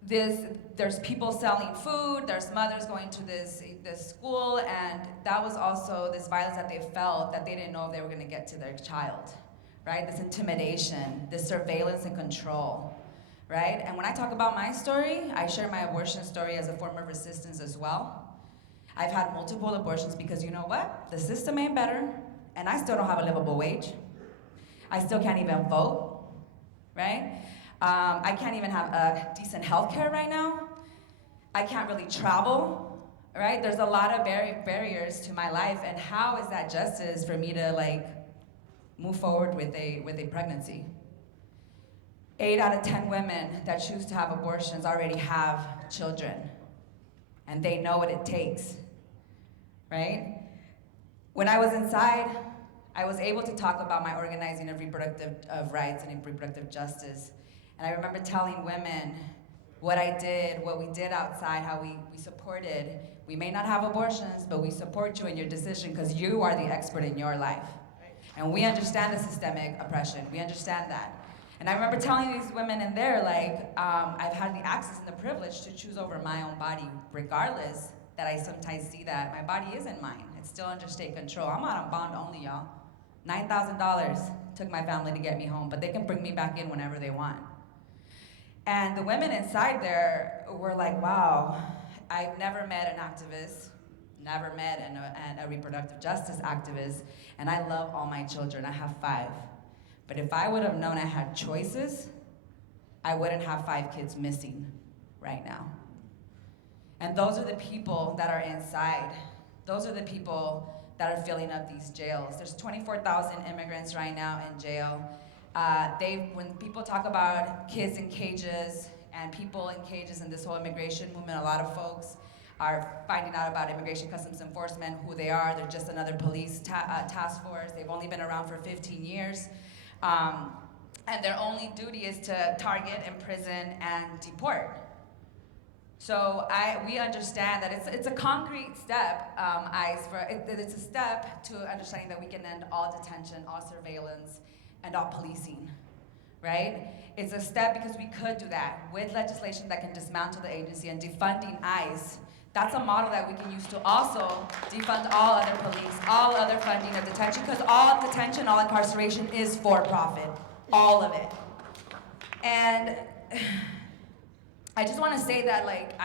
there's people selling food, there's mothers going to this school, and that was also this violence that they felt that they didn't know if they were gonna get to their child, right? This intimidation, this surveillance and control, right? And when I talk about my story, I share my abortion story as a form of resistance as well. I've had multiple abortions because you know what? The system ain't better, and I still don't have a livable wage. I still can't even vote, right? I can't even have decent health care right now. I can't really travel, right? There's a lot of barriers to my life, and how is that justice for me to like move forward with a pregnancy? 8 out of 10 women that choose to have abortions already have children, and they know what it takes, right? When I was inside, I was able to talk about my organizing of reproductive rights and reproductive justice. And I remember telling women what I did, what we did outside, how we supported. We may not have abortions, but we support you in your decision because you are the expert in your life. And we understand the systemic oppression. We understand that. And I remember telling these women in there, like, I've had the access and the privilege to choose over my own body, regardless that I sometimes see that my body isn't mine. It's still under state control. I'm out on bond only, y'all. $9,000 took my family to get me home, but they can bring me back in whenever they want. And the women inside there were like, wow, I've never met an activist, never met a reproductive justice activist, and I love all my children. I have 5. But if I would have known I had choices, I wouldn't have 5 kids missing right now. And those are the people that are inside. Those are the people that are filling up these jails. There's 24,000 immigrants right now in jail. When people talk about kids in cages and people in cages in this whole immigration movement, a lot of folks are finding out about Immigration Customs Enforcement, who they are. They're just another police task force. They've only been around for 15 years. And their only duty is to target, imprison, and deport. So we understand that it's a concrete step, it's a step to understanding that we can end all detention, all surveillance, and all policing, right? It's a step because we could do that with legislation that can dismantle the agency and defunding ICE. That's a model that we can use to also defund all other police, all other funding of detention, because all detention, all incarceration is for profit, all of it. And I just want to say that, like,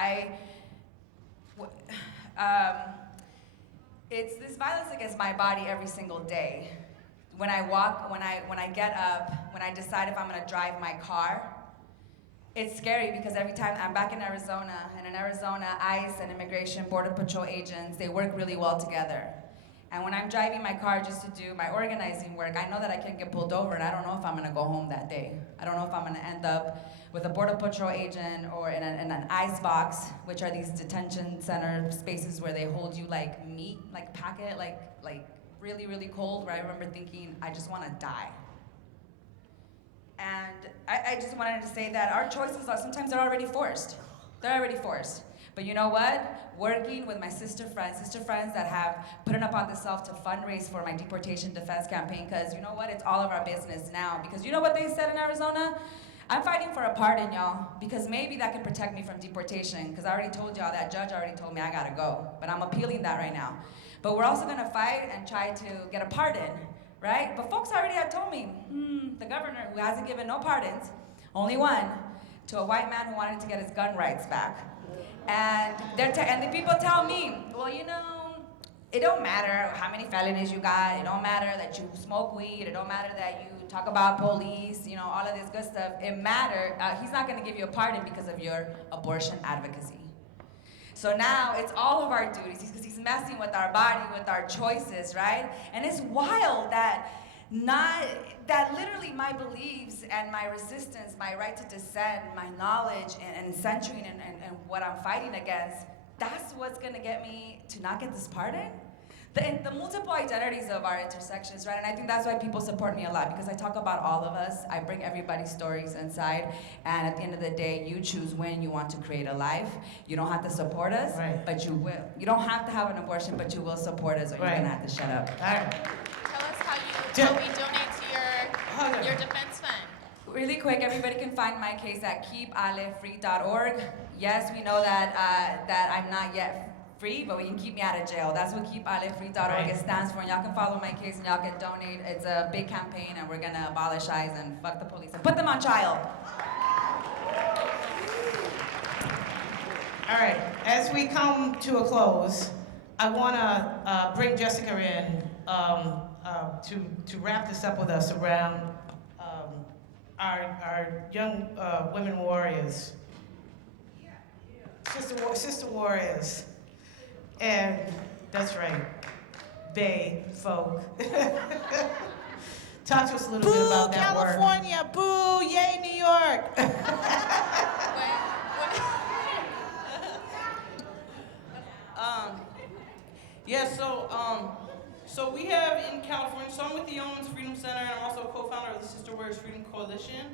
it's this violence against my body every single day. When I walk, when I get up, when I decide if I'm gonna drive my car, it's scary because every time I'm back in Arizona, and in Arizona, ICE and Immigration Border Patrol agents, they work really well together. And when I'm driving my car just to do my organizing work, I know that I can get pulled over, and I don't know if I'm gonna go home that day. I don't know if I'm gonna end up with a Border Patrol agent or in an ICE box, which are these detention center spaces where they hold you like meat, like packet, like really, really cold, where I remember thinking, I just wanna die. And I just wanted to say that our choices are sometimes they're already forced. They're already forced. But you know what? Working with my sister friends that have put it upon themselves to fundraise for my deportation defense campaign, because you know what? It's all of our business now. Because you know what they said in Arizona? I'm fighting for a pardon, y'all, because maybe that could protect me from deportation, because I already told y'all that judge already told me I gotta go, but I'm appealing that right now. But we're also gonna fight and try to get a pardon, right? But folks already have told me, the governor, who hasn't given no pardons, only one, to a white man who wanted to get his gun rights back. And the people tell me, well, you know, it don't matter how many felonies you got, it don't matter that you smoke weed, it don't matter that you talk about police, you know, all of this good stuff. It matters, he's not gonna give you a pardon because of your abortion advocacy. So now it's all of our duties, because he's messing with our body, with our choices, right? And it's wild that literally my beliefs and my resistance, my right to dissent, my knowledge and censoring and what I'm fighting against, that's what's gonna get me to not get this pardon? The multiple identities of our intersections, right? And I think that's why people support me a lot, because I talk about all of us. I bring everybody's stories inside, and at the end of the day, you choose when you want to create a life. You don't have to support us, but you will. You don't have to have an abortion, but you will support us, or you're gonna have to shut up. Tell us how we donate to your defense fund. Really quick, everybody can find my case at keepalefree.org. Yes, we know that I'm not yet free, but we can keep me out of jail. That's what keepalefree.org stands for, and y'all can follow my case and y'all can donate. It's a big campaign, and we're gonna abolish ICE and fuck the police and put them on trial. All right, as we come to a close, I wanna bring Jessica in to wrap this up with us around our young women warriors, sister warriors. And that's right, Bay folk. Talk to us a little bit about that work. Boo, California, boo, yay, New York. So we have in California, so I'm with the Young Women's Freedom Center, and I'm also co-founder of the Sister Warriors Freedom Coalition.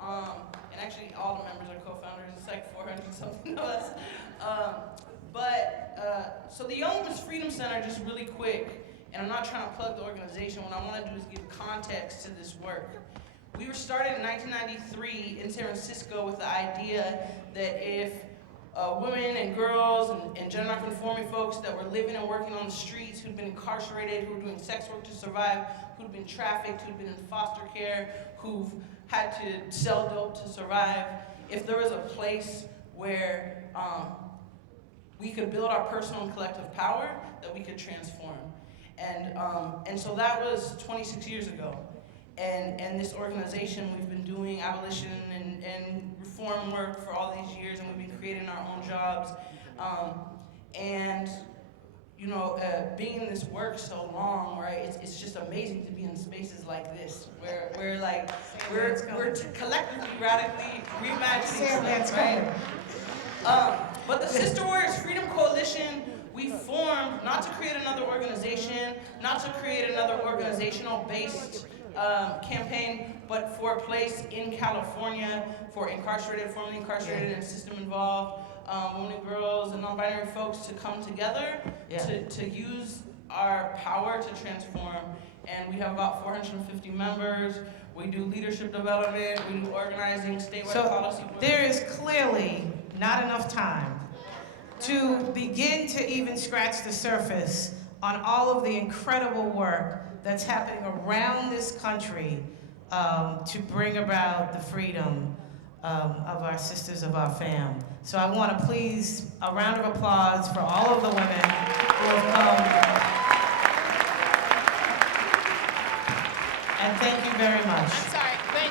And actually all the members are co-founders, it's like 400 something of us. So the Young Women's Freedom Center, just really quick, and I'm not trying to plug the organization, what I want to do is give context to this work. We were started in 1993 in San Francisco with the idea that if women and girls and gender non-conforming folks that were living and working on the streets, who'd been incarcerated, who were doing sex work to survive, who'd been trafficked, who'd been in foster care, who've had to sell dope to survive, if there was a place where we could build our personal and collective power, that we could transform. And so that was 26 years ago. And this organization, we've been doing abolition and reform work for all these years, and we've been creating our own jobs. And you know, being in this work so long, right, it's just amazing to be in spaces like this, where we're collectively, radically reimagining stuff, right? But the Sister Warriors Freedom Coalition, we formed not to create another organization, not to create another organizational-based campaign, but for a place in California for incarcerated, formerly incarcerated, and system-involved women and girls and non-binary folks to come together to use our power to transform. And we have about 450 members. We do leadership development, we do organizing, statewide policy work. There is clearly not enough time to begin to even scratch the surface on all of the incredible work that's happening around this country to bring about the freedom of our sisters, of our fam. So I want to please a round of applause for all of the women who have come. And thank you very much. I'm sorry, but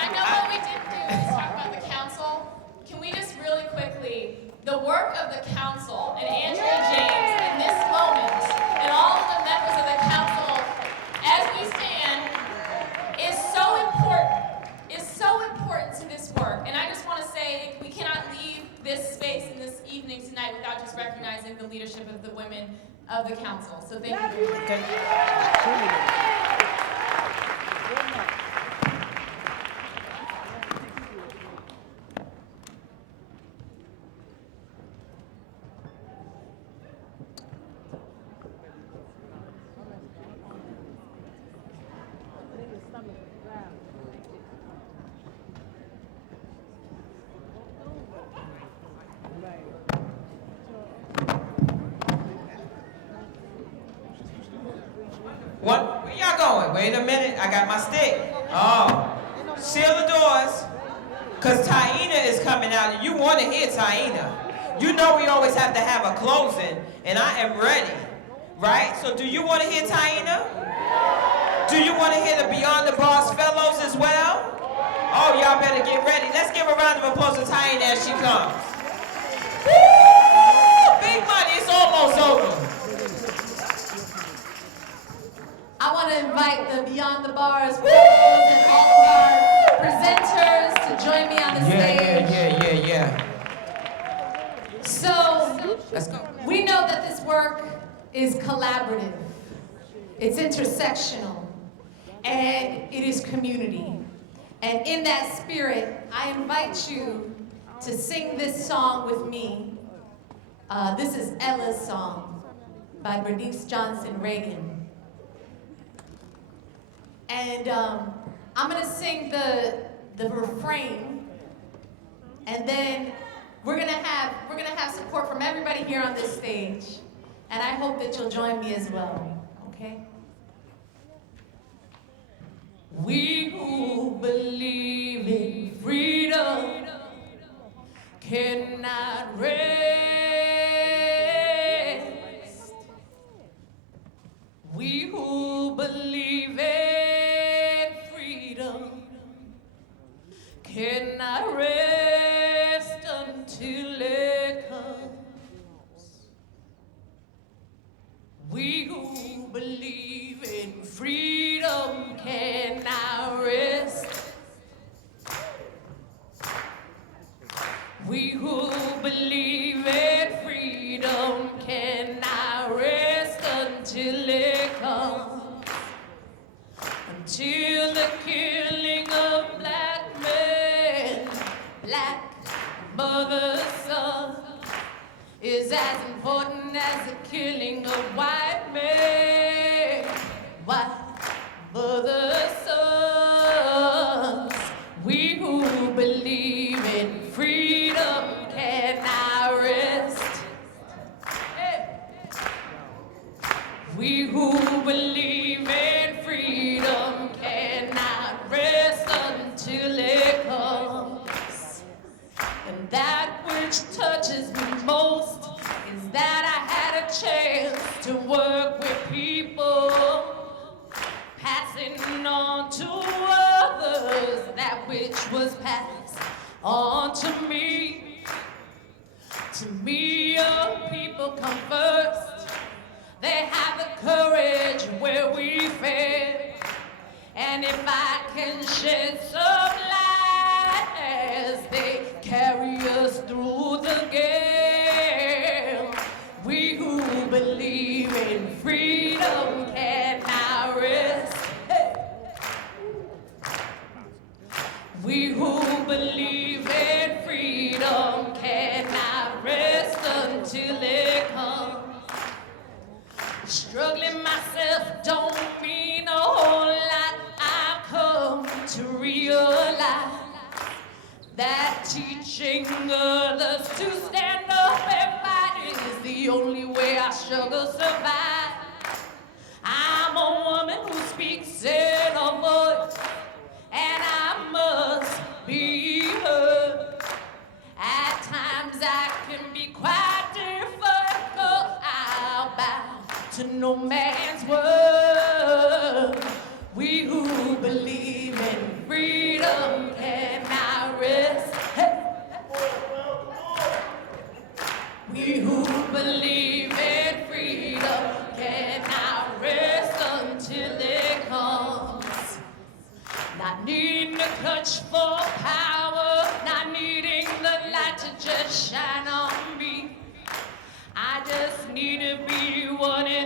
I know what we didn't do is talk about the council. Can we just really quickly, the work of the council and Andrea James in this moment, and all of the council. So thank you. What? Where y'all going? Wait a minute, I got my stick. Oh, seal the doors, cause Taina is coming out, and you want to hear Taina. You know we always have to have a closing, and I am ready, right? So do you want to hear Taina? Do you want to hear the Beyond the Bars fellows as well? Oh, y'all better get ready. Let's give a round of applause to Taina as she comes. Woo! Big money, it's almost over. I want to invite the Beyond the Bars fellows and all of our presenters to join me on the stage. Yeah. So, Let's go. we know that this work is collaborative, it's intersectional, and it is community. And in that spirit, I invite you to sing this song with me. This is Ella's song by Bernice Johnson Reagan. And I'm gonna sing the refrain, and then we're gonna have support from everybody here on this stage, and I hope that you'll join me as well. Okay? We who believe in freedom cannot rest. We who believe in freedom cannot rest until it comes. We who believe in freedom cannot rest. We who believe in freedom cannot rest until it comes. Until the killing of black men, black mother's son, is as important as the killing of white men, white mother's sons. We who believe in freedom cannot rest. We who believe in freedom cannot rest until it comes. And that which touches me most is that I had a chance to work with people, passing on to others that which was passed on to me. To me, young people come first. They have the courage where we fail. And if I can shed some light as they carry us through the gale, we who believe in freedom cannot rest. We who believe in freedom cannot rest until it comes. Struggling myself don't mean a whole lot. I've come to realize that teaching others to stand up and fight is the only way our struggle survive. I'm a woman who speaks in a voice, and I must be heard. At times I can be quite difficult. I'll bow to no man's word. We who believe in freedom cannot rest. We who believe in freedom cannot rest until it comes. Not needing to touch for power, not needing the light to just shine on me. I just need to be one in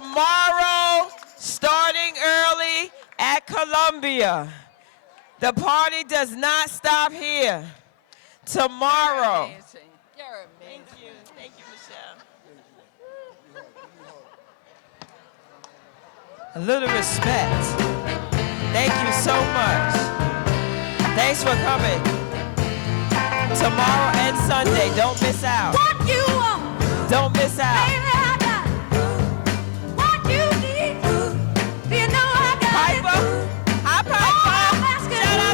tomorrow, starting early at Columbia. The party does not stop here. Tomorrow. You're amazing. Thank you. Thank you, Michelle. A little respect. Thank you so much. Thanks for coming. Tomorrow and Sunday, don't miss out. What you want? Don't miss out.